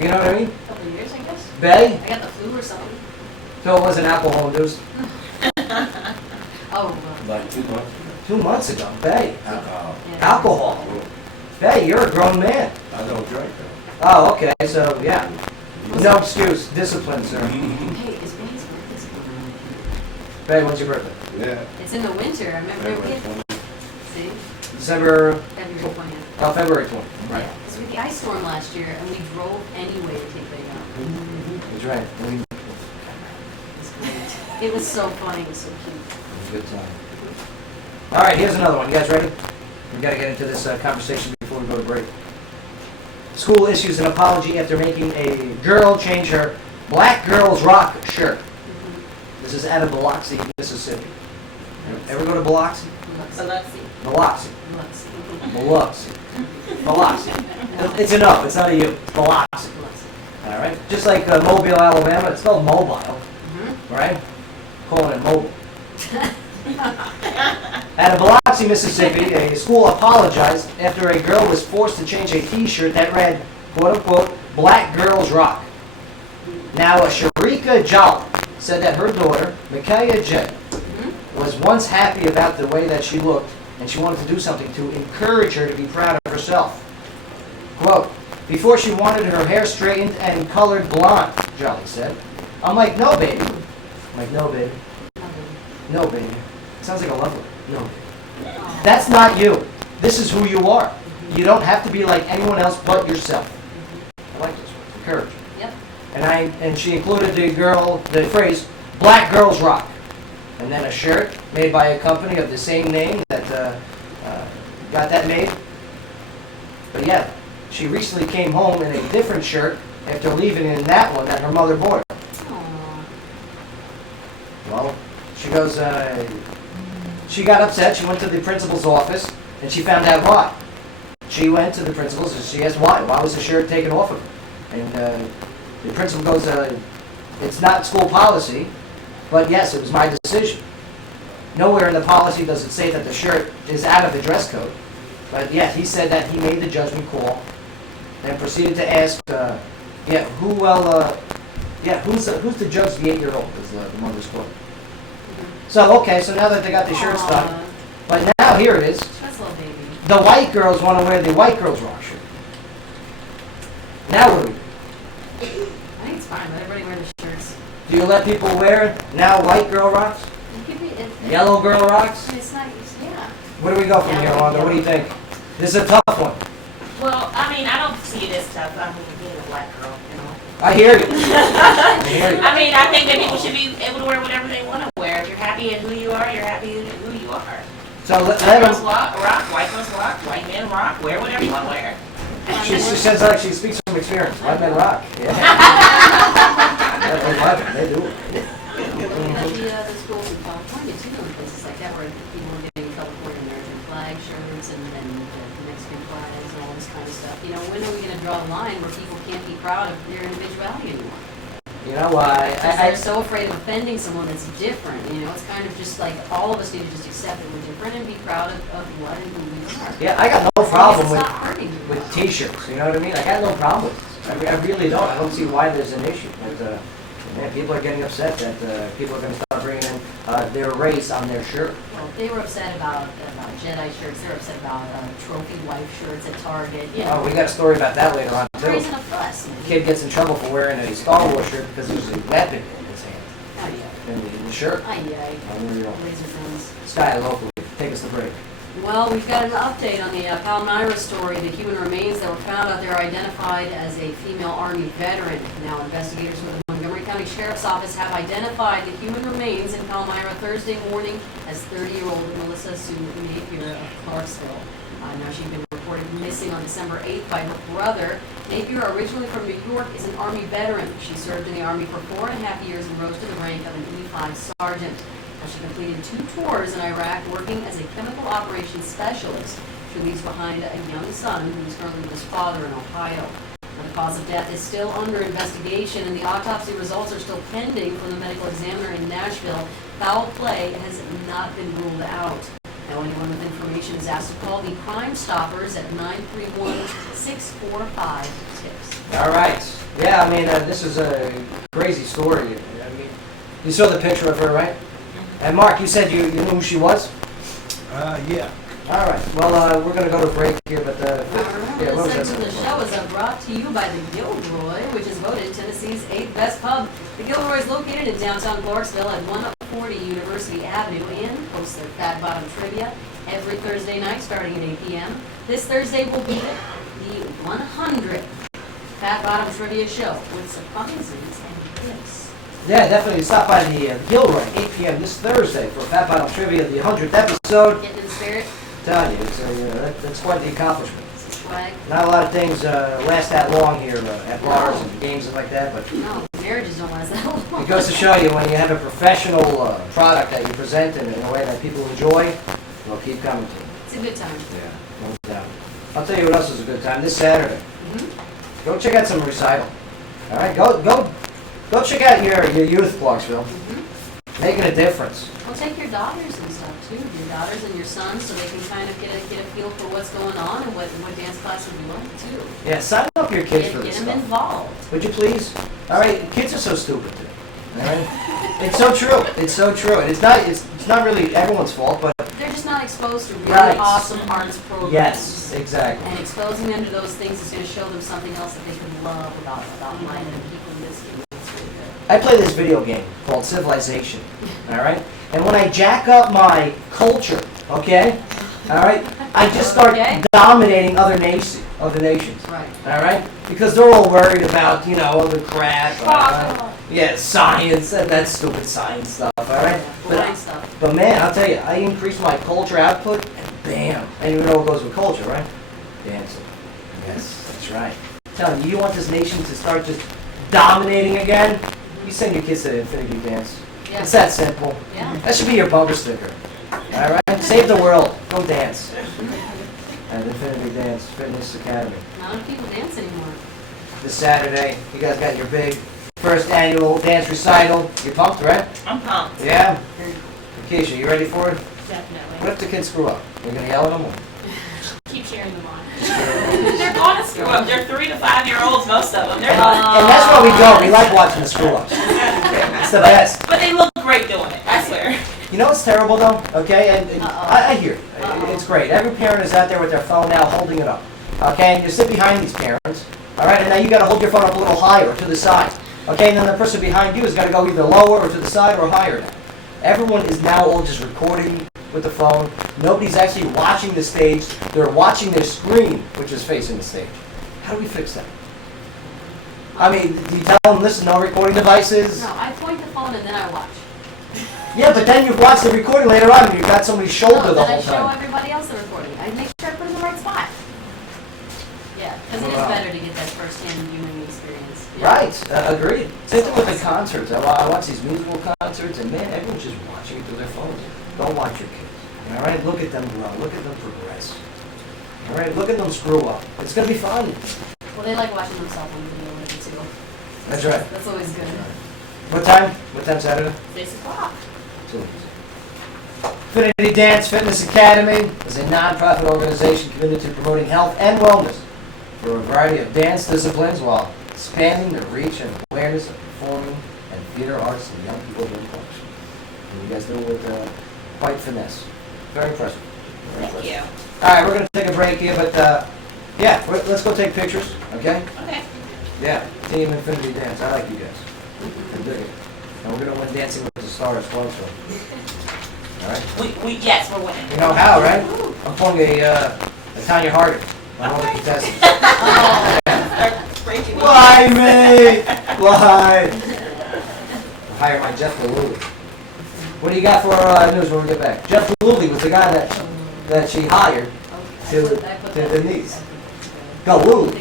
You know what I mean? A couple of years, I guess. Bay? I got the flu or something. So it wasn't alcohol induced? Oh, Like 2 months. 2 months ago. Bay. Alcohol. yeah. Alcohol. Bay, you're a grown man. I don't drink though. Oh, okay. So, yeah. No excuse. Discipline, sir. Hey, is May's birthday coming up? Bay, when's your birthday? Yeah. It's in the winter. I remember we February had, 20. see, December, February 20th. oh, February 20th. Right. Yeah, because we had the ice storm last year, and we drove anyway to take Bay out. That's right. It It was great. It was so funny. It was so cute. was a good time. All right, here's another one. You guys ready? We got to get into this conversation before we go to break. School issues an apology after making a girl change her Black Girls Rock shirt. This is out of Biloxi, Mississippi. Ever go to Biloxi? Biloxi. Biloxi. Biloxi. Biloxi. It's an up, it's not a U. It's Biloxi. All right? Just like Mobile, Alabama, it's spelled mobile. Right? Calling it mobile. Out of Biloxi, Mississippi, a school apologized after a girl was forced to change a t-shirt that read, quote-unquote, Black Girls Rock. Now, Sharika Jolly said that her daughter, Micaiah J., was once happy about the way that she looked, and she wanted to do something to encourage her to be proud of herself. Quote, before she wanted her hair straightened and colored blonde, Jolly said. I'm like, no, baby. I'm like, no, baby. No, baby. Sounds like a love letter. No, baby. That's not you. This is who you are. You don't have to be like anyone else but yourself. I like this one. Encourage. Yep. And she included the phrase, Black Girls Rock. And then a shirt made by a company of the same name that got that made. But yeah, she recently came home in a different shirt after leaving in that one that her mother bought her. Well, she goes, she got upset. She went to the principal's office and she found out why. She went to the principal's and she asked why. Why was the shirt taken off of her? And the principal goes, it's not school policy. But yes, it was my decision. Nowhere in the policy does it say that the shirt is out of the dress code. But yeah, he said that he made the judgment call, and proceeded to ask, who's the judge? The 8-year-old is the mother's quote. So okay, so now that they got the shirts done, but now here it is. The white girls want to wear the White Girls Rock shirt. Now what do we do? I think it's fine. Let everybody wear the shirts. Do you let people wear now white girl rocks? Yellow girl rocks? It's not, yeah. Where do we go from here, Wanda? What do you think? This is a tough one. Well, I mean, I don't see it as tough. I mean, being a black girl, you know. I hear you. I hear you. I mean, I think that people should be able to wear whatever they want to wear. If you're happy in who you are, you're happy in who you are. So let Black girls them. rock, white girls rock, white men rock, wear whatever you want to wear. She says like she speaks from experience. White men rock. Yeah. They do. The schools in California too, in places like that where people are getting California American flag shirts and then the Mexican flags and all this kind of stuff. You know, when are we going to draw a line where people can't be proud of their individuality anymore? You know why? Because they're so afraid of offending someone that's different. You know, it's kind of just like all of us need to just accept that we're different and be proud of what and who we are. Yeah, I got no problem with t-shirts. You know what I mean? I got no problem with it. I really don't. I don't see why there's an issue. But, man, people are getting upset that people are going to start bringing in their race on their shirt. Well, they were upset about Jedi shirts. They were upset about trophy wife shirts at Target. You know. Oh, we got a story about that later on too. Raising a fuss. The kid gets in trouble for wearing a Star Wars shirt because there's a weapon in his hand. Oh yeah. In the shirt. Oh yeah. Unreal. Laser guns. Style locally. Take us to break. Well, we've got an update on the Palmyra story. The human remains that were found out there identified as a female Army veteran. Now, investigators with the Montgomery County Sheriff's Office have identified the human remains in Palmyra Thursday morning as 30-year-old Melissa Sue Napier of Clarksville. Now, she'd been reported missing on December 8th by her brother. Napier, originally from New York, is an Army veteran. She served in the Army for 4.5 years and rose to the rank of an E5 sergeant. She completed 2 tours in Iraq working as a chemical operations specialist. She leaves behind a young son who is currently with his father in Ohio. Now, the cause of death is still under investigation and the autopsy results are still pending from the medical examiner in Nashville. Foul play has not been ruled out. Now, anyone with information is asked to call the Crime Stoppers at 931-645-TIPS. All right. Yeah, I mean, this is a crazy story. I mean, you saw the picture of her, right? And Mark, you said you knew who she was? Yeah. All right. Well, we're going to go to break here, but This section of the show is brought to you by the Gilroy, which is voted Tennessee's 8th best pub. The Gilroy is located in downtown Clarksville at 140 University Avenue and hosts their Fat Bottom Trivia every Thursday night starting at 8 p.m. This Thursday will be the 100th Fat Bottom Trivia Show with surprises and gifts. yeah, definitely stop by the Gilroy, 8 p.m. this Thursday for Fat Bottom Trivia, the 100th episode. Getting in the spirit. Tell you, that's quite the accomplishment. This is swag. Not a lot of things last that long here at bars and games and like that, but No, marriages don't last that long. it goes to show you when you have a professional product that you present in a way that people enjoy, they'll keep coming to you. It's a good time. Yeah, no doubt. I'll tell you what else is a good time. This Saturday, go check out some recital. All right, go check out your youth, Clarksville. Making a difference. Well, take your daughters and stuff too, your daughters and your sons, so they can kind of get a feel for what's going on and what dance class would be like too. Yeah, sign up your kids for Get this them stuff. involved. Would you please? All right, kids are so stupid today. All right, it's so true. It's so true, and it's not really everyone's fault, but They're just not exposed to really Right. awesome arts programs. yes, exactly. And exposing them to those things is going to show them something else that they can love about life and people in this game. It's really good. I play this video game called Civilization. All right, and when I jack up my culture, okay, all right, I just start Okay. dominating other nations. Right. All right, because they're all worried about other crap. Yeah, science, that stupid science stuff. All right, Boring stuff. but man, I'll tell you, I increase my culture output, and bam, and you know what goes with culture, right? Dancing. Yes, that's right. I'm telling you, you want this nation to start just dominating again? You send your kids to the Infinity Dance. Yeah. It's that simple. Yeah. That should be your bumper sticker. All right, save the world. Go dance. At Infinity Dance Fitness Academy. Not enough people dance anymore. This Saturday, you guys got your big first annual dance recital. You pumped, right? I'm pumped. Yeah? Keisha, you ready for it? Definitely. What if the kids screw up? You're going to yell at them? Keep cheering them on. They're going to screw up. They're 3 to 5 year olds, most of them. They're And going. that's why we go. We like watching the screw ups. It's the best. But they look great doing it. I swear. You know what's terrible though? Okay, and I hear it. It's great. Every parent is out there with their phone now holding it up. Okay, and you sit behind these parents. All right, and now you got to hold your phone up a little higher to the side. Okay, and then the person behind you has got to go either lower or to the side or higher now. Everyone is now all just recording with the phone. Nobody's actually watching the stage. They're watching their screen, which is facing the stage. How do we fix that? I mean, do you tell them, listen, no recording devices? No, I point the phone and then I watch. Yeah, but then you watch the recording later on and you've got somebody's shoulder No, the then I whole show time. everybody else the recording. I make sure I put it in the right spot. Yeah, because it is Wow. better to get that first-hand viewing experience. Yeah. Right, agreed. Same thing with the concerts. I watch these musical concerts and man, everyone's just watching it through their phones. Don't watch your kids. All right, look at them grow. Look at them progress. All right, look at them screw up. It's going to be fun. Well, they like watching themselves on video with it too. That's right. That's always good. What time? What time Saturday? 6 o'clock. 2. Infinity Dance Fitness Academy is a non-profit organization committed to promoting health and wellness for a variety of dance disciplines while expanding the reach and awareness of performing and theater arts to young people in Clarksville. And you guys do it with quite finesse. Very impressive. Very Thank impressive. you. All right, we're going to take a break here, but yeah, let's go take pictures, okay? Okay. Yeah, Team Infinity Dance. I like you guys. I dig it. And we're going to win Dancing with the Stars, Clarksville. All right? Yes, we're winning. You know how, right? I'm pulling a Tanya Harding on all the contestants. Why me? Why? I'll hire my Jeff Galooly. What do you got for news when we get back? Jeff Galooly was the guy that she hired to Denise. Galooly.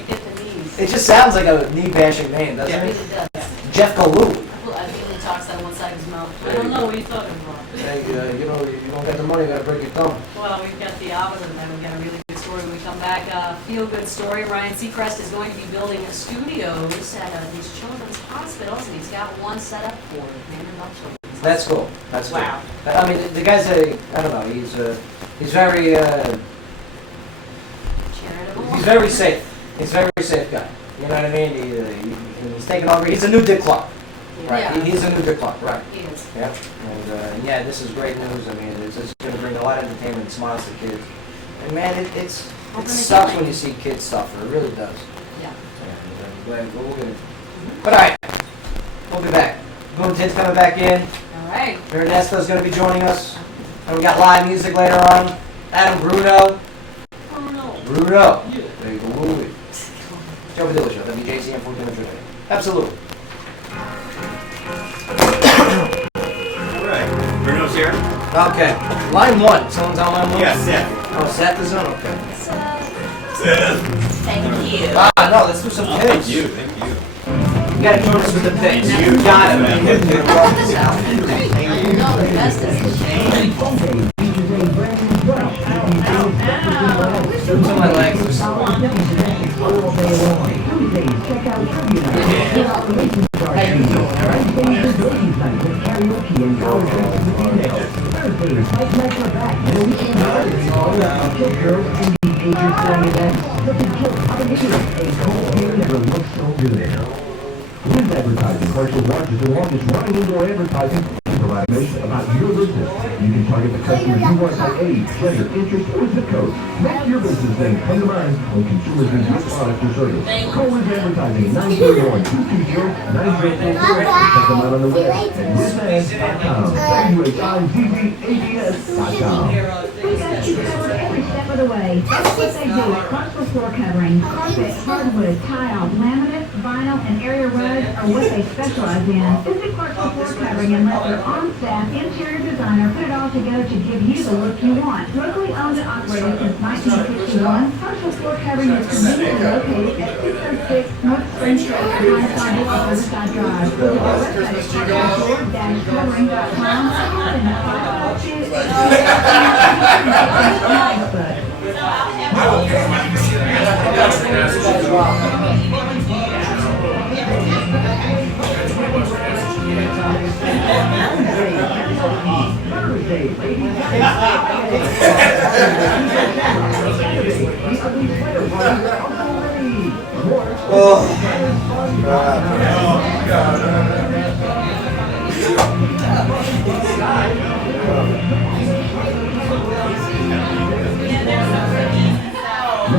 It just sounds like a knee-bashing name, doesn't It it? really does. Jeff Galooly. Well, I think he talks out of one side of his mouth. I don't know what you're talking about. Hey, you don't get the money, you gotta break your thumb. Well, we've got the opposite of that. We've got a really good story. When we come back, feel-good story. Ryan Seacrest is going to be building studios at these children's hospitals, and he's got one set up for Vanderbilt children. That's cool. That's cool. Wow. I mean, the guy's I don't know, he's very, Charitable. he's very safe. He's a very safe guy. You know what I mean? He's taking over. He's a new Dick Clark. Right. Yeah. He's a new Dick Clark. Right. He is. Yeah. And yeah, this is great news. I mean, it's going to bring a lot of entertainment and smiles to kids. And man, it sucks when you see kids suffer. It really does. Yeah. Yeah. And, we're gonna. But all right, we'll be back. Boom Tin's coming back in. All right. Ernesto's going to be joining us. And we got live music later on. Adam Bruno. Bruno. There you go. Woo-wee. Joe Padula Show, WJZM 1400. Absolutely. All right. Bruno's here. Okay. Line 1. Someone's on line 1? Yeah, Seth. Oh, Seth is on? Okay. Thank you. Ah, no, let's do some picks. Thank you. You gotta join us with the picks. You got it, man. You know the best is the shame. To my legs. News advertising, commercial's largest and longest running indoor advertising, and provide information about your business. You can target the customers you want by age, gender, interest, or zip code. Make your business name come to mind when consumers need your product or service. Call News Advertising 931-220-9044. Check them out on the web at newsads.com. WHIZZABS.com. We got you covered every step of the way. That's what they do. Comfortable floor covering, carpet, hardwood, tile, laminate, vinyl, and area rugs are what they specialize in. Visit Clarksville Floor Covering and let their on-staff interior designer put it all together to give you the look you want. Locally owned and operated since 1961, Clarksville Floor Covering is conveniently located at 606 North Spring Street, High Riverside Drive. Visit our website at clarksville-covering.com or in the Is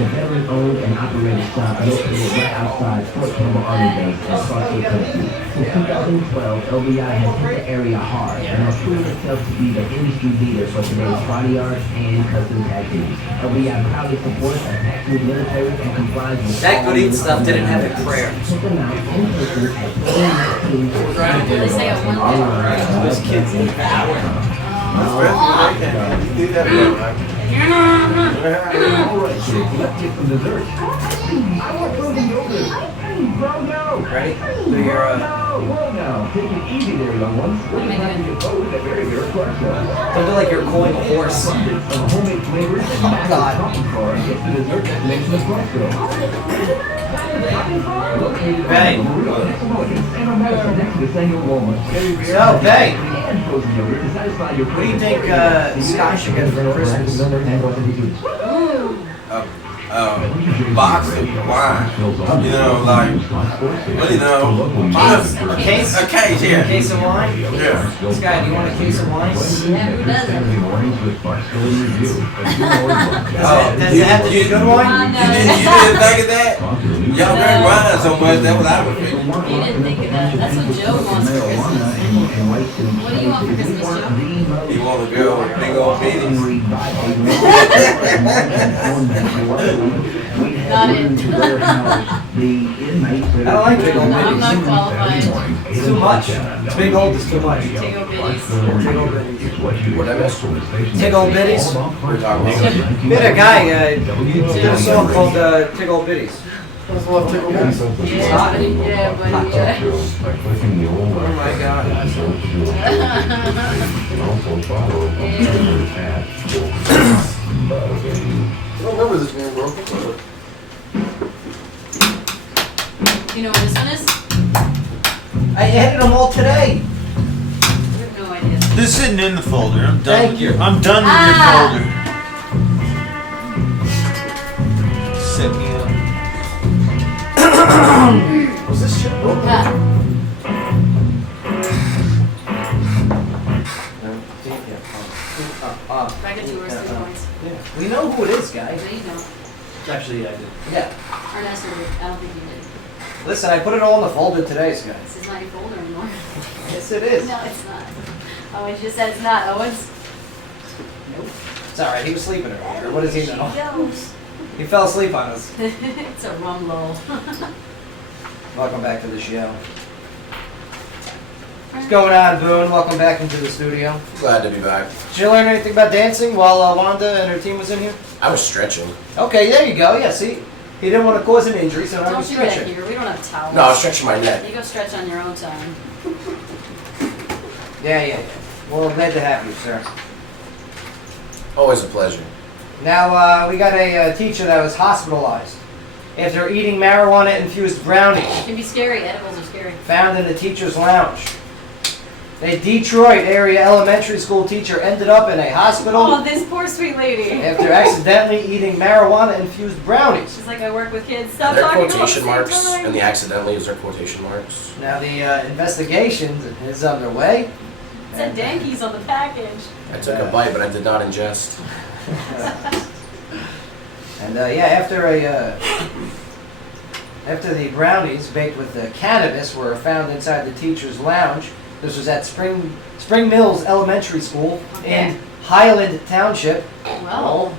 a veteran-owned and operated shop located right outside Fort Campbell Army Base in Clarksville, Tennessee. Since 2012, LBI has hit the area hard and has proven itself to be the industry leader for today's body art and customs activities. LBI proudly supports our taxable military and complies with That good eat stuff didn't have a prayer. Check them out in person at 2019 They say I want online. Those kids need power. You do that, right? All right, kids, let's get some dessert. I want frozen yogurt. Bro, no. Ready? Do your, Whoa, now. Take it easy there, young ones. We're just having you with a very good Clarksville. don't do like you're calling a horse. Abundance of homemade flavors and massive topping car gets the dessert destination of Clarksville. Located Bang. on Amarillo, and on Madison next to the Samuel Walmart. So, Bang, And frozen yogurt to satisfy your what do you think Sky should get for Christmas? Box of wine. You know, like, well, you know, A case? a case, A yeah. case of wine? Yeah. Sky, do you want a case of wine? Yeah, who doesn't? Does it have to be good wine? You didn't think of that? Y'all drink wine so much, that's what I would think. You didn't think of that. That's what Joe wants for Christmas. What do you want for Christmas, Joe? You want to go big old bitties? Not it. I don't like big old No, I'm not bitties. qualified. It's too much. Big old is too much. Take over bitties. Big old bitties. Whatever. Tig old bitties? We're talking about. We had a guy, did a song called Tig Old Bitties. Yeah, buddy, yeah. Oh my god. I don't remember this man, bro. You know what this one is? I edited them all today. I have no idea. This is sitting in the folder. I'm done. Thank with you. I'm done with your folder. Set me up. Was this shit broken? Ah, I got two or three points. We know who it is, guys. No, you don't. Actually, I did. Yeah. Ernesto did. I don't think you did. Listen, I put it all in the folder today, Sky. This is not your folder anymore. Yes, it is. No, it's not. Owens just said it's not. Owens. It's alright, he was sleeping earlier. What does he know? Goes. He fell asleep on us. It's a rum lull. Welcome back to the show. What's going on, Boone? Welcome back into the studio. Glad to be back. Did you learn anything about dancing while Wanda and her team was in here? I was stretching. Okay, there you go. Yeah, see, he didn't want to cause an injury, so I Don't was do that stretching. here, we don't have towels. No, I was stretching my neck. You go stretch on your own time. Yeah. Well, glad to have you, sir. Always a pleasure. Now, we got a teacher that was hospitalized after eating marijuana-infused brownies It can be scary, edibles are scary. found in the teacher's lounge. A Detroit area elementary school teacher ended up in a hospital Oh, this poor sweet lady. after accidentally eating marijuana-infused brownies. She's like, I work with kids, stop Their talking about the quotation same marks time. and the accidentally is their quotation marks. Now, the investigation is underway. It said Dankies on the package. I took a bite, but I did not ingest. And after the brownies baked with cannabis were found inside the teacher's lounge, this was at Spring Mills Elementary School Okay. in Highland Township, Well.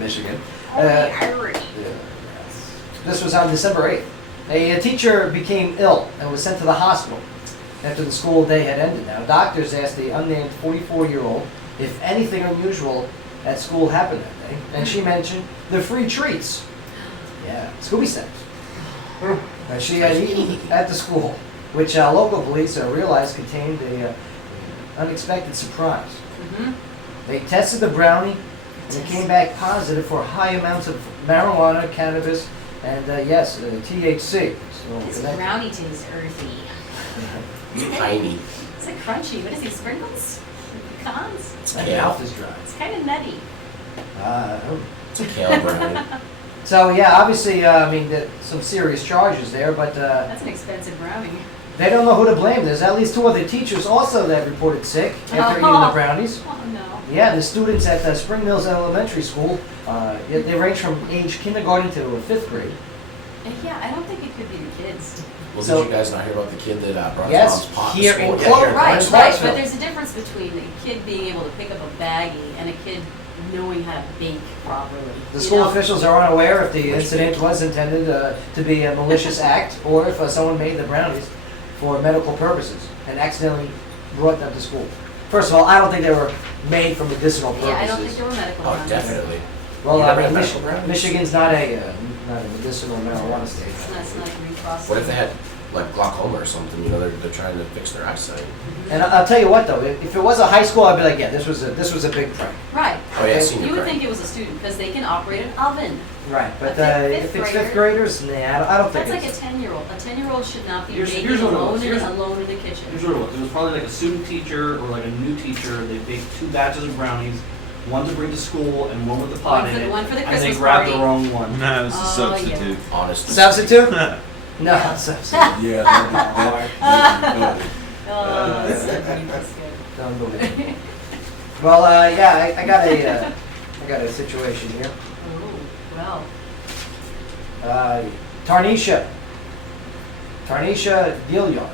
Michigan. Irish. This was on December 8th. A teacher became ill and was sent to the hospital after the school day had ended. Now, doctors asked the unnamed 44-year-old if anything unusual at school happened that day, and she mentioned the free treats. Yeah, Scooby snacks. That she had eaten at the school, which local police realized contained a unexpected surprise. Mm-hmm. They tested the brownie, and it came back positive for high amounts of marijuana, cannabis, and THC. So This that- brownie tastes earthy. Tiny. It's like crunchy. What is he, sprinkles? Pecans? my Yeah. mouth is dry. It's kind of nutty. It's a kale brownie. So yeah, obviously, some serious charges there, but That's an expensive brownie. they don't know who to blame. There's at least 2 other teachers also that reported sick after eating the brownies. Oh, no. Yeah, the students at Spring Mills Elementary School, they range from age kindergarten to 5th grade. Yeah, I don't think it could be the kids. Well, So- did you guys not hear about the kid that brought Yes, his mom's pot here to school? in Yeah, Clark- here in right, Clarksville. right. But there's a difference between a kid being able to pick up a baggie and a kid knowing how to bake properly. The You school know? officials are unaware if the incident was intended to be a malicious act or if someone made the brownies for medical purposes and accidentally brought them to school. First of all, I don't think they were made for medicinal purposes. Yeah, I don't think they were medical Oh, brownies. definitely. Well, You I never mean, had medical brownies? Michigan's not a medicinal marijuana state. That's not reprocessed. What if they had like glaucoma or something? You know, they're trying to fix their eyesight. And I'll tell you what, though, if it was a high school, I'd be like, yeah, this was a big prank. Right. Oh yeah, Okay. senior You would prank. think it was a student because they can operate an oven. Right, but A if it's fifth fifth graders, nah, I don't think That's like a it's. 10-year-old. A 10-year-old should not be Here's baking what it alone was. in Here's the kitchen. Here's what it was. It was probably like a student teacher or like a new teacher. They baked 2 batches of brownies, one to bring to school and one with the pot One in for- it. one for the and they Christmas grabbed party. the wrong one. No, it's a Oh, substitute. Honest. Substitute? No, substitute. Yeah. Oh, that's so deep. That's good. Unbelievable. Well, yeah, I got a situation here. Oh, well. Tarnisha Dealyard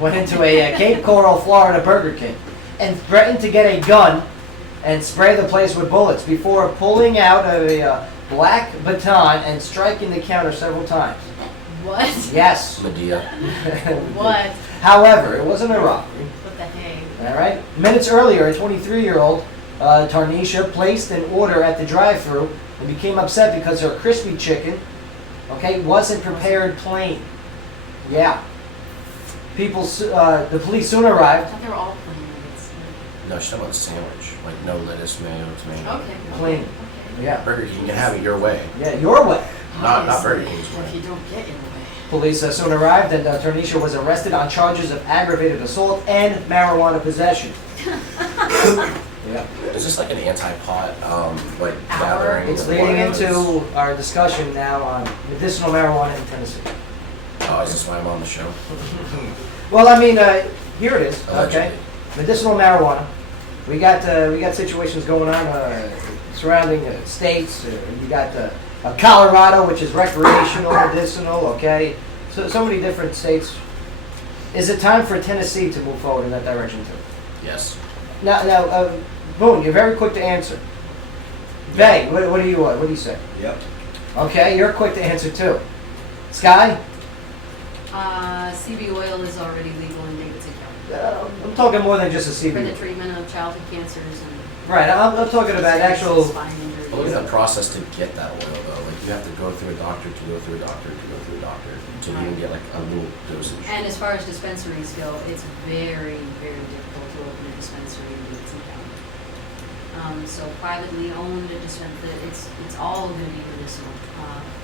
went into a Cape Coral, Florida Burger King and threatened to get a gun and spray the place with bullets before pulling out a black baton and striking the counter several times. What? Yes. Medea. What? However, it wasn't a robbery. What the heck? All right. Minutes earlier, a 23-year-old Tarnisha placed an order at the drive-thru and became upset because her crispy chicken, wasn't prepared plain. Yeah. The police soon I arrived. thought they were all plain nuggets. No, she's talking about the sandwich. Like no lettuce, mayo, tomato. Okay. Plain. Okay. Yeah. Burger King, you can have it your way. Yeah, your way. Not Burger Obviously, King's If way. you don't get your way. Police soon arrived, and Tarnisha was arrested on charges of aggravated assault and marijuana possession. Yeah. Is this like an anti-pot, gathering? It's of leading wives? into our discussion now on medicinal marijuana in Tennessee. Oh, is this why I'm on the show? Well, I mean, here it is. Okay, Allegedly. medicinal marijuana. We got situations going on surrounding states. You got Colorado, which is recreational medicinal. Okay, so many different states. Is it time for Tennessee to move forward in that direction too? Yes. Now, Boone, you're very quick to answer. Bay, what do you say? Yep. Okay, you're quick to answer too. Sky, CB oil is already legal in Davidson County I'm talking more than just a for the CB. treatment of childhood cancers and Right, I'm talking about actual, Spine injuries. But look at that process to get that oil though. Like you have to go through a doctor to go through a doctor to go through a doctor to even get like a little dosage. And as far as dispensaries go, it's very, very difficult to open a dispensary in Davidson County. So privately owned it's all going to be medicinal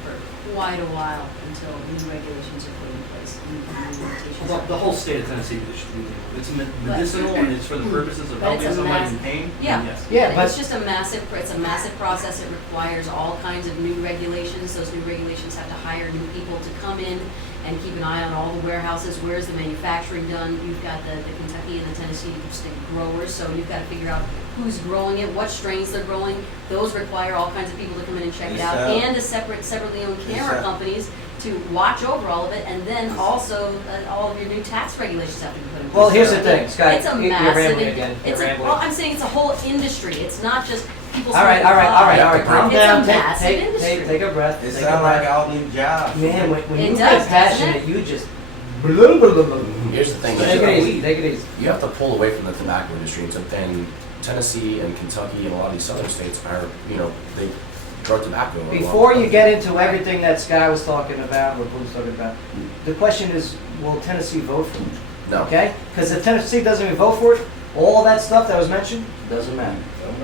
for quite a while until new regulations are put in place. New limitations Well, are- the whole state of Tennessee should be legal. It's medicinal and it's for the purposes of But it's helping a somebody mass- in pain. Yeah, Yes. Yeah, but- it's just a massive process. It requires all kinds of new regulations. Those new regulations have to hire new people to come in and keep an eye on all the warehouses. Where's the manufacturing done? You've got the Kentucky and the Tennessee state growers, so you've got to figure out who's growing it, what strains they're growing. Those require all kinds of people to come in and check it out, and a separately owned camera companies to watch over all of it, and then also all of your new tax regulations have to be put in place. well, here's So the thing, Scott, it's a you're massive. rambling again, you're It's a, rambling. well, I'm saying it's a whole industry. It's not just people. All right, calm It's down, a massive industry. take a breath. It take sounds a like breath. all new jobs. Man, when It you does, get doesn't passionate, it? you just, blah, blah, blah, blah. Here's the thing. Take it easy, take it easy. You have to pull away from the tobacco industry, and Tennessee and Kentucky and a lot of these southern states are, they grow tobacco. Before you get into everything that Scott was talking about, what Blue's talking about, the question is, will Tennessee vote for it? No. Okay? Because if Tennessee doesn't even vote for it, all that stuff that was mentioned doesn't matter.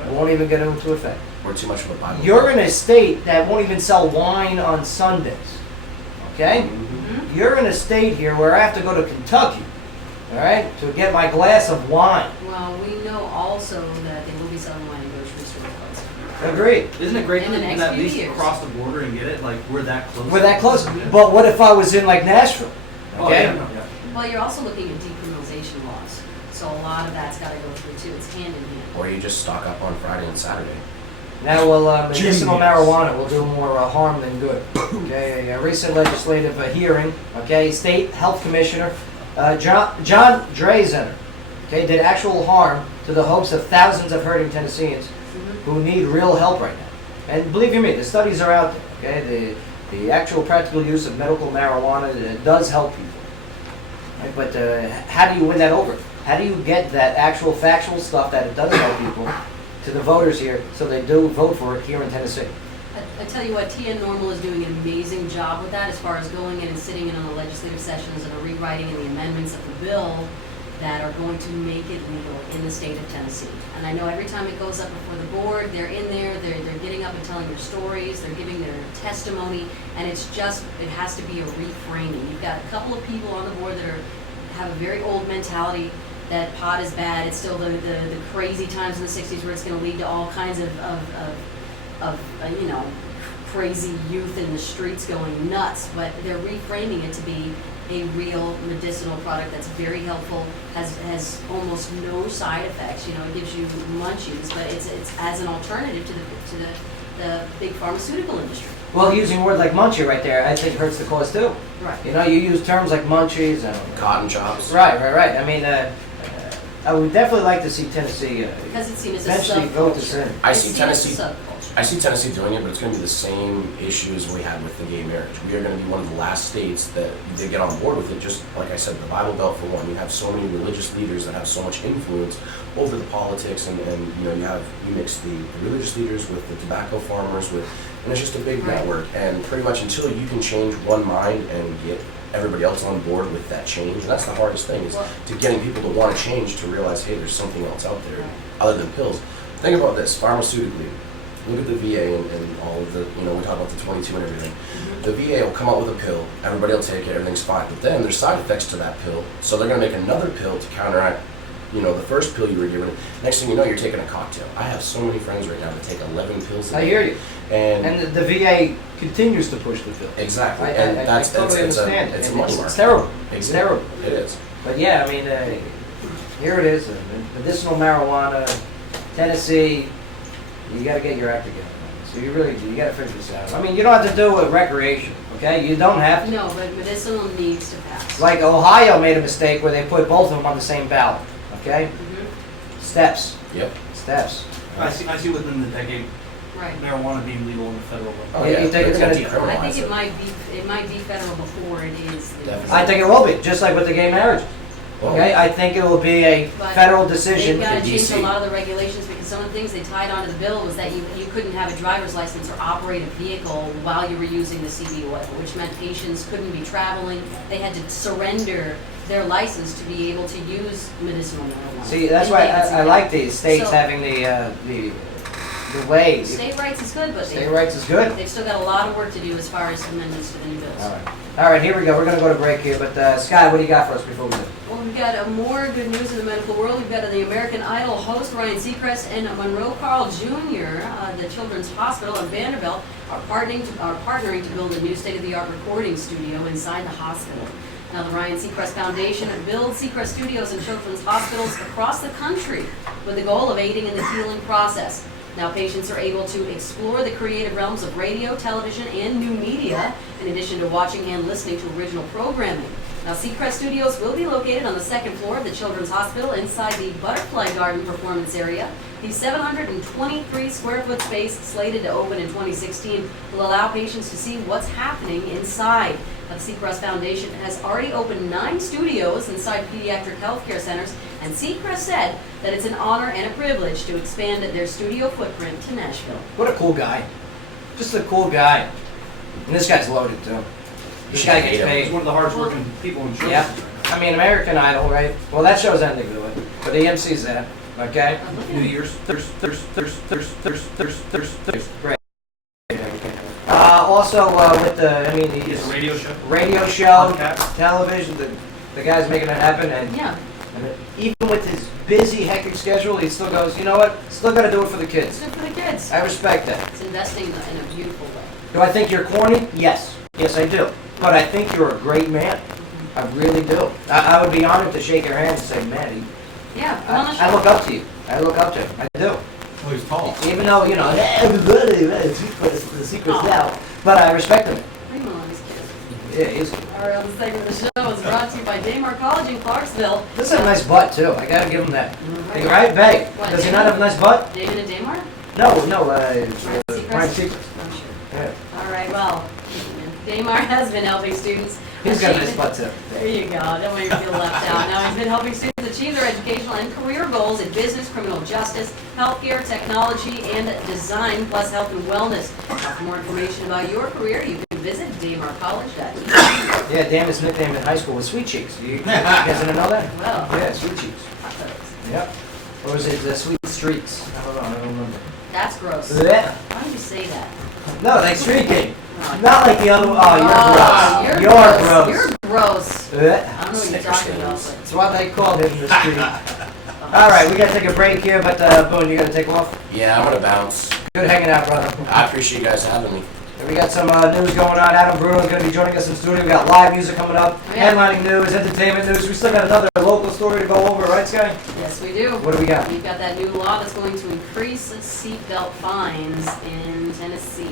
It won't even get into effect. We're too much of a Bible. You're in a state that won't even sell wine on Sundays. Okay? Mhm. You're in a state here where I have to go to Kentucky, all right, to get my glass of wine. Well, we know also that they will be selling wine in grocery stores. Agreed. Isn't it great In the that you next can at few least years. cross the border and get it? Like, we're that close. We're that close. Yeah. But what if I was in like Nashville? Oh, Okay? yeah, no, yeah. Well, you're also looking at decriminalization laws, so a lot of that's got to go through too. It's hand in hand. Or you just stock up on Friday and Saturday. Now, well, medicinal Genius. marijuana will do more harm than good. Okay, a recent legislative hearing, okay, State Health Commissioner John Drezener, okay, did actual harm to the hopes of thousands of hurting Tennesseans who need real help right now. And believe you me, the studies are out there, okay? The actual practical use of medical marijuana does help people. Right? But how do you win that over? How do you get that actual factual stuff that it does help people to the voters here so they do vote for it here in Tennessee? I tell you what, TN Normal is doing an amazing job with that as far as going in and sitting in on the legislative sessions and the rewriting and the amendments of the bill that are going to make it legal in the state of Tennessee. And I know every time it goes up before the board, they're in there, they're getting up and telling their stories, they're giving their testimony, and it has to be a reframing. You've got a couple of people on the board that have a very old mentality that pot is bad. It's still the crazy times in the 60s where it's going to lead to all kinds of crazy youth in the streets going nuts, but they're reframing it to be a real medicinal product that's very helpful, has almost no side effects. It gives you munchies, but it's as an alternative to the big pharmaceutical industry. Well, using a word like munchie right there, I think hurts the cause too. Right. You use terms like munchies and Cotton chops. Right. I mean, I would definitely like to see Tennessee Because it's seen as a eventually vote this in. I It's see seen as a Tennessee. subculture. I see Tennessee doing it, but it's going to be the same issues we had with the gay marriage. We are going to be one of the last states that they get on board with it. Just like I said, the Bible Belt for one. You have so many religious leaders that have so much influence over the politics, and you mix the religious leaders with the tobacco farmers and it's just a big Right. network. And pretty much until you can change one mind and get everybody else on board with that change, and that's the hardest thing is Well- to getting people to want to change, to realize, hey, there's something else out there Right. other than pills. Think about this, pharmaceutically. Look at the VA and all of the, we talk about the 22 and everything. The VA will come out with a pill, everybody will take it, everything's fine. But then there's side effects to that pill, so they're going to make another pill to counteract, the first pill you were given. Next thing you know, you're taking a cocktail. I have so many friends right now that take 11 pills a I day. hear you. And And the VA continues to push the bill. exactly, I and that's totally understand. it's a And money it's market. terrible. It's Exactly. terrible. It is. But yeah, I mean, here it is, medicinal marijuana, Tennessee. You got to get your act together. So you got to figure this out. I mean, you don't have to do it recreation, okay? You don't have to. No, but medicinal needs to pass. Like Ohio made a mistake where they put both of them on the same ballot, okay? Mhm. Steps. Yep. Steps. I see within the decade Right. marijuana being legal in the federal level. Oh, You yeah. think They're it's gonna gonna- decriminalize I think it might be federal before it is. Definitely. I think it will be, just like with the gay marriage. Okay, I think it will be a But federal decision. They've got to for change DC. a lot of the regulations because some of the things they tied onto the bill was that you couldn't have a driver's license or operate a vehicle while you were using the CB oil, which meant patients couldn't be traveling. They had to surrender their license to be able to use medicinal marijuana. See, that's And why they had I like these states So- having the ways. State rights is good, but State rights is good. they've still got a lot of work to do as far as amendments to the new bills. All right, here we go. We're going to go to break here. But, Scott, what do you got for us before we go? Well, we've got more good news in the medical world. We've got the American Idol host Ryan Seacrest and Monroe Carl Jr., the Children's Hospital in Vanderbilt, are partnering to build a new state-of-the-art recording studio inside the hospital. Now, the Ryan Seacrest Foundation builds Seacrest studios in children's hospitals across the country with the goal of aiding in the healing process. Now, patients are able to explore the creative realms of radio, television, and new media, in addition to watching and listening to original programming. Now, Seacrest Studios will be located on the second floor of the Children's Hospital inside the Butterfly Garden Performance Area. The 723 square foot space, slated to open in 2016, will allow patients to see what's happening inside. The Seacrest Foundation has already opened 9 studios inside pediatric healthcare centers, and Seacrest said that it's an honor and a privilege to expand their studio footprint to Nashville. What a cool guy. Just a cool guy. And this guy's loaded, too. This guy gets He's paid. one of the hardest working people in show Yeah. business right I mean, American Idol, right? Well, that show's ending to it. But the EMC's that, okay? now. New Year's. There's. Great. Also, with the, I mean, He has a radio show. radio show, Podcast. television, the guy's making it happen, and Yeah, even with his busy, hectic schedule, he still goes, you know what? Still got to do it for the it's kids. good for the kids. I respect that. It's investing in a beautiful way. Do I think you're corny? Yes. Yes, I do. But I think you're a great man. I really do. I would be honored to shake your hand and say, man, Yeah, come on the show. I look up to you. I look up to him. I do. Well, he's tall. Even though, you know, everybody, the secret's out. But I respect him. Leave him alone, he's cute. Yeah, he's. Our other segment of the show is brought to you by Daymar College in Clarksville. This is a nice butt, too. I gotta give him that. Hey, right, Bay? What, Does he not have a nice butt? David and Daymar? No, Ryan Ryan Seacrest? Seacrest. I'm sure. Yeah. All right, well, Daymar has been helping students. He's got a nice achieve- butt, too. There you go. Don't make me feel left out. Now, he's been helping students achieve their educational and career goals in business, criminal justice, healthcare, technology, and design, plus health and wellness. Now, for more information about your career, you can visit daymarcollege.edu. Yeah, Dan, his nickname in high school was Sweet Cheeks. You guys didn't know that? Well, Yeah, Sweet Cheeks. Yep. Or was it Sweet Streaks? I don't know. I don't remember. that's gross. Blech. Why don't you say that? No, like streaking. No. Not like the other. Oh, you're gross. You're gross. You're gross. Blech. I don't know what you're talking about, but That's what they called him in the street. All right, we gotta take a break here, but Boone, you gotta take off. Yeah, I'm gonna bounce. Good hanging out, brother. I appreciate you guys having me. And we got some news going on. Adam Bruno's going to be joining us in the studio. We got live music coming up, Yeah. headlining news, entertainment news. We still got another local story to go over, right, Sky? yes, we do. What do we got? We've got that new law that's going to increase seatbelt fines in Tennessee.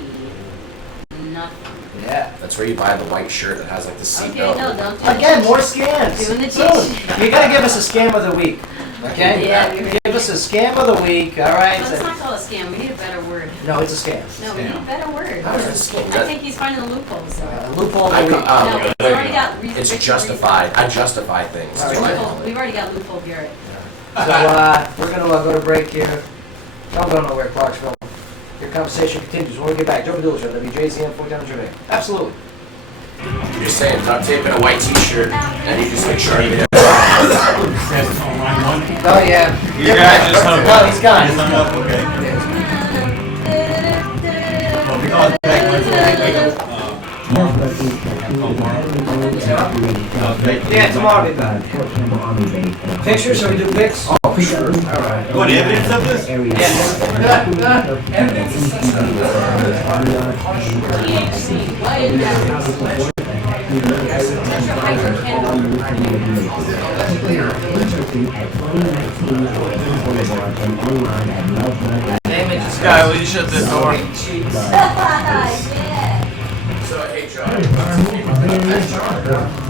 Nothing. Yeah. That's where you buy the white shirt that has like the seatbelt. Okay, no, don't do Again, the more scams. Doing the Boom. cheat. You got to give us a scam of the week, okay? Yeah. Give us a scam of the week, all right? Let's not call it a scam. We need a better word. No, it's a scam. No, we need a better word. How is it a scam? I think he's finding a loophole. So. Loophole of I the co- week. No, okay, it's there already you got go. restricted It's justified. I justify things. All That's right. what I loophole. call it. We've already got loophole, Garrett. So we're going to go to break here. Don't go nowhere, Clarksville. Your conversation continues when we get back. Joe Padula Show, WJZM 1400 AM. Absolutely. You're saying duct tape and a white t-shirt, and you just like sharpie it. Oh, yeah. You guys just hung Well, up. he's gone. Just hung up, okay. Well, because back when Yeah, tomorrow we'll be back. Pictures? Shall we do pics? Oh, sure. Alright. what, evidence of this? Yes. THC, what is Sky, will you shut this door? So, hey, Joe.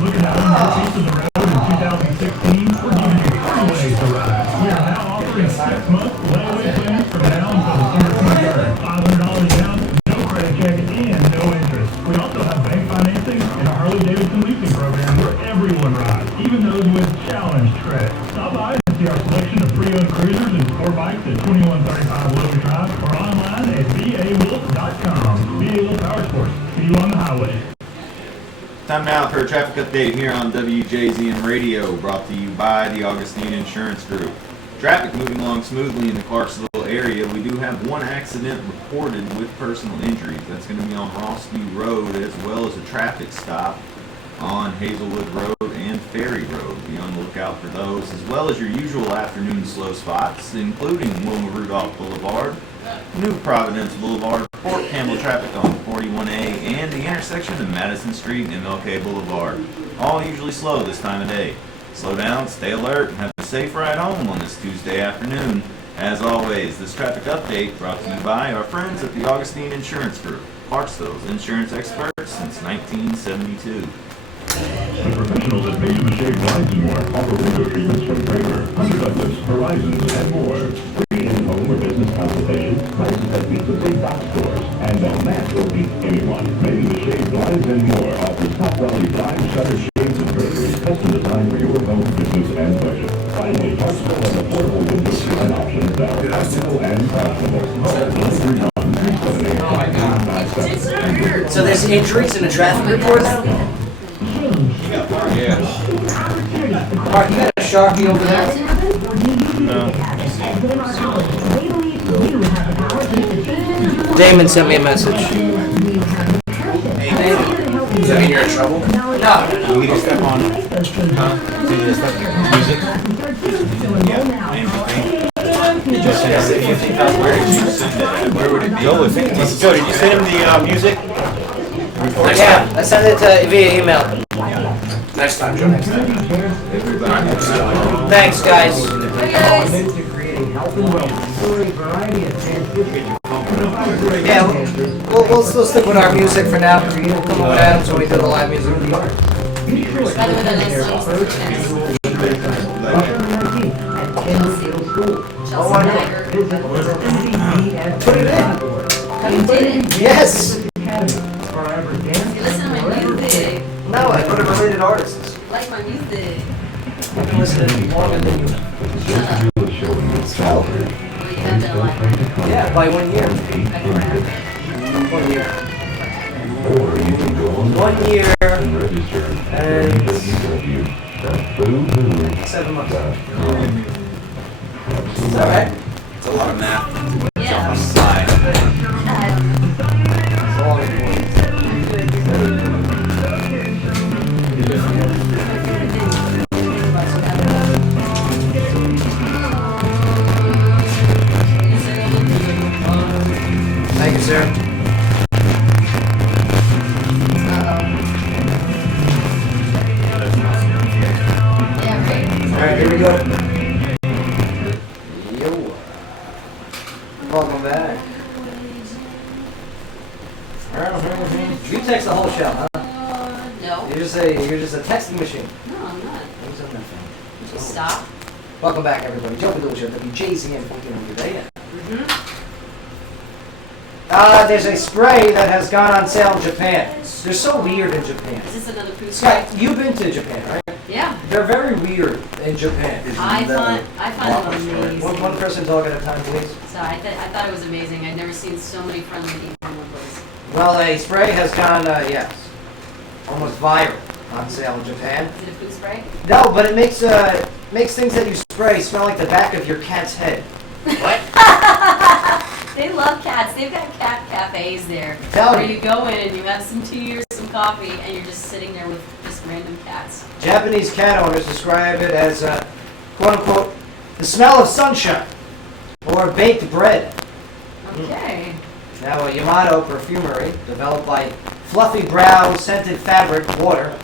Looking at the piece of the road in 2016, we're giving you 3 ways to ride. We are now offering 6-month layaway plans from now until the summer 23rd. $500 down, no credit check, and no interest. We also have bank financing and a Harley-Davidson leasing program where everyone rides, even those with challenge highway. Time now for a traffic update here on WJZM Radio, brought to you by the Augustine Insurance Group. Traffic moving along smoothly in the Clarksville area. We do have one accident reported with personal injuries. That's going to be on Rossview Road, as well as a traffic stop on Hazelwood Road and Ferry Road. Be on the lookout for those, as well as your usual afternoon slow spots, including Wilma Rudolph Boulevard, New Providence Boulevard, Fort Campbell traffic on 41A, and the intersection of Madison Street and MLK Boulevard. All usually slow this time of day. Slow down, stay alert, and have a safe ride home on this Tuesday afternoon. As always, this traffic update brought to you by our friends at the Augustine Insurance Group, Clarksville's insurance experts since 1972. The professionals at Major Shave Blinds and More offer window treatments from Kramer, Hunter Douglas, Horizons, and more. Free in-home or business consultation, prices that beat the big box stores, and they'll match or beat anyone. Major Shave Blinds and More offers top-quality blinds, shutter shades, and draperies custom designed for your home, business, and budget. Finally, Clarksville has affordable window treatment options that are flexible and fashionable. So there's injuries in the traffic report now? Yeah. Mark, you got a Sharpie over there? No. Damon sent me a message. Hey, does that mean you're in trouble? No. We need to step on music. Just Where did you send that? Where would it be? Joe, did you send him the music? Yeah, I sent it via email. Next time, Joe, next time. Thanks, guys. Yeah, we'll still stick with our music for now. We'll come up with Adams when we do the live music. Put it in. You did it. Yes. You listen to my music. No, I put a related artists. Like my music. I've been listening longer than you. Shut up. Well, you have that like. Yeah, by 1 year. 1 year. Or you can go on 1 year and register at and www.boohoo.com. 7 months. Is that right? It's a lot of math. Yeah. On the slide. It's all important. Thank you, sir. Yeah, right. Alright, here we go. Yo. Welcome back. You text the whole show, huh? No. You're just a texting machine. No, I'm not. Just Stop. Welcome back, everybody. Joe Padula Show, WJZM 1400 AM. There's a spray that has gone on sale in Japan. They're so weird in Japan. Is this another food spray? Scott, you've been to Japan, right? Yeah. They're very weird in Japan. I find it amazing. One person talk at a time, please. So I thought it was amazing. I'd never seen so many friendly people in one place. Well, a spray has gone, almost viral on sale in Japan. Is it a food spray? No, but it makes things that you spray smell like the back of your cat's head. What? They love cats. They've got cat cafes there. Tell where me. you go in and you have some tea or some coffee and you're just sitting there with just random cats. Japanese cat owners describe it as, quote unquote, the smell of sunshine or baked bread. Okay. Now, a Yamato perfumery developed by Fluffy Brow Scented Fabric Water,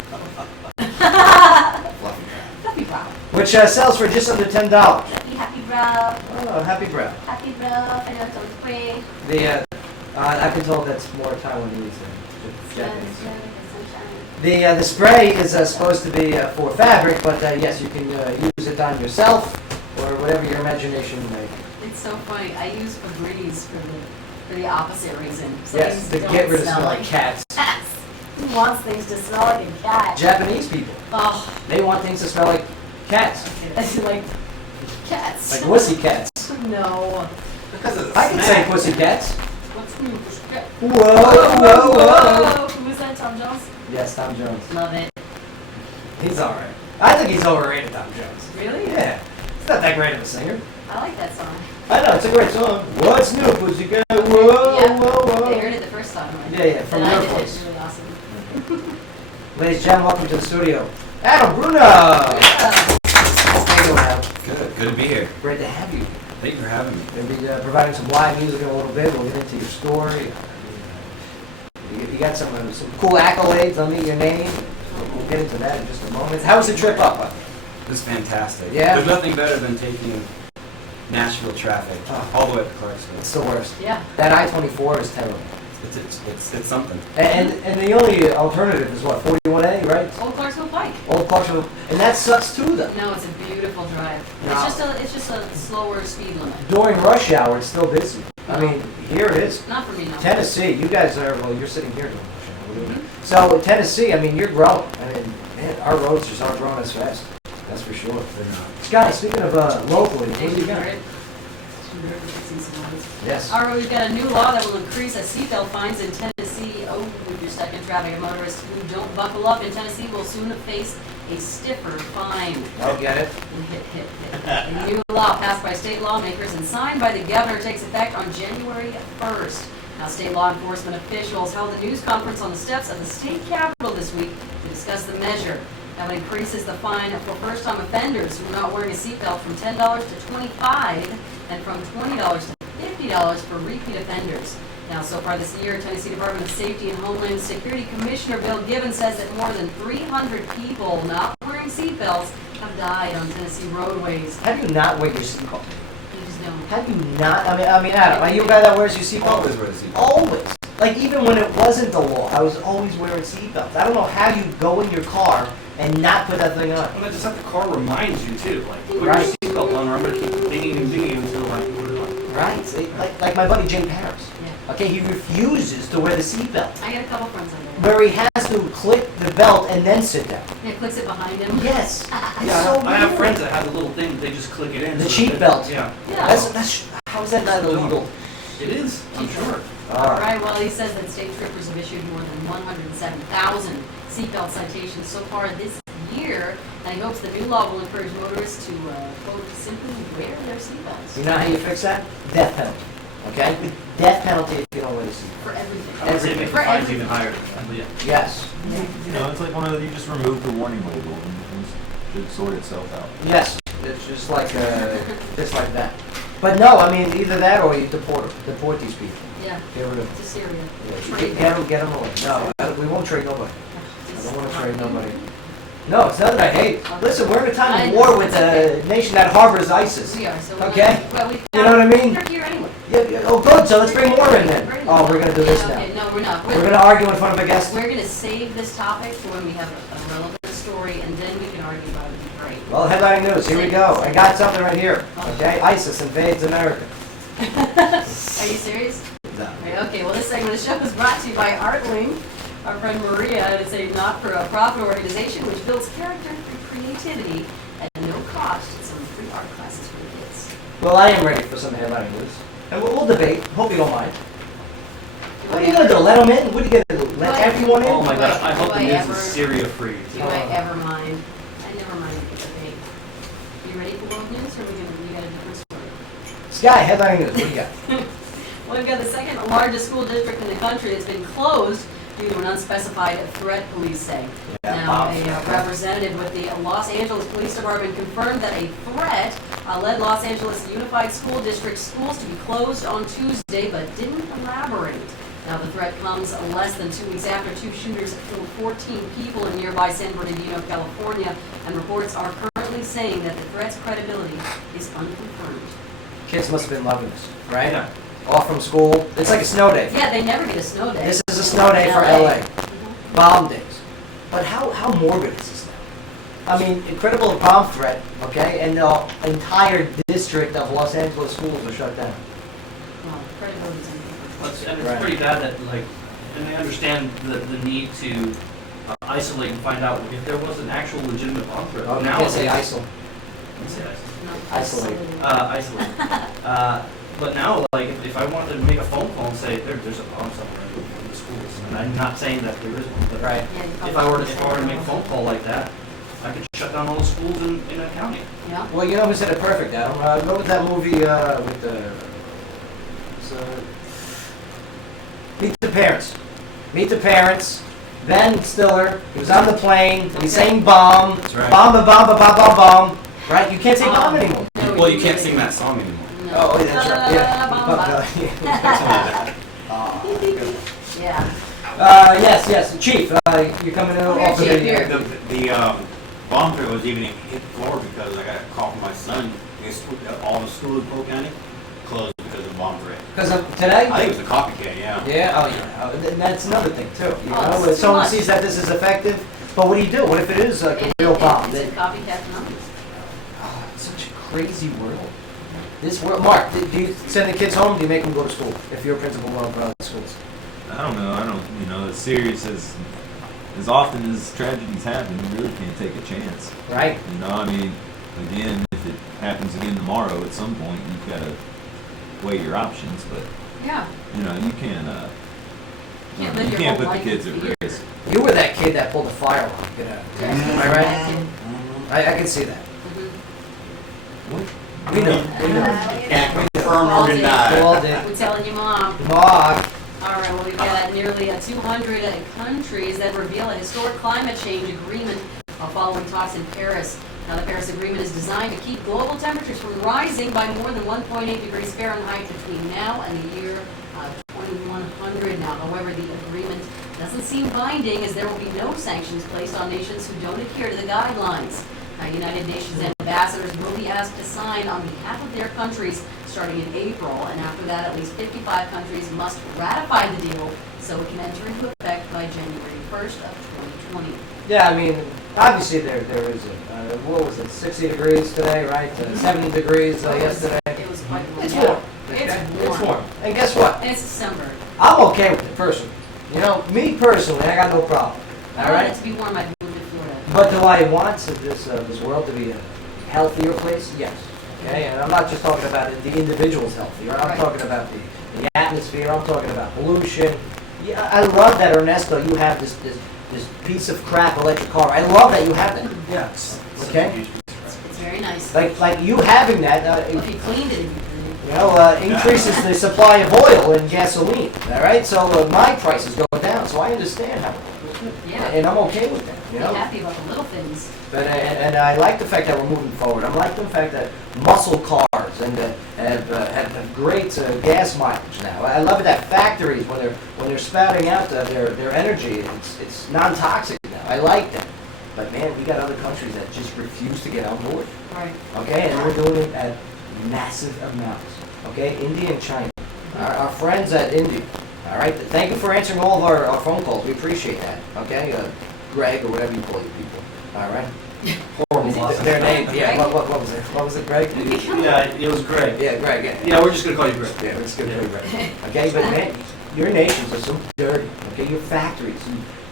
Happy brow. which sells for just under $10. Happy brow. Oh, happy brow. Happy brow. I know it's on spray. I can tell that's more Taiwanese than Japanese. The spray is supposed to be for fabric, but yes, you can use it on yourself or whatever your imagination may. It's so funny. I use Febreze for the opposite reason. So Yes, things to don't get rid of smell smell like cats. cats. Who wants things to smell like a cat? Japanese people, Oh, they want things to smell like cats, it's like cats. like wussy cats. No. Because of the I can say pussy cats. What's new? Whoa, whoa, whoa. Who was that talking? Tom Jones? Yes, Tom Jones. Love it. He's all right. I think he's overrated, Tom Jones. Really? Yeah. He's not that great of a singer. I like that song. I know, it's a great song. What's new, pussycat? Whoa, Yeah. whoa, whoa. They heard it the first time, right? Yeah, from and your I did it. voice. It's really awesome. Ladies and gentlemen, welcome to the studio. Adam Bruno! Yeah. How you doing, Adam? Good to be here. Great to have you. Thank you for having me. We'll be providing some live music in a little bit. We'll get into your story. You got some cool accolades under your name. We'll get into that in just a moment. How was the trip up? It was fantastic. Yeah? There's nothing better than taking Nashville traffic all the way up to Clarksville. It's the worst. Yeah. That I-24 is terrible. It's something. And the only alternative is what, 41A, right? Old Clarksville Pike. Old Clarksville. And that sucks too, though. No, it's a beautiful drive. No. It's just a slower speed limit. During rush hour, it's still busy. I mean, here it is. Not for me, no. Tennessee, you guys are, well, you're sitting here during rush hour. So Tennessee, I mean, you're growing. I mean, man, our roads just aren't growing as fast. That's for sure. Scott, speaking of locally, what do you got? Yes. All right, we've got a new law that will increase seatbelt fines in Tennessee. Oh, if you're stuck in traffic, a motorist who don't buckle up in Tennessee will soon face a stiffer fine. Oh, get it? Hit. A new law passed by state lawmakers and signed by the governor takes effect on January 1st. Now, state law enforcement officials held a news conference on the steps of the state capitol this week to discuss the measure. Now, it increases the fine for first-time offenders who are not wearing a seatbelt from $10 to $25 and from $20 to $50 for repeat offenders. Now, so far this year, Tennessee Department of Safety and Homeland Security Commissioner Bill Gibbons says that more than 300 people not wearing seatbelts have died on Tennessee roadways. Have you not wear your seatbelt? You just don't. Have you not? I mean, Adam, are you a guy that wears your seatbelt? Always wear a seatbelt. Always. Like, even when it wasn't the law, I was always wearing seatbelts. I don't know how you go in your car and not put that thing on. And that's just like the car reminds you too. Like, put Right. your seatbelt on, or I'm gonna keep dinging and dinging until like you put it on. Right? See, like my buddy Jay Paris. Yeah. Okay, he refuses to wear the seatbelt. I got a couple friends on there. Where he has to click the belt and then sit down. Yeah, clicks it behind him. Yes. It's Yeah, so I have weird. friends that have the little thing that they just click it in. The so cheat that- belt. Yeah. Yeah. That's how is that not illegal? It is, I'm sure. All right, well, he says that state troopers have issued more than 107,000 seatbelt citations so far this year, and he hopes the new law will encourage motorists to, quote, simply wear their seatbelts. You know how you fix that? Death penalty. Okay? Death penalty if you don't wear the seatbelt. For everything. I would say make the For fines everything. even higher. But yeah. Yes. You know, it's like one of the, you just remove the warning label and things should sort itself out. Yes. It's just like that. But no, I mean, either that or you deport these people. Yeah, Get rid of them. to Syria. Yeah, Trade get them away. No, we won't trade nobody. I don't want to trade nobody. No, it's not that I hate. Listen, we're in a time of war with a nation that harbors ISIS. We are, so we're Okay? not, well, we You know what I mean? They're here anyway. Yeah, oh, good. So let's bring more in then. Oh, we're gonna do this now. Okay, no, we're not. We're gonna argue in front of a guest. We're gonna save this topic for when we have a relevant story, and then we can argue about it. It'd be great. Well, headline news. Here we go. I got something right here. Okay, ISIS invades America. Are you serious? No. Okay, well, this segment of the show is brought to you by Artling. Our friend Maria, it's a not-for-profit organization which builds character through creativity at no cost. It's some free art classes for the kids. Well, I am ready for some headline news. And we'll debate. Hope you don't mind. What are you gonna do? Let them in? What are you gonna do? Let everyone in? Oh my god, I hope Do the I news ever- is Syria free. Do I ever mind? I never mind the debate. You ready for world news, or we got a different story? Sky, headline news. What do you got? Well, we've got the second largest school district in the country that's been closed due to an unspecified threat, police say. Yeah, Now, Bob. a representative with the Los Angeles Police Department confirmed that a threat led Los Angeles Unified School District schools to be closed on Tuesday, but didn't elaborate. Now, the threat comes less than 2 weeks after two shooters killed 14 people in nearby San Bernardino, California, and reports are currently saying that the threat's credibility is unconfirmed. Kids must have been loving this, right? Yeah. Off from school. It's like a snow day. Yeah, they never get a snow day. This is a snow day for LA. Bomb days. But how morbid is this now? I mean, incredible bomb threat, okay, and the entire district of Los Angeles schools are shut down. Well, credibility is unconfirmed. And it's Right. pretty bad that, like, and I understand the need to isolate and find out if there was an actual legitimate bomb threat. Oh, you Now can't say it's- ISIL. You can say No, Isolate. isolate. But now, like, if I wanted to make a phone call and say there's a bomb somewhere in the school, schools. And I'm not saying that there is one, but Right. Yeah, you if probably I were to should. make a phone call like that, I could shut down all the schools in a county. Yeah. Well, you know who said it perfect, Adam? Go with that movie with the. Meet the Parents. Meet the Parents. Ben Stiller. He was on the plane. And he sang bomb. That's right. Bomb, bomb, bomb, bomb, bomb, bomb. Right? You can't say bomb anymore. No, Well, you can't sing that song anymore. No. Oh, that's right. Yeah. Yeah. Yes. Chief, you're coming in Here, off of Chief, here. The bomb threat was even hit the floor because I got a call from my son. All the schools in Polk County closed because of bomb threat. Because of today? I think it was a copycat, yeah. Yeah, and that's another thing too. You Oh, know, it's if someone too much. sees that this is effective, but what do you do? What if it is like a real bomb? It's a copycat phenomenon. Oh, it's such a crazy world. This world, Mark, do you send the kids home? Or do you make them go to school? If you're a principal of schools, I don't know. As serious as often as tragedies happen, you really can't take a chance. right? You know, I mean, again, if it happens again tomorrow, at some point, you've got to weigh your options. But Yeah. you know, you can't. Can't live You your can't whole put the life kids in at fear. risk. You were that kid that pulled the fire alarm. You know, am I right? I can see that. We know. Can't confirm or Called it. deny. All day. We're telling you, Mom. Mark. All right, well, we've got nearly 200 countries that reveal a historic climate change agreement following talks in Paris. Now, the Paris Agreement is designed to keep global temperatures from rising by more than 1.8 degrees Fahrenheit between now and the year 2100. Now, however, the agreement doesn't seem binding as there will be no sanctions placed on nations who don't adhere to the guidelines. United Nations ambassadors will be asked to sign on behalf of their countries starting in April, and after that, at least 55 countries must ratify the deal so it can enter into effect by January 1st of 2020. Yeah, I mean, obviously there is what was it, 60 degrees today, right? 70 degrees yesterday. It was quite warm. It's warm. It's okay? warm. It's warm. And guess what? And it's December. I'm okay with it personally. You know, me personally, I got no problem. I All want right. it to be warm. I'd move to Florida. But do I want this world to be a healthier place? Yes. Okay, and I'm not just talking about the individual's healthier. I'm Right. talking about the atmosphere. I'm talking about pollution. Yeah, I love that, Ernesto. You have this piece of crap electric car. I love that you have that. Yeah. Okay. It's very nice. Like you having that. If you cleaned it, Increases the supply of oil and gasoline. All right, so my prices go down. So I understand how. yeah. And I'm okay with that. You Be know. happy about the little things. But and I like the fact that we're moving forward. I like the fact that muscle cars and have great gas mileage now. I love that factories when they're spouting out their energy, it's non-toxic now. I like that. But man, we got other countries that just refuse to get on board. Right. Okay, and we're doing it at massive amounts. Okay, India and China, our friends at India. All right, thank you for answering all of our phone calls. We appreciate that. Okay, Greg or whatever you call you people. All right. Horrible. Their name. Yeah. What was it? What was it, Greg? Yeah, it was Greg. Yeah, Greg. Yeah. Yeah, we're just gonna call you Greg. Yeah, we're just gonna call you Greg. Okay, but man, your nations are so dirty. Okay, your factories.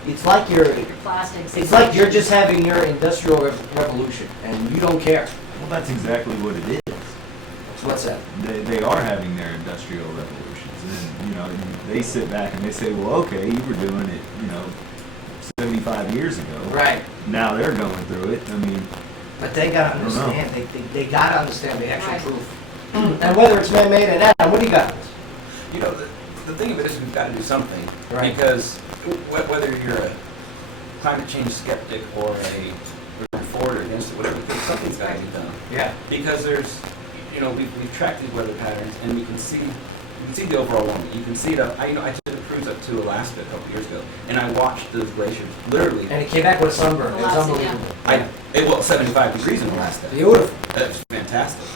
It's like Your plastics. It's like you're just having your industrial revolution, and you don't care. Well, that's exactly what it is. What's that? They are having their industrial revolutions, and you know, they sit back and they say, well, okay, you were doing it, 75 years ago. Right. Now they're going through it. I mean, But they gotta I don't know. understand. They gotta understand the actual Right. truth. And whether it's man-made or not, what do you got? You know, the thing of it is we've got to do something. Right. Because whether you're a climate change skeptic or a for it or against it, whatever, something's got to be done. Yeah. Because we've tracked these weather patterns and we can see the overall warming. You can see it up. I took a cruise up to Alaska a couple years ago, and I watched those glaciers literally. And it came back with a sunburn. It was Alaska, unbelievable. It was 75 degrees in Alaska. Beautiful. That's fantastic.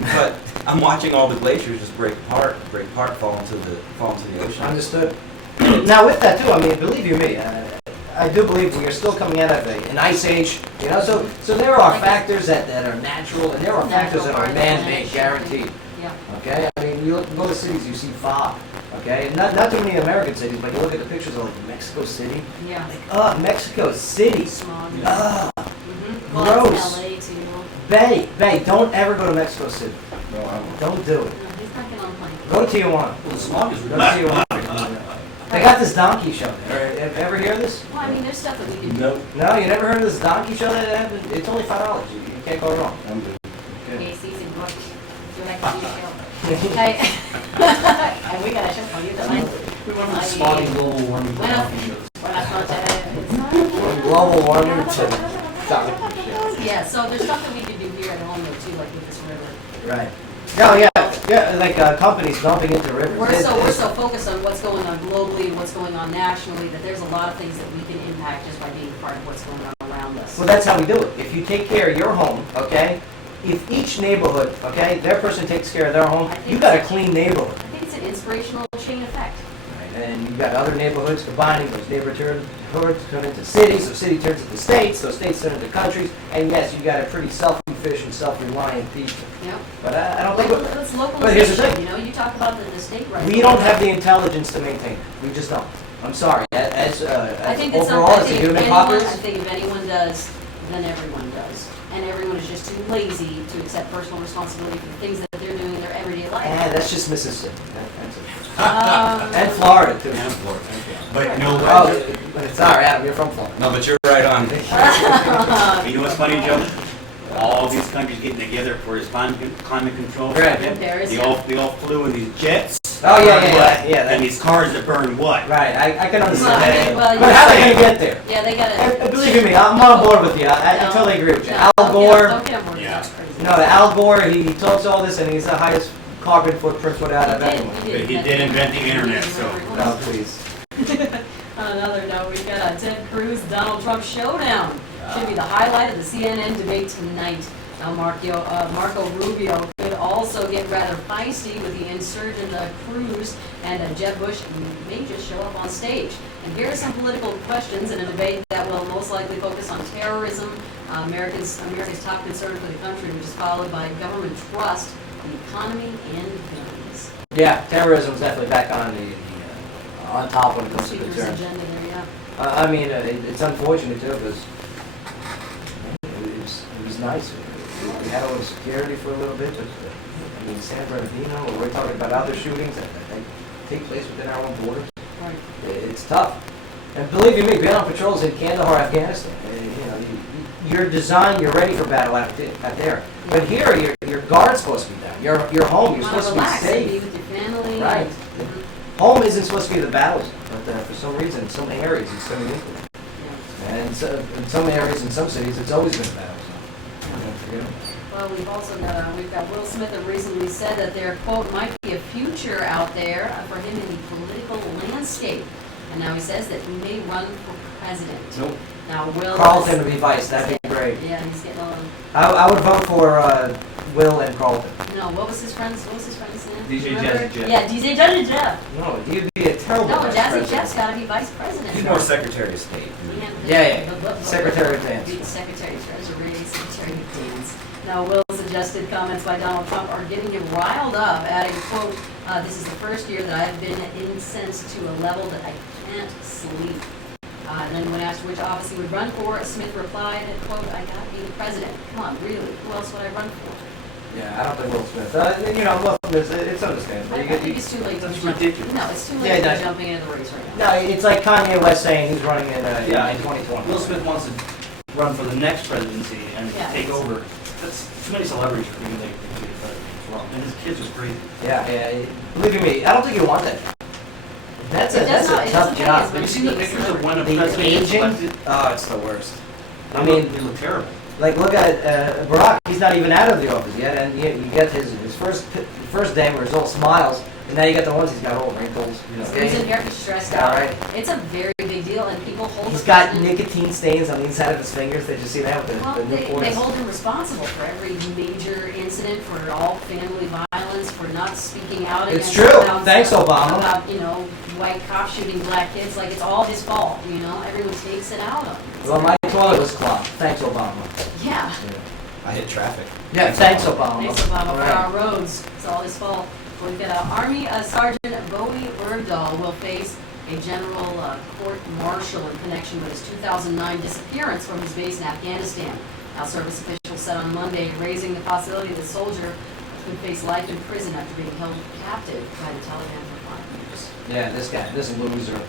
But I'm watching all the glaciers just break apart, fall into the ocean. Understood. Now with that too, I mean, believe you me, I do believe we are still coming out of an ice age. So there are factors that are natural, and there are factors that are man-made, guaranteed. Yeah. Okay, I mean, you go to cities, you see fog. Okay, not too many American cities, but you look at the pictures of like Mexico City. Yeah. Mexico City. Smog. Mm-hmm. Well, Gross. it's LA too. Bay, don't ever go to Mexico City. No, I won't. Don't do it. No, he's not getting on a plane. Go to Tijuana. Well, the smog is Go really to Tijuana. They got this donkey show there. Have you ever heard of this? Well, I mean, there's stuff that we can do. Nope. No, you never heard of this donkey show that happened? It's only $5. You can't go wrong. Okay, season book. Do you like to see the show? Hey. And we got a show for you tonight. We went from spotting global warming to donkey shows. Buenas noches. From global warming to donkey show. Yeah, so there's stuff that we can do here at home though too, like with this river. Right. Oh yeah, like companies dumping into rivers. We're so focused on what's going on globally and what's going on nationally that there's a lot of things that we can impact just by being part of what's going on around us. Well, that's how we do it. If you take care of your home, okay, if each neighborhood, okay, their person takes care of their home, you got a clean neighborhood. I think it's an inspirational chain effect. Right. And you've got other neighborhoods combining, those neighborhoods turn into cities, so city turns into states, those states turn into countries, and yes, you got a pretty self-efficient, self-reliant people. Yeah. But I don't think... Well, it's localization. But here's the thing. You know, you talk about the state right. We don't have the intelligence to maintain it. We just don't. I'm sorry. As I think that overall, as a if human anyone, I populace... think if anyone does, then everyone does. And everyone is just too lazy to accept personal responsibility for things that they're doing in their everyday life. that's just Mississippi. That's it. And Florida, too. And Florida. But you know what? Oh, sorry, Adam, you're from Florida. No, but you're right on. You know what's funny, Joe? All these countries getting together for this climate control. Right. Paris, They all flew in these jets. Oh, yeah. And these cars that burn what? Right, I can understand Well, I that. mean, well, But how are they going to get there? Yeah, they gotta. And believe me, I'm on board with you. I totally agree with you. Al Gore, Don't get him worked. That's crazy. no, Al Gore, he talks all this, and he's the highest carbon footprint without of anyone. But he did invent the internet, so. No, please. On another note, we've got a Ted Cruz, Donald Trump showdown. Should be the highlight of the CNN debate tonight. Now, Marco Rubio could also get rather feisty with the insurgent Cruz, and Jeb Bush may just show up on stage. And here are some political questions in a debate that will most likely focus on terrorism, America's top concern for the country, which is followed by government trust, the economy, and guns. Yeah, terrorism is definitely back on on top when it comes to Speaker's concerns. agenda there, yeah. I mean, it's unfortunate too, because it was nice. We had a little security for a little bit, but I mean, San Bernardino, or we're talking about other shootings that take place within our own borders. Right. It's tough. And believe you me, being on patrols in Kandahar, Afghanistan, you're designed, you're ready for battle out there. But here, your guard's supposed to be down. Your home, you're supposed to be relax and safe. be with your family. Right. Home isn't supposed to be the battle zone, but for some reason, in some areas, it's turning into it. And so, in some areas, in some cities, it's always been a battle zone. Well, we've also got Will Smith that recently said that there, quote, might be a future out there for him in the political landscape. And now he says that he may run for president. Nope. Now, Will... Carlton to be vice, that'd be great. Yeah, he's getting on... I would vote for Will and Carlton. No, what was his friend's name? DJ Remember? Jazzy Jeff. Yeah, DJ Jazzy Jeff. No, he'd be a terrible No, vice Jazzy president. Jeff's got to be vice president. He's more Secretary of State. Yeah. Secretary of Defense. Secretary of Treasury, Secretary of Defense. Now, Will's suggested comments by Donald Trump are getting him riled up, adding, quote, this is the first year that I've been incensed to a level that I can't sleep. And then when asked which office he would run for, Smith replied, quote, I gotta be the president. Come on, really, who else would I run for? Yeah, I don't think Will Smith. Will Smith, it's understandable. I think it's too late to That's jump. ridiculous. No, it's too late to no. be jumping into the race right now. No, it's like Kanye West saying he's running in 2020. Will Smith wants to run for the next presidency and Yeah. take over. That's too many celebrities for him to be the president as well. And his kids are crazy. Yeah. Believe me, I don't think you want that. That's It a doesn't tough pay job. as Have you much seen the as being pictures of when a The president gets aging? elected? Oh, it's the worst. I They mean, look terrible. like look at Barack. He's not even out of the office yet, and you get his first day where he's all smiles, and now you get the ones he's got all wrinkles. He's in here, he's stressed Yeah, out. right. It's a very big deal, and people hold He's the got president- nicotine stains on the inside of his fingers. Did you see that with Well, the they Newports? hold him responsible for every major incident, for all family violence, for not speaking out It's against true. about- Thanks, Obama. About, white cops shooting black kids, like it's all his fault, everyone takes it out on him. Well, my toilet was clogged. Thanks, Obama. Yeah, I hit traffic. Yeah, thanks, Obama. thanks Obama All for right. our roads, it's all his fault. We've got Army Sergeant Bowie Erdahl will face a general court-martial in connection with his 2009 disappearance from his base in Afghanistan. Now, service officials said on Monday, raising the possibility the soldier could face life in prison after being held captive by the Taliban for 5 years. Yeah, this guy, this loser.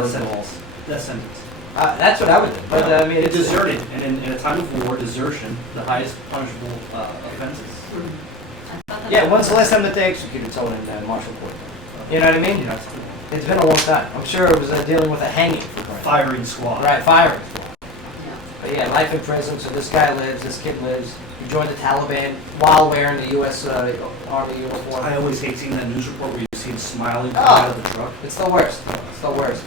bird sentence. balls. That sentence. That's what I would do, but I mean, It it's deserted, and in a time of war, desertion, the highest punishable offenses. Yeah, when's the last time that they executed someone in martial court? You know what I mean? Yeah. It's been a long time. I'm sure it was dealing with a hanging. For Christ. Firing squad. Right, firing squad. But yeah, life in prison. So this guy lives, this kid lives. He joined the Taliban while wearing the U.S. Army uniform. I always hate seeing that news report where you see him smiling Oh. out of the truck. It's the worst. It's the worst.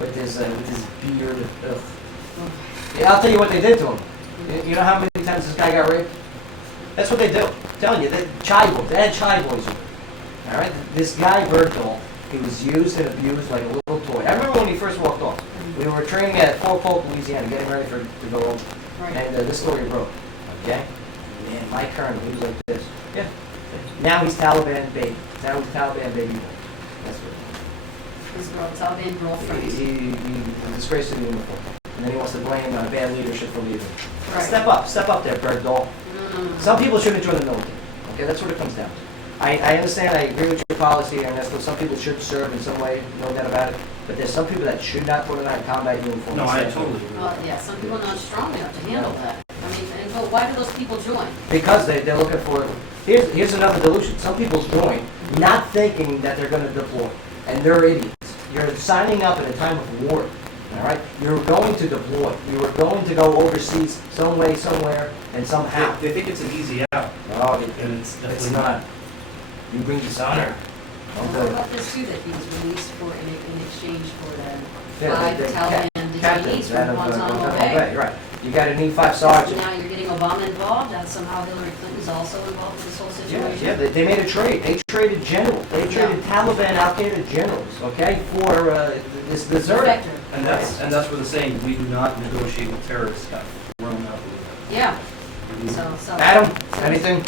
With his beard. Ugh. Yeah, I'll tell you what they did to him. You know how many times this guy got raped? That's what they do. I'm telling you, they had child boys. All right, this guy Bergdahl, he was used and abused like a little toy. I remember when he first walked off. We were training at Fort Polk, Louisiana, getting ready to go over. Right. And this story broke. Okay, man, my colonel, he was like this. Yeah. Now he's Taliban baby. Now he's Taliban baby. That's what. His Taliban girlfriend. He disgraced the uniform. And then he wants to blame bad leadership for leaving. Right. Step up there, Bergdahl. Some people shouldn't join the military. Okay, that's what it comes down to. I understand, I agree with your policy, Ernesto. Some people should serve in some way, no doubt about it. But there's some people that should not put on that combat uniform. No, I totally agree. Yeah, some people are not strong enough to handle that. I mean, but why do those people join? Because they're looking for. Here's another delusion. Some people join not thinking that they're going to deploy, and they're idiots. You're signing up at a time of war. All right, you're going to deploy. You are going to go overseas some way, somewhere, and somehow. They think it's an easy out. No, And it's definitely it's not. You bring dishonor. Well, what about this too, that he was released for in exchange for Yeah, 5 the Taliban detainees captains from out of Guantanamo Bay? Right. You got to need 5 sergeants. Now you're getting Obama involved, and somehow Hillary Clinton's also involved in this whole situation. Yeah, they made a trade. They traded generals. They traded Taliban Al-Qaeda generals, okay, for this dessert. Defector. And that's where the saying, we do not negotiate with terrorists, got thrown out the window. Yeah. So. Adam, anything?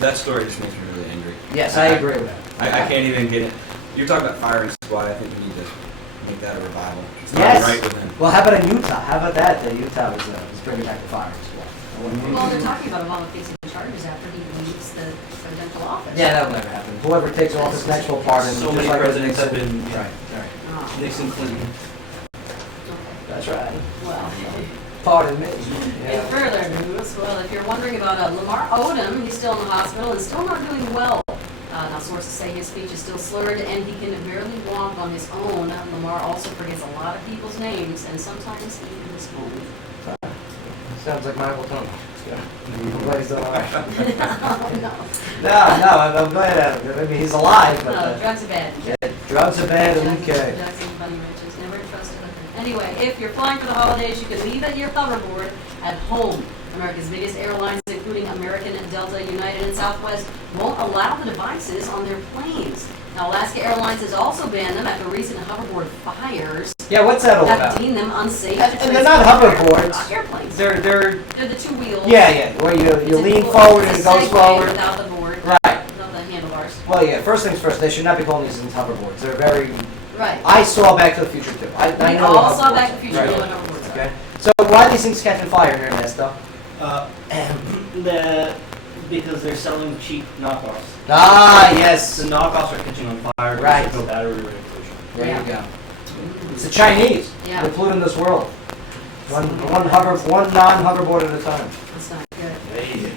That story just makes me really angry. Yes, I agree with that. I can't even get it. You're talking about firing squad. I think we need to make that a revival. It's not Yes. right within. Well, how about in Utah? How about that? Utah is bringing back the firing squad. Well, they're talking about Obama facing charges after he leaves the presidential office. Yeah, that'll never happen. Whoever takes office next will pardon. So just many like presidents have Nixon. been, Right. Oh, Nixon, Clinton. That's right. well. Pardon me. In Yeah. further news, well, if you're wondering about Lamar Odom, he's still in the hospital and still not doing well. Now, sources say his speech is still slurred and he can barely walk on his own. Lamar also forgets a lot of people's names and sometimes even his own. Sounds like Michael Tony. I'm glad he's still alive. Oh, no. I'm glad. I mean, he's alive, but No, drugs are bad. yeah, drugs are bad. Okay. Drugs and bunny riches. Never trust a hooker. Anyway, if you're flying for the holidays, you can leave at your hoverboard at home. America's biggest airlines, including American, Delta, United, and Southwest, won't allow the devices on their planes. Now, Alaska Airlines has also banned them after recent hoverboard fires. Yeah, what's that all Have about? deemed them unsafe And to they're not transport hoverboards. airplanes. They're They're the two wheels. yeah, where you It's a lean full- forward and it's it a goes Segway forward. without the board. Right. Without the handlebars. Well, yeah. First things first. They should not be calling these things hoverboards. They're very. Right. I saw Back to the Future too. I We know all what saw hoverboards Back are. to the Future. Right. We know what hoverboards are. Okay. So why are these things catching fire here, Ernesto? Because they're selling cheap knockoffs. Ah, yes. The knockoffs are catching on fire. because Right. there's no battery regulation. There Yeah. you go. It's the Chinese. Yeah. They're polluting this world. One non-hoverboard at a time. That's not good. Hey.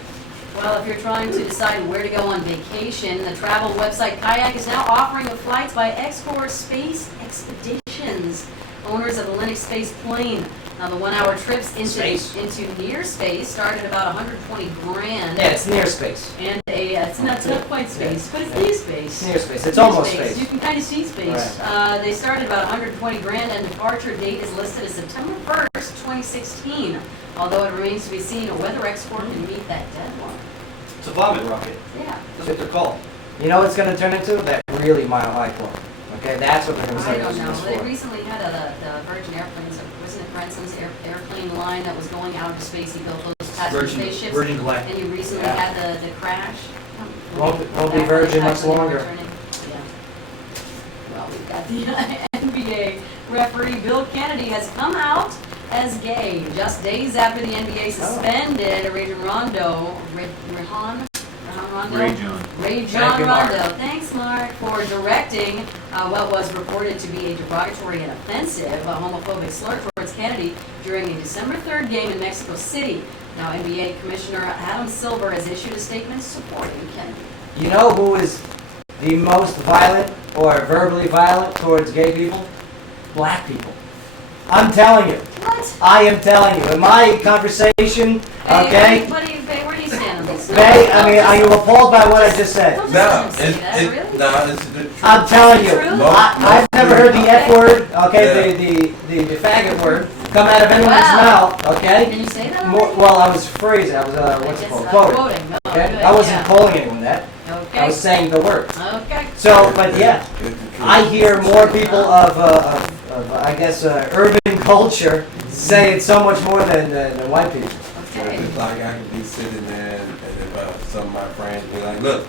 Well, if you're trying to decide where to go on vacation, the travel website Kayak is now offering flights by X4 Space Expeditions, owners of the Linux Space Plane. Now, the 1-hour trips into near space start at about $120,000. Yeah, it's near space. And it's not quite space, but it's near space. Near space. It's Near almost space. You can kind of see space. They started about $120,000, and departure date is listed as September 1st, 2016. Although it remains to be seen a weather export can meet that deadline. It's a vomit rocket. Yeah. That's what they're called. You know what it's going to turn into? That really mile-high club. Okay, that's what they're going to I start don't using know. this They for. recently had the Virgin Airplanes, wasn't it Branson's airplane line that was going out into space? He built those passenger spaceships. Virgin Galactic. And you recently Yeah. had the crash. Won't be Virgin much longer. Yeah. Well, we've got the NBA referee Bill Kennedy has come out as gay just days after the NBA suspended Rajon Rondo. Rajon Rondo? Ray John. Ray Thank John you, Mark. Rondo. Thanks, Mark, for directing what was reported to be a derogatory and offensive homophobic slur towards Kennedy during a December 3rd game in Mexico City. Now, NBA Commissioner Adam Silver has issued a statement supporting Kennedy. You know who is the most violent or verbally violent towards gay people? Black people. I'm telling you. What? I am telling you. In my conversation, okay? Where do you stand on this? Bae, I mean, are you appalled by what I just said? Don't No, just say that, really? it's the truth. I'm telling you. True? I've never heard the F word, okay, the faggot word, come out of anyone's Wow. mouth, okay? Can you say that More, already? well, I was phrasing. I was, what's it called? Quoting. Quoting. No, Okay? good, I wasn't yeah. calling anyone that. I Okay. was saying the word. Okay. So, but yeah, I hear more people of I guess, urban culture say it so much more than white people. Okay. It's like I could be sitting there and if some of my friends be like, look,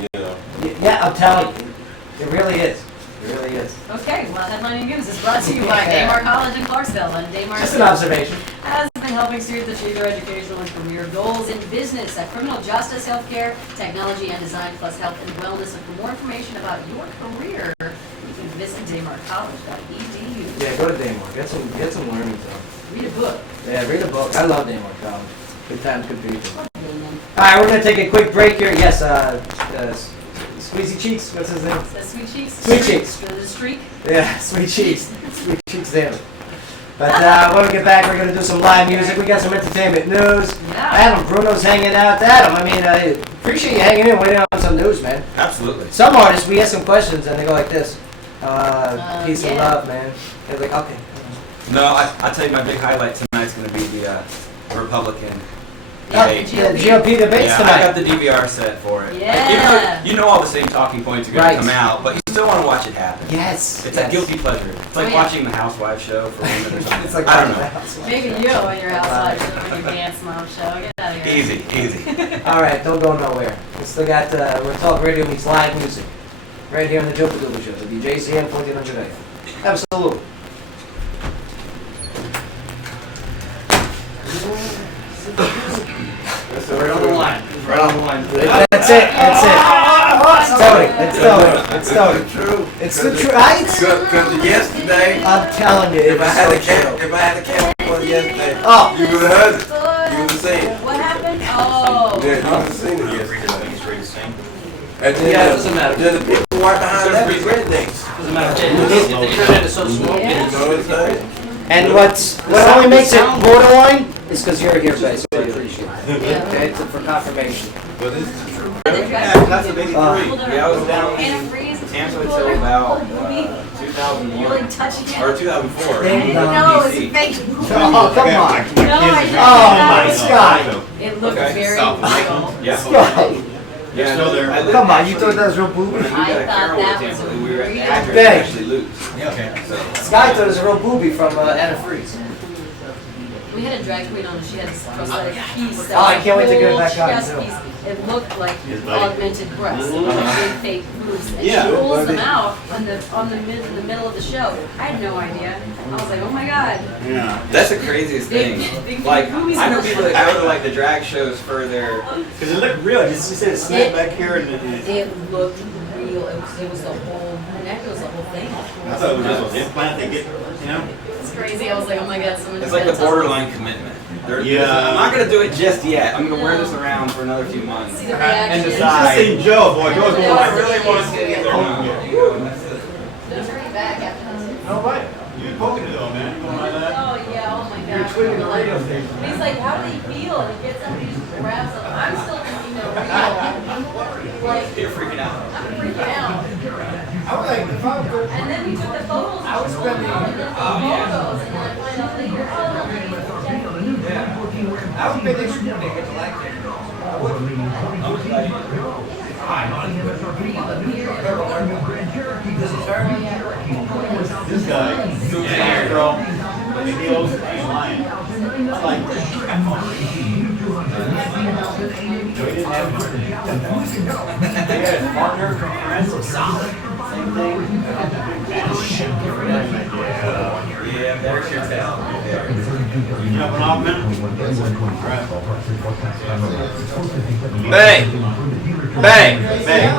you know. Yeah, I'm telling you, it really is. It really is. Okay, well, Headlining News is brought to you by Daymar College in Clarksville, and Daymar Just an observation. has been helping students achieve their educational and career goals in business, criminal justice, healthcare, technology, and design, plus health and wellness. And for more information about your career, you can visit daymarcollege.edu. Yeah, go to Daymar. Get some learning done. Read a book. Yeah, read a book. I love Daymar College. Good times, good people. All right, we're gonna take a quick break here. Yes, Squeezy Cheeks. What's his name? Sweet Cheeks. Sweet Cheeks. The streak. Yeah, Sweet Cheeks. Sweet Cheeks Daily. But when we get back, we're gonna do some live music. We got some entertainment news. Yeah. Adam Bruno's hanging out. Adam, I mean, I appreciate you hanging in, waiting on some news, man. Absolutely. Some artists, we ask some questions and they go like this. Peace and yeah. love, man. They're like, okay. No, I tell you, my big highlight tonight's going to be the Republican The debate. GOP debates Yeah, tonight. I got the DVR set for it. Yeah. You know all the same talking points are going Right. to come out, but you still want to watch it happen. Yes. It's yes. a guilty pleasure. It's like Oh, yeah. watching the Housewives show for women or something. It's like I don't watching know. the house. Maybe you and your housewife show, your dance mom show. Get out of here. Easy, easy. All right, don't go nowhere. We still got we're Talk Radio meets live music right here on the Joe Padula Show, WJZM 1400 AM. Absolutely. Right on the line. Right on the line. That's it. That's it. It's Tony. It's Tony. It's Tony. It's true. It's the truth. Right? Because yesterday, I'm telling you, if I had a it's so camera, true. if I had a camera for yesterday, Oh. you would have heard it. You would have seen it. What happened? Oh. Yeah, you would have seen it yesterday. And then, Yeah, it doesn't matter. Then the people right behind that was rednecks. Doesn't matter. The internet is so small. Yeah. You know what I'm saying? And what only makes it borderline is because you're here, guys. So I appreciate it. Okay, for confirmation. But it's the truth. That's the big Yeah, I was down Anna in Freeze. Tampa until about You're 2001. like touching it. Or 2004. Ding I didn't dong. know it was DC. fake. Oh, come on. No, I didn't. Oh, my Sky. It looked Okay. very South of real. Yeah. Sky. Yeah, still there. I lived Come on, you actually- thought that was real booby? We got I a thought Carol that with was Tampa. We were at the real. actors Bang. actually lose. Okay. So, Sky thought it was a real booby from Anna Freeze. We had a drag queen on, she had this prosthetic piece. Oh, I can't wait to get it back on, chest too. piece. It looked like His buddy. augmented breasts, like big fake boobs. And Yeah. she pulls them out in the middle of the show. I had no idea. I was like, oh my god. Yeah. that's the craziest Big- thing. big Like, boobies I know on the people that go to like the drag shows for their. Because it looked real. You said it snapped back here and It looked real. It was the whole neck. It was the whole thing. I thought it was just an implant they get, you know? It's crazy. I was like, oh my god, someone It's just like the had to- borderline commitment. Yeah. I'm not gonna do it just yet. I'm gonna wear this around for another few months See the and reaction. decide. seen Joe, boy. Joe's going, I really want to get there. Don't turn your back after this. No, right. You're poking it though, man. You going like that? Oh yeah, oh my You're gosh. tweeting the radio station. And he's like, how do they feel? And he gets up and he just grabs them. I'm still thinking they're real. Like, You're freaking out. I'm freaking out. I was like, if I would go, And then we took the photos. I was spending- And then the photos. And then I find out later, oh no, they didn't check. I would pay this to get the light camera. I would. This is her. This guy, yeah, girl, with the heels, he's lying. I like this. Joey didn't have one. They had his partner from Friends, solid. Same thing. Yeah. yeah, there's your towel. You jumping off, man? Bang! Bang! Bang!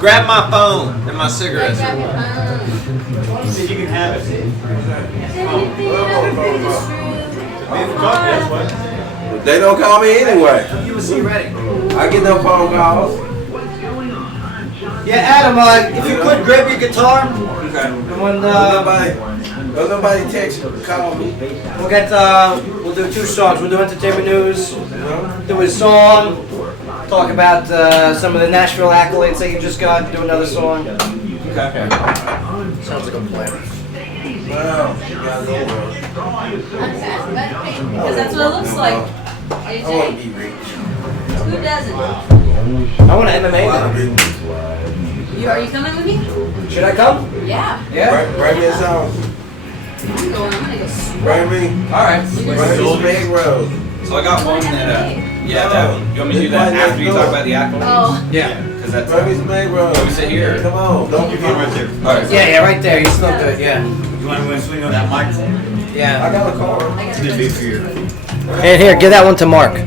Grab my phone and my cigarettes. See if you can have it. They don't call me anyway. You was ready. I get no phone calls. Yeah, Adam, if you could grab your guitar. Okay. And when, Don't nobody text or call me. we'll do 2 songs. We'll do entertainment news, do a song, talk about some of the Nashville accolades that you just got, do another song. Okay. Sounds like a plan. Well, you gotta go. Because that's what it looks like. I want to AJ, be rich. who doesn't? I want an MMA now. Are you coming with me? Should I come? Yeah. Yeah? Bring me a song. I'm gonna go Bring me. Alright. Bring me some big road. So I got one that, yeah, that one. You want me to do that after you talk about the accolades? Oh. Yeah, because that's. Bring me some big road. We sit here. Come on. Don't you Right there. All right. Yeah, right there. You're still good, yeah. You want to swing on that microphone? Yeah. I got a car. It's gonna be for you. Here, give that one to Mark. Oh,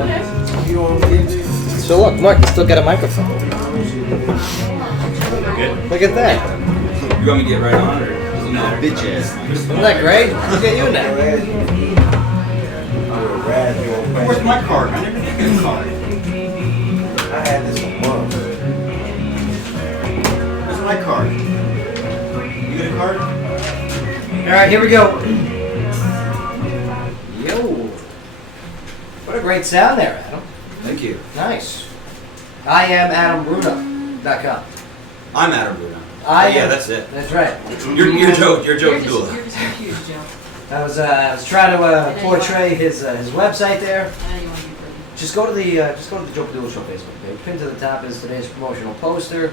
okay. You want me to get this? So look, Mark, you still got a microphone. Good. Look at that. You want me to get right on, or doesn't matter? Bitch ass. Isn't that great? Look at you now. Where's my card? I never did get a card. I had this for months. Where's my card? You get a card? Alright, here we go. Yo. What a great sound there, Adam. Thank you. Nice. I am AdamBruno.com. I'm Adam Bruno. Yeah, that's it. That's right. You're Joe You're Padula. just confused, Joe. I was trying to portray his website there. I know you want to be pretty. Just go to the Joe Padula Show Facebook page. Pinned to the top is today's promotional poster.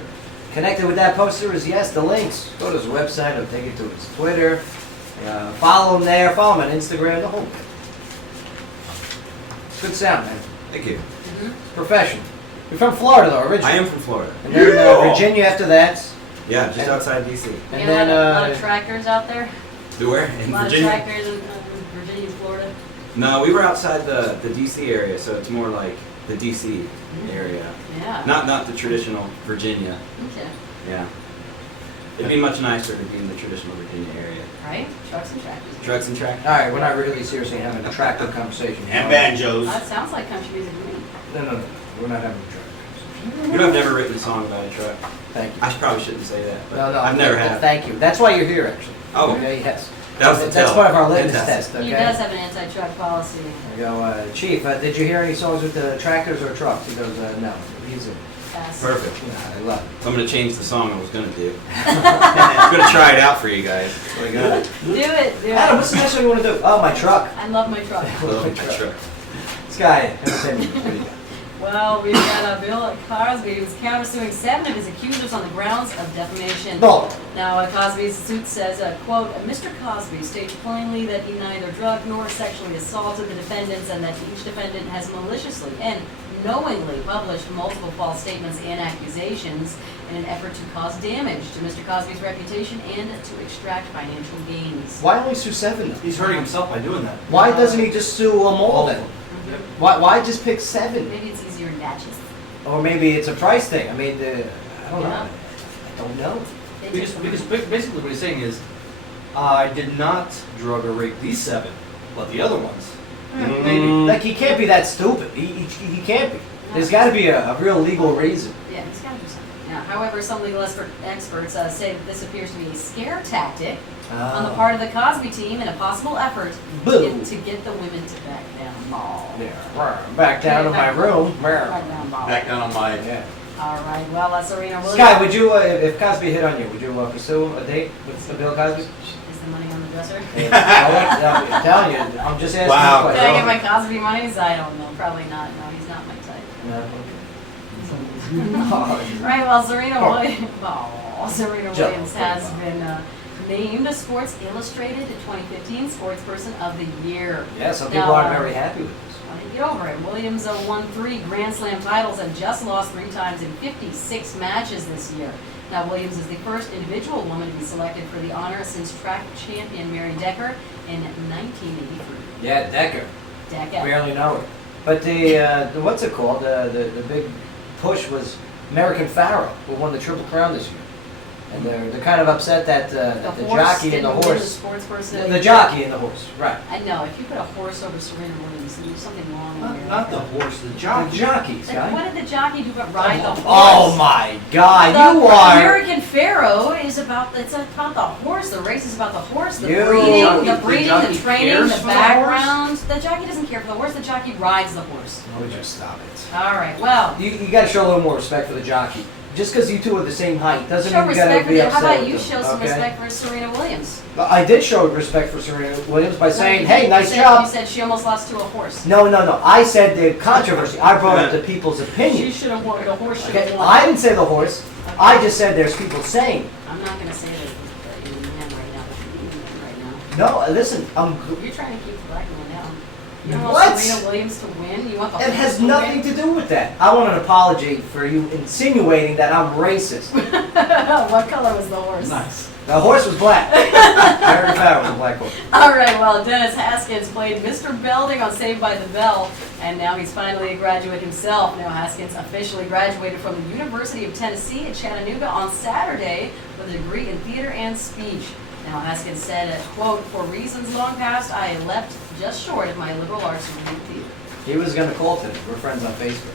Connected with that poster is the links. Go to his website. It'll take you to his Twitter. Follow him there. Follow him on Instagram. The whole bit. Good sound, man. Thank you. Professional. You're from Florida, though, originally. I am from Florida. And then Virginia after that. Yeah, just outside DC. You And got then a lot of trackers out there? Do where? A In lot Virginia? of trackers in Virginia and Florida? No, we were outside the DC area, so it's more like the DC area. Yeah. Not the traditional Virginia. Okay. Yeah. It'd be much nicer to be in the traditional Virginia area. Right? Trucks and tractors. Trucks and tractors. All right, we're not really seriously having a tractor conversation. And banjos. That sounds like country music to me. No. We're not having a tractor conversation. You know, I've never written a song about a truck. Thank you. I probably shouldn't say that, but No, I've never well, had. Thank you. That's why you're here, actually. Oh. Okay, yes. That was the That's tell. part of our litmus Fantastic. test, He okay? does have an anti-truck policy. There you go. Chief, did you hear any songs with the tractors or trucks? He goes, no. He's a... Pass. Perfect. Yeah, I love it. I'm gonna change the song I was gonna do. I'm gonna try it out for you guys. Do it. Adam, what's the next one you want to do? Oh, my truck. I love my truck. I love my truck. This guy, entertainment. What do you got? Well, we've got Bill Cosby who's countersuing 7 of his accusers on the grounds of defamation. No. Now, Cosby's suit says, quote, Mr. Cosby states plainly that he neither drugged nor sexually assaulted the defendants and that each defendant has maliciously and knowingly published multiple false statements and accusations in an effort to cause damage to Mr. Cosby's reputation and to extract financial gains. Why only sue 7, though? He's hurting himself by doing that. Why doesn't he just sue them all then? Why just pick 7? Maybe it's easier in batches. Or maybe it's a price thing. I mean, I don't know. Yeah. I don't know. Because basically what he's saying is, I did not drug or rape these 7, but the other ones, maybe. Like, he can't be that stupid. He can't be. There's got to be a real legal reason. Yeah, he's got to do something. Now, however, some legal experts say that this appears to be a scare tactic on the part of the Cosby team in a possible effort to get the women to back down. Yeah, back down to my room. Back down on my. Yeah. All right. Well, Serena Williams. Sky, would you, if Cosby hit on you, would you pursue a date with Bill Cosby? Is the money on the dresser? I'm telling you, I'm just asking. Wow. You Did I get my Cosby monies? I don't know. Probably not. No, he's not my type. Right. Well, Serena Williams has been named a Sports Illustrated 2015 Sportsperson of the Year. Yeah, some people aren't very happy with this. Get over it. Williams won 3 Grand Slam titles and just lost 3 times in 56 matches this year. Now, Williams is the first individual woman to be selected for the honor since track champion Mary Decker in 1983. Yeah, Decker. Decker. Barely know her. But the what's it called? The big push was American Pharaoh, who won the Triple Crown this year. And they're kind of upset that the jockey and the The horse. sports person. The jockey and the horse, right. I know, if you put a horse over Serena Williams, there's something wrong with your Not the horse, the The jockey. jockeys, Then guy. what did the jockey do but ride the horse? Oh my God, The you are. American Pharaoh is about, it's about the horse. The race is about the horse, the You- breeding, Jockey- the the breeding, jockey the training, cares the for the background. The jockey doesn't care for the horse, the jockey rides the horse. Oh, just stop it. All right, well, You got to show a little more respect for the jockey. Just because you two are the same height doesn't show mean you got respect to for be the, upset how about with you them, show some okay? respect for Serena Williams? I did show respect for Serena Williams by saying, You "Hey, said- nice you job." said she almost lost to a horse. No. I said the controversy. I brought up the people's She opinion. should have won, the horse should have Okay, won. I didn't say the horse. I just said there's people saying. I'm not gonna say that you're the man right now, but you're the man right now. No, listen. You're trying to keep the black man down. You don't What? want Serena Williams to win? You want the It horse has to nothing win? to do with that. I want an apology for you insinuating that I'm racist. What color was the horse? Nice. The horse was black. American Pharaoh was a black horse. All right, well, Dennis Haskins played Mr. Belding on Saved by the Bell, and now he's finally a graduate himself. Now Haskins officially graduated from the University of Tennessee at Chattanooga on Saturday with a degree in theater and speech. Now Haskins said, quote, "For reasons long past, I left just short of my liberal arts degree in theater." He was going to call today. We're friends on Facebook.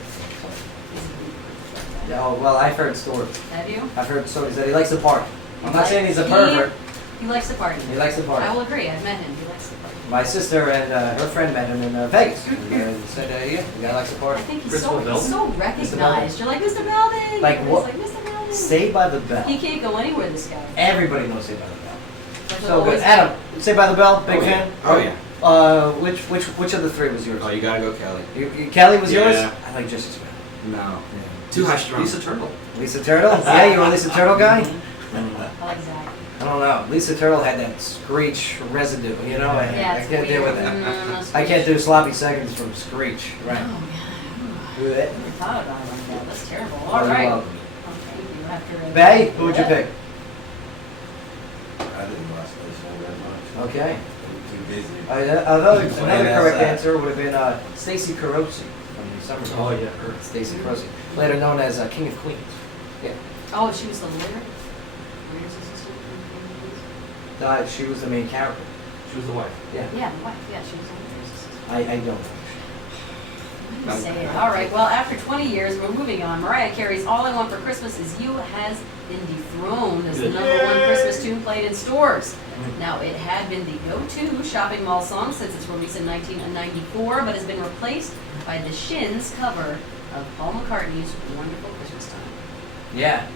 Yeah, oh, well, I've heard stories. Have you? I've heard stories that he likes to party. I'm not saying he's a pervert. He likes to party. He likes to party. I will agree. I've met him. He likes to party. My sister and her friend met him in Vegas. And said, yeah, the guy likes to party. I think he's Principal so, he's so recognized. You're like, Mr. Belding. Like Everybody's what? Like, Mr. Belding. Saved by the Bell. He can't go anywhere, this guy. Everybody knows Saved by the Bell. Like, So good. always- Adam, Saved by the Bell, big Oh, yeah. fan? Oh, yeah. Which of the three was yours? Oh, you gotta go Kelly. Kelly was yours? Yeah. I like Jesse's fan. No. Too high strung. Lisa Turtle. Lisa Turtle? Yeah, you were a Lisa Turtle guy? I like Zach. I don't know. Lisa Turtle had that Screech residue, you know? Yeah, I it's can't deal weird. with that. Mm, I can't do sloppy seconds from Screech. Right. Oh, Do that. I never thought about it like that. That's terrible. Oh, All you're right. welcome. Okay, you have to. Bay, who would you pick? I didn't watch that show that much. Okay. I'm too busy. Another Playing correct outside. answer would have been Stacy Carosi from the Summer. Oh, yeah, her. Stacy Carosi, later known as King of Queens. Yeah. Oh, she was the lawyer? Lawyer's assistant? She was the main character. She was the wife. Yeah. Yeah, the wife. Yeah, she was the lawyer's assistant. I don't know. Let me say it. All right, well, after 20 years, we're moving on. Mariah Carey's All I Want for Christmas Is You has been dethroned as the #1 Christmas tune played in stores. Now, it had been the go-to shopping mall song since its release in 1994, but has been replaced by the Shins cover of Paul McCartney's Wonderful Christmas Time. Yeah.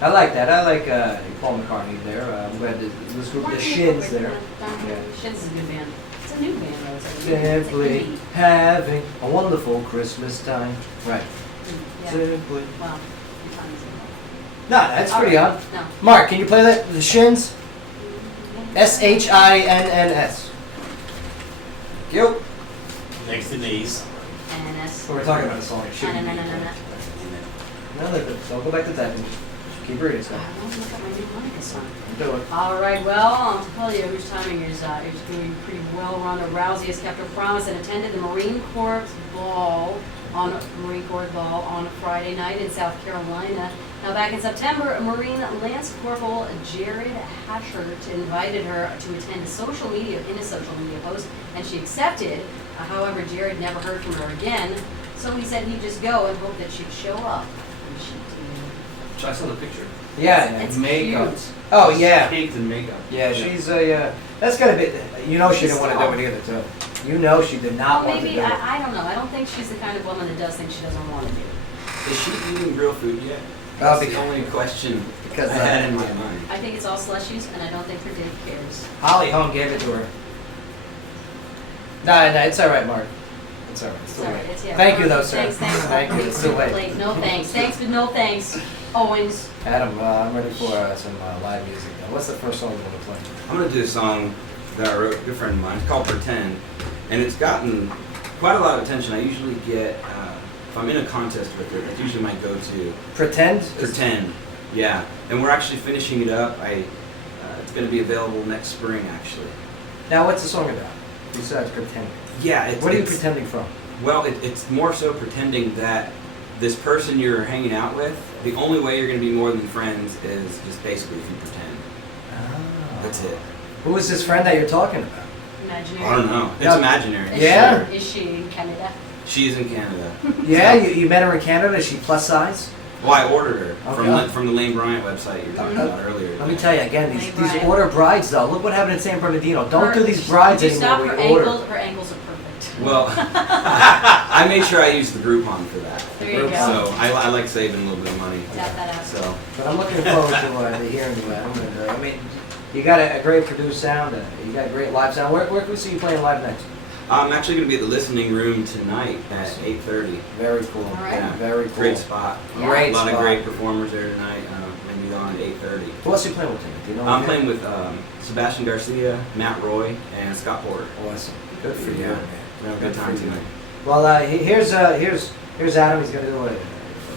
I like that. I like Paul McCartney there. I'm glad that this group, the Shins there. Yeah. Shins is a good band. It's a new band, though. It's a Simply indie. having a wonderful Christmas time. Right. Yeah. Simply. Well, your time is up. No, that's All pretty right. odd. No. Mark, can you play that? The Shins? SHINNS. You. Next to knees. NNS. We're talking about a song. It shouldn't be. No. No, don't go back to typing. Keep reading, I so. don't look at my new Monica song. Do it. All right, well, I'll tell you whose timing is doing pretty well. Ronda Rousey has kept her promise and attended the Marine Corps Ball on Friday night in South Carolina. Now, back in September, Marine Lance Corporal Jared Hashert invited her to attend a social media post, and she accepted. However, Jared never heard from her again, so he said he'd just go and hope that she'd show up. And she did. So I saw the picture. Yeah. It's Makeup. cute. Oh, yeah. Caked in makeup. Yeah, she's that's gotta be, you know she didn't want to do it either, too. You know she did not Well, want to maybe, do it. I don't know. I don't think she's the kind of woman that does things she doesn't want to do. Is she eating real food yet? Oh, That's the because- only question because, I had in my mind. I think it's all slushies, and I don't think her Dave cares. Holly Home gave it to her. No, it's all right, Mark. It's all right. It's It's too all late. right. It's, yeah. Thank you, though, sir. Thanks. Thank you. It's too late. No thanks. Thanks, but no thanks. Owens. Adam, I'm ready for some live music. What's the first song you want to play? I'm gonna do a song that I wrote, a good friend of mine. It's called Pretend, and it's gotten quite a lot of attention. I usually get, if I'm in a contest with it, it's usually my go-to. Pretend? Pretend. Yeah, and we're actually finishing it up. It's going to be available next spring, actually. Now, what's the song about? Besides pretending. Yeah. What are you pretending from? Well, it's more so pretending that this person you're hanging out with, the only way you're going to be more than friends is just basically if you pretend. Oh. That's it. Who is this friend that you're talking about? Imaginary. I don't know. It's No. imaginary. Yeah? Is she in Canada? She's in Canada. Yeah, you met her in Canada. Is she plus size? Well, I ordered her Okay. from the Lane Bryant website you were talking about earlier. Let me tell you again, Lane these Bryant. order brides though. Look what happened in San Bernardino. Don't do these brides Did you stop anymore. her We order. ankles? Her ankles are perfect. Well, I made sure I used the Groupon for that. There you go. So I like saving a little bit of money. Tap that out. So But I'm looking forward to hearing you, Adam. And, I mean, you got a great produced sound. You got a great live sound. Where can we see you playing live next? I'm actually going to be at the listening room tonight at 8:30. Very cool. All right. Yeah, Very cool. great spot. Yeah. Great A lot spot. of great performers there tonight. I'm going to be on at 8:30. Who else are you playing with tonight? Do you know? I'm yet? playing with Sebastian Garcia, Matt Roy, and Scott Porter. Awesome. Good for you, Yeah. man. We're having a good time tonight. Well, here's Adam. He's going to do a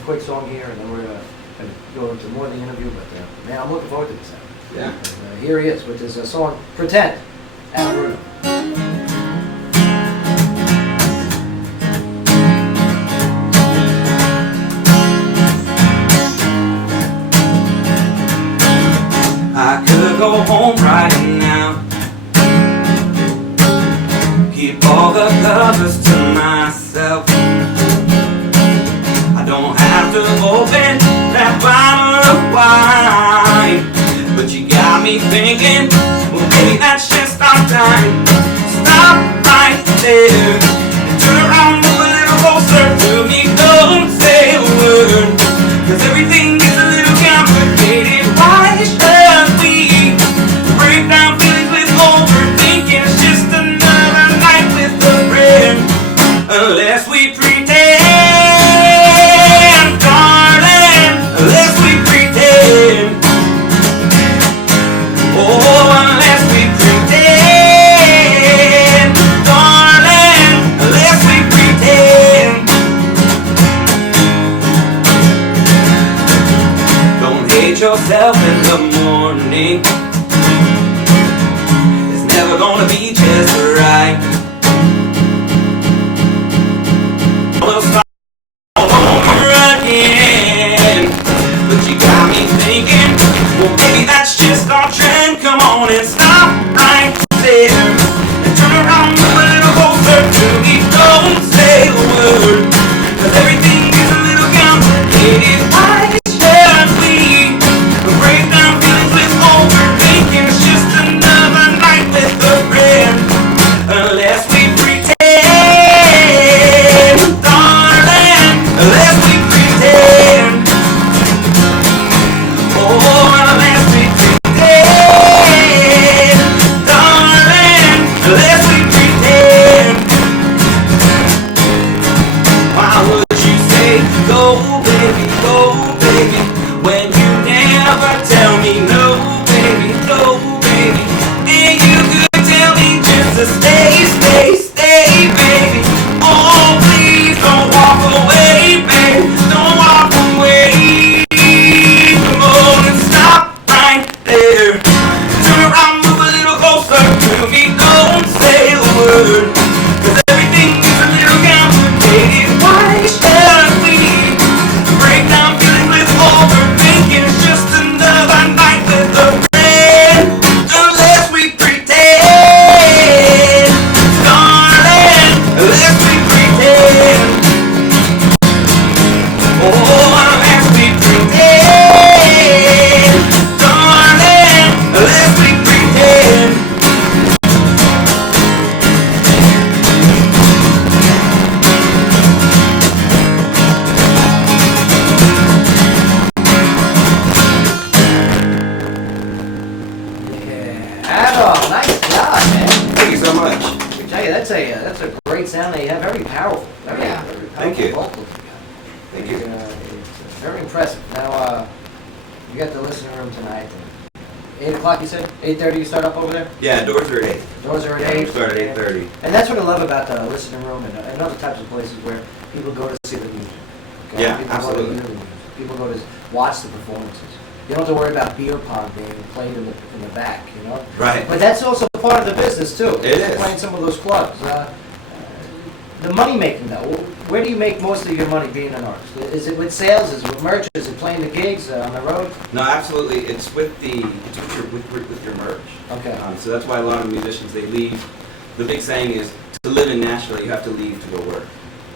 quick song here, and then we're going to go into more of the interview. But man, I'm looking forward to this. Adam. Yeah. And, here he is with his song "Pretend." Adam Bruno. I could go home right now, keep all the covers to myself. I don't have to open that bottle of wine, but you got me thinking, well baby that's just our time. Stop right there, turn around, move a little closer to me, don't say a word, 'cause everything gets a little complicated. Why should we break down feelings with overthinking? It's just another night with a friend, unless we pretend, darling, unless we pretend. Oh, unless we pretend, darling, unless we pretend. Don't hate yourself in the morning, it's never gonna be just right. We'll start all over again, but you got me thinking, well maybe that's just our trend. Come on and stop right there, and turn around, move a little closer to me, don't say a word, 'cause everything is a little complicated. Why should we break down feelings with overthinking? It's just another night with a friend, unless we pretend, darling, unless we pretend. Oh, unless we pretend, darling, unless we pretend. Why would you say go baby, when you never tell me no baby, and you could tell me just to stay, baby. Oh please don't walk away, baby, don't walk away. Come on and stop right there, turn around, move a little closer to me, don't say a word, 'cause everything is a little complicated. Why should we break down feeling with overthinking? It's just another night with a friend, unless we pretend, darling, unless we pretend. Oh, unless we pretend, darling, unless we pretend. Yeah. Adam, nice job, man. Thank you so much. Let me tell you, that's a great sound that you have. Very powerful. Very powerful Thank you. vocals you got. Thank you. It's very impressive. Now, you got the listening room tonight. 8 o'clock, you said? 8:30 you start up over there? Yeah, doors are at 8. Doors are at 8. Start at 8:30. And that's what I love about the listening room and other types of places where people go to see the music. Okay? Yeah, People go to absolutely. hear the music. People go to watch the performances. You don't have to worry about beer pong being played in the back, you know? Right. But that's also part of the business too. It is. Playing some of those clubs. The money making though, where do you make most of your money being an artist? Is it with sales? Is it with merch? Is it playing the gigs on the road? No, absolutely. It's with your merch. Okay. So that's why a lot of musicians, they leave. The big saying is, to live in Nashville, you have to leave to go work.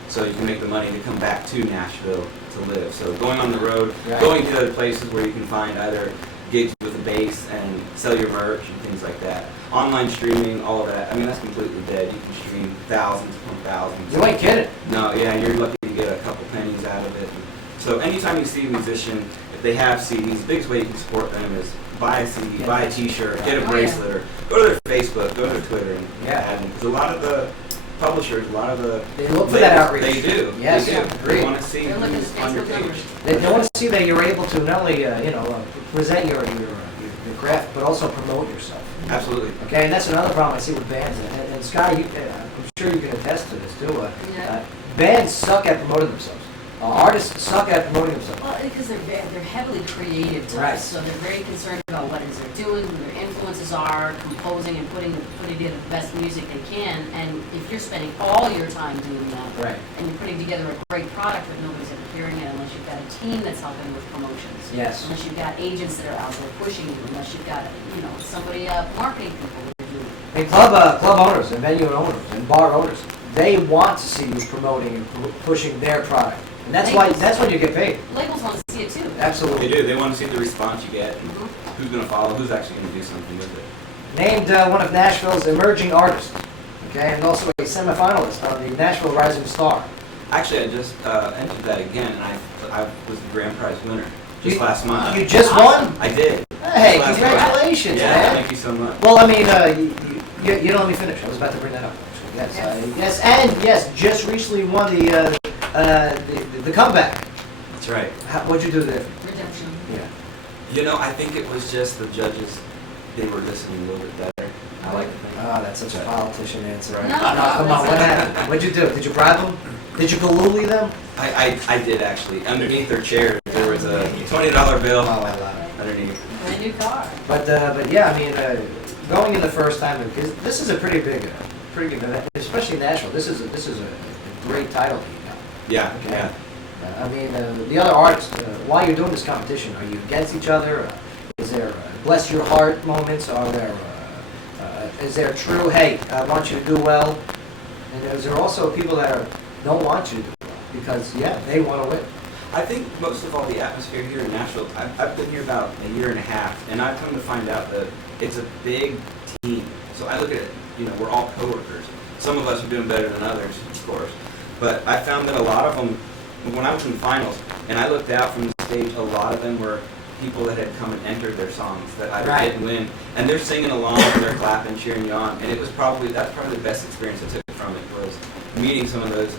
So you can make the money to come back to Nashville to live. So going on the road, going to other places where you can find either gigs with a bass and sell your merch and things like that. Online streaming, all of that. I mean, that's completely dead. You can stream thousands upon thousands. You ain't kidding. No, yeah, you're lucky to get a couple pennies out of it. So anytime you see a musician, if they have CDs, the biggest way you can support them is buy a CD, buy a T-shirt, get a bracelet, or go to their Facebook, go to their Twitter, and add them. Because a lot of the publishers, a lot of the they look for that outreach. They do. Yes, they do. They want to see who's on your page. They want to see that you're able to not only present your craft, but also promote yourself. Absolutely. Okay, and that's another problem I see with bands. And Scott, I'm sure you can attest to this too. Bands suck at promoting themselves. Artists suck at promoting themselves. Well, because they're heavily creative types, right. So they're very concerned about what it is they're doing, who their influences are, composing and putting together the best music they can. And if you're spending all your time doing that, right. and you're putting together a great product but nobody's ever hearing it, unless you've got a team that's helping with promotions, yes. Unless you've got agents that are out there pushing you, unless you've got somebody marketing people that are doing it. And club owners and venue owners and bar owners, they want to see you promoting and pushing their product. And that's when you get paid. Labels want to see it too. Absolutely. They do. They want to see the response you get, and who's going to follow, who's actually going to do something with it. Named one of Nashville's emerging artists, okay, and also a semifinalist on the Nashville Rising Star. Actually, I just entered that again, and I was the grand prize winner just last month. You just won? I did. Hey, congratulations, man. Thank you so much. Well, I mean, you don't let me finish. I was about to bring that up, actually. Yes, just recently won the comeback. That's right. What'd you do there? Redemption. Yeah. I think it was just the judges, they were listening a little bit better. I like to think. Oh, that's such a politician answer. No, come on, what happened? What'd you do? Did you bribe them? Did you galooly them? I did actually. Underneath their chairs, there was a $20 bill. Oh, I love it. Underneath. Brand new car. But yeah, I mean, going in the first time, because this is a pretty big event, especially Nashville. This is a great title to you now. Yeah, Okay. yeah. I mean, the other artists, while you're doing this competition, are you against each other? Is there bless your heart moments? Is there true, hey, I want you to do well? And is there also people that don't want you to do well because, they want to win? I think most of all the atmosphere here in Nashville, I've been here about a year and a half, and I've come to find out that it's a big team. So I look at it, we're all coworkers. Some of us are doing better than others, of course. But I found that a lot of them, when I was in finals, and I looked out from the stage, a lot of them were people that had come and entered their songs that either didn't win, and they're singing along, and they're clapping, cheering you on, and that's probably the best experience I took from it, was meeting some of those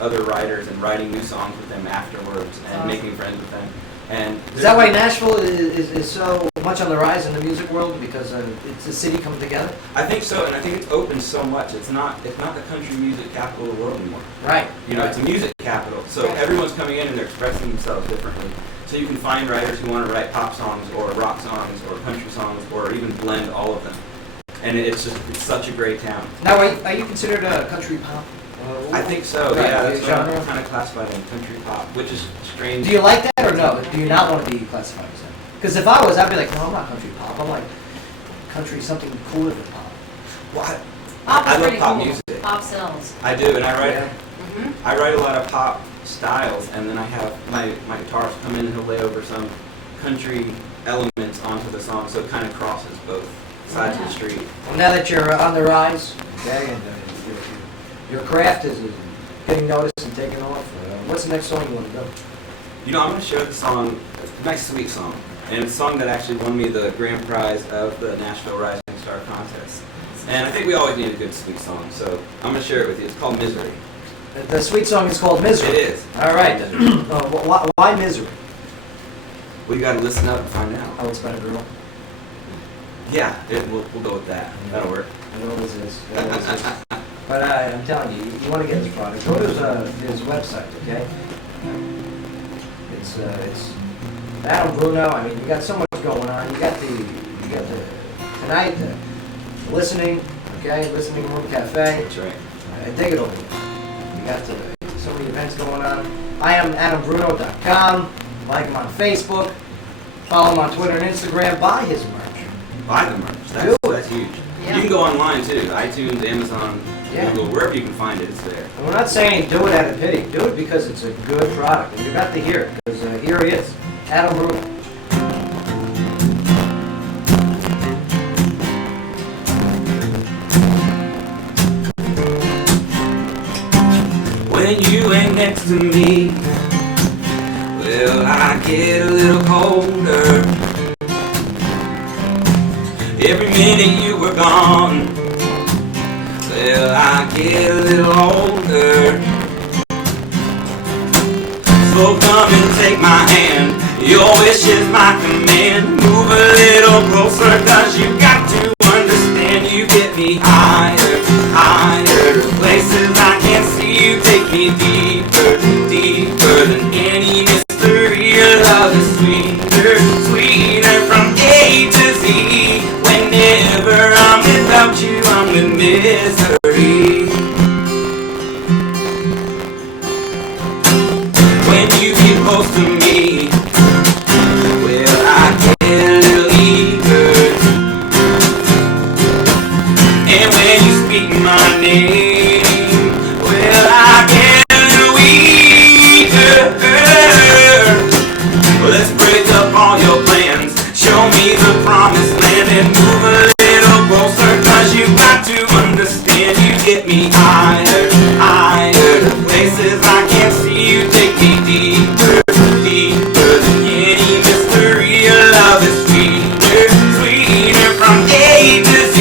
other writers and writing new songs with them afterwards and making friends with them. And is that why Nashville is so much on the rise in the music world, because it's a city coming together? I think so, and I think it's opened so much. It's not the country music capital of the world anymore. Right. It's a music capital, so everyone's coming in and they're expressing themselves differently. So you can find writers who want to write pop songs or rock songs or country songs or even blend all of them. And it's such a great town. Now, are you considered a country pop? I think so, yeah. That's what I'm kind of classified in country pop, which is strange. Do you like that or no? Do you not want to be classified as that? Because if I was, I'd be like, no, I'm not country pop. I'm like country, something cooler than pop. Well, I love pop cool. music. Pop sells. I do, and I write a lot of pop styles, and then I have my guitarist come in and he'll lay over some country elements onto the song, so it kind of crosses both sides of the street. Well, now that you're on the rise, okay, and your craft is getting noticed and taken off, what's the next song you want to do? I'm going to show the song, a nice sweet song, and it's a song that actually won me the grand prize of the Nashville Rising Star contest. And I think we always need a good sweet song, so I'm going to share it with you. It's called Misery. The sweet song is called Misery. It is. All right. Why Misery? Well, you got to listen up and find out. Oh, it's about a girl? Yeah, we'll go with that. That'll work. It always is. But I'm telling you, you want to get this product. Go to his website, okay? It's Adam Bruno, I mean, you got so much going on. You got the tonight, the listening, okay, listening room cafe. That's right. I dig it over here. You got so many events going on. I am AdamBruno.com. Like him on Facebook. Follow him on Twitter and Instagram. Buy his merch. Buy the merch. That's huge. Yeah. You can go online too. iTunes, Amazon, Yeah. Google, wherever you can find it, it's there. And we're not saying do it out of pity. Do it because it's a good product. And you got to hear it. Because here he is, Adam Bruno. When you ain't next to me, well, I get a little colder. Every minute you were gone, well, I get a little older. So come and take my hand, your wish is my command. Move a little closer, cause you got to understand. You get me higher, higher to places I can't see. You take me deeper, deeper than any mystery. Your love is sweeter, sweeter from A to Z. Whenever I'm without you, I'm in misery. When you get close to me, well, I get a little eager. And when you speak my name, well, I get a little weaker. Let's break up all your plans. Show me the promised land and move a little closer, cause you got to understand. You get me higher, higher to places I can't see. You take me deeper, deeper than any mystery. Your love is sweeter, sweeter from A to Z.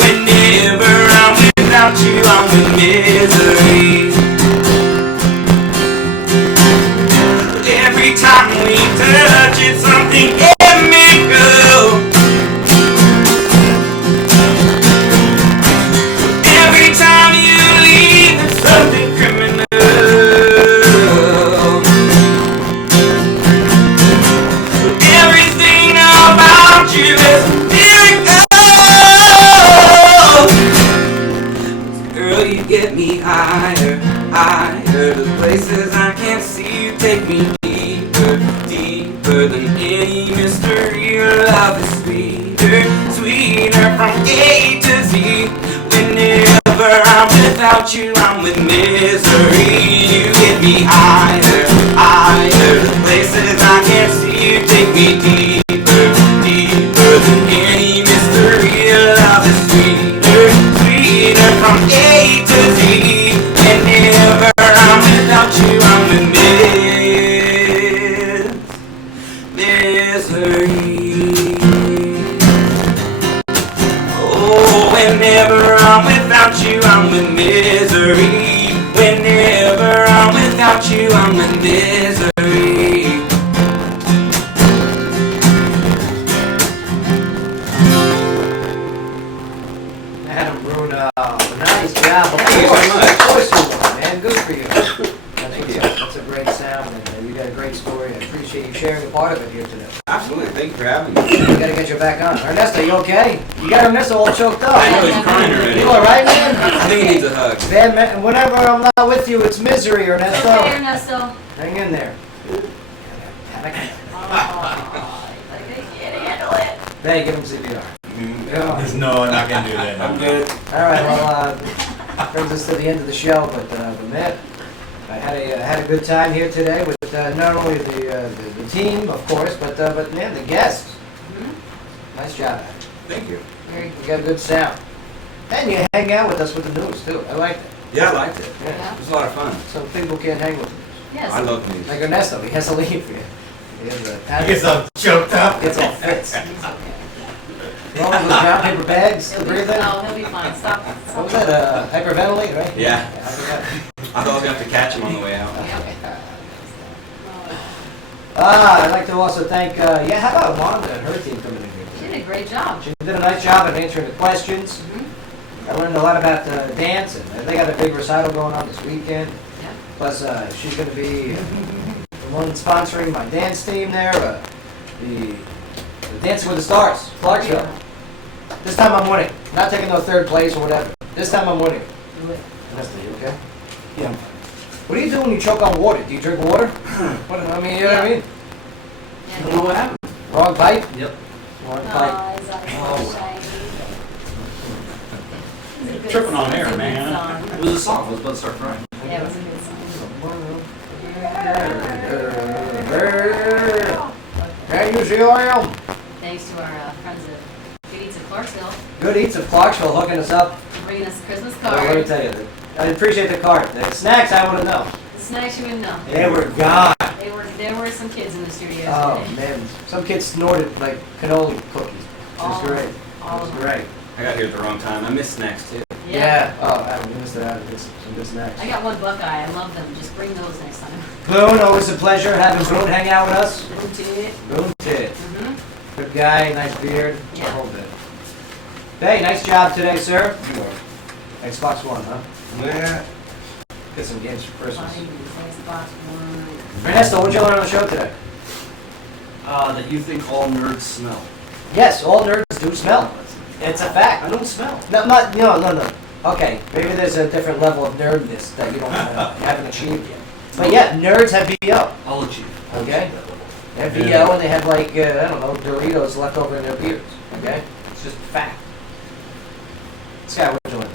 Whenever I'm without you, I'm in misery. Every time we touch, it's something chemical. Every time you leave, it's something criminal. Everything about you is a miracle. Girl, you get me higher, higher to places I can't see. You take me deeper, deeper than any mystery. Your love is sweeter, sweeter from A to Z. Whenever I'm without you, I'm with misery. You get me higher, higher to places I can't see. You take me deeper, deeper than any mystery. Your love is sweeter, sweeter from A to Z. Whenever I'm without you, I'm with misery. Oh, whenever I'm without you, I'm with misery. Whenever I'm without you, I'm with misery. Adam Bruno, nice job. Thank you so much. Of course you won, man. Good for you. That's a great sound, and you got a great story. I appreciate you sharing a part of it here today. Absolutely. Thank you for having me. We gotta get you back on. Ernesto, you okay? You got Ernesto all choked up. I know he's crying already. You alright, man? I think he needs a hug. Man, whenever I'm not with you, it's misery, Ernesto. Okay, Ernesto. Hang in there. Hey, give him CPR. Yeah. No, I'm not gonna do that. I'm good. All right, well, brings us to the end of the show, but man, I had a good time here today with not only the team, of course, but man, the guests. Nice job, Adam. Thank you. You got a good sound, and you hang out with us with the news too. I like that. Yeah, I liked it. Yeah. It was a lot of fun. Some people can't hang with the news. Yes. I love news. Like Ernesto, he has to leave. He gets all choked up. Gets all fits. Well, those brown paper bags to He'll be, breathe in. oh, he'll be fine. Stop. What was that? Hyperventilate, right? Yeah. I forgot. I thought I was going to have to catch him on the way out. I'd like to also thank, how about Wanda and her team coming in here? She did a great job. She did a nice job of answering the questions. I learned a lot about dance, and they got a big recital going on this weekend. Yeah. Plus, she's going to be one sponsoring my dance team there, the Dancing with the Stars, Clarksville. This time I'm winning. Not taking no third place or whatever. This time I'm winning. Do it. That's you okay? Yeah, I'm fine. What do you do when you choke on water? Do you drink water? What, I mean, you know what I mean? Yeah. I don't know what happened. Wrong pipe? Yep. Wrong pipe. Oh, is that Oh. shiny? It's a good Tripping on song. air, It's a good man. song. It was a song. I was about to start crying. Yeah, it was a good song. Can you see who I am? Thanks to our friends at Good Eats of Clarksville Good Eats of Clarksville hooking us up. for bringing us a Christmas Well, let me card. tell you, I appreciate the card. The snacks, I want to know. The snacks you wouldn't know. They were gone. There were some kids in the studio Oh, today. man. Some kids snorted like cannoli cookies. It was All- great. It all was of them. great. I got here at the wrong time. I missed snacks too. Yeah. Oh, I missed it out of this. Some good snacks. I got one Buckeye. I love them. Just bring those next time. Boone, always a pleasure having Boone hang out with us. Boone tit. Boone Tit. Mm-hmm. Good guy, nice beard. Yeah. A whole bit. Hey, nice job today, sir. You are. Xbox One, huh? Yeah. Get some games for Christmas. Xbox One. Ernesto, what'd you learn on the show today? That you think all nerds smell. Yes, all nerds do smell. It's a fact. I don't smell. No. Okay, maybe there's a different level of nerdness that you don't you haven't achieved yet. But yeah, nerds have VO. I'll achieve. Okay? They have VO and they have like I don't know, Doritos left over in their beards. Okay? It's just a fact. Sky, what'd you learn?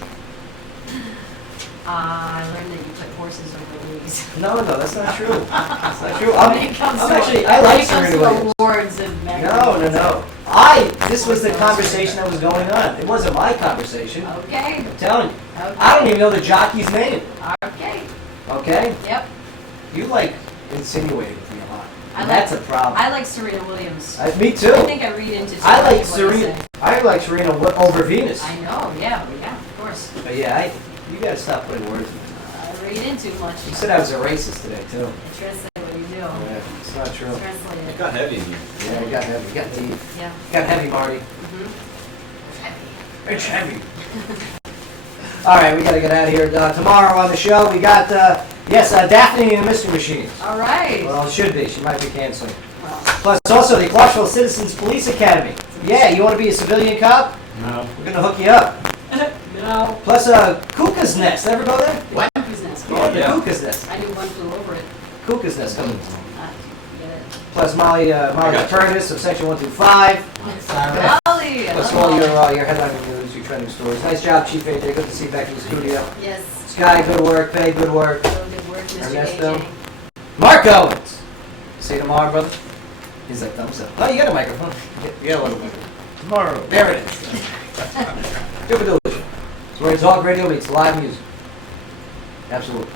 I learned that you put horses over leagues. No, that's not true. That's not true. When it comes I'm to- actually, I like when it comes Serena to Williams. awards and magazines. No. This was the conversation that was going on. It wasn't my conversation. Okay. I'm telling you. Okay. I don't even know the jockey's name. Okay. Okay? Yep. You like insinuating with me a lot. I And like- that's a problem. I like Serena Williams. Me too. I think I read into too I much like of what you Serena. say. I like Serena over Venus. I know, yeah, of course. But yeah, you gotta stop putting words in my mouth. I read into much. You said I was a racist today too. I translate what you do. Yeah, it's not true. Translate it. It got heavy in here. Yeah, you got heavy. You got deep. Yeah. Got heavy, Marty. Mm-hmm. It's heavy. All right, we gotta get out of here. Tomorrow on the show, we got Daphne and the Mystery Machines. All right. Well, it should be. She might be canceling. Well, Plus, also the Clarksville Citizens Police Academy. Yeah, you want to be a civilian cop? No. We're gonna hook you up. no. Plus, Kuka's Nest. Ever go there? What? Cuckoo's Nest. Yeah, the Yeah. Kuka's Nest. I knew one flew over it. Kuka's Nest coming. Get it. Plus, Molly Curtis of Section 125. Molly. Plus, all your headlining news, your trending stories. Nice job, Chief AJ. Good to see you back in the studio. Yes. Sky, good work. Pay, good work. So good work, Mr. Ernesto. AJ. Mark Owens. See you tomorrow, brother. He's like, thumbs up. Oh, you got a microphone. You got a little microphone. Tomorrow. There it is. Super delicious. So where talk radio meets live music. Absolutely.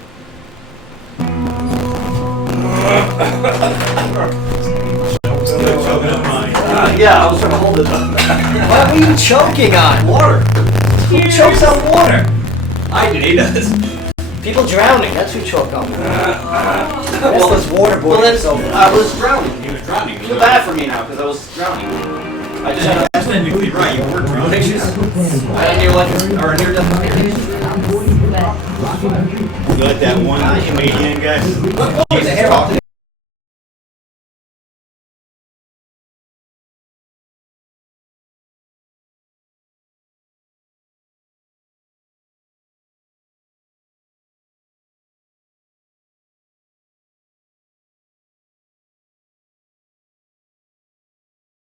Yeah, I was trying to hold it up. What were you choking on? Water. Who chokes on water? I did. He does. People drowning. That's who choke on water. Well, That's waterboarding. Well, that's, so I was drowning. He was drowning. Feel bad for me now because I was drowning. I just had Technically right. You were drowning. a near death. You like that one comedian guy? The hair off the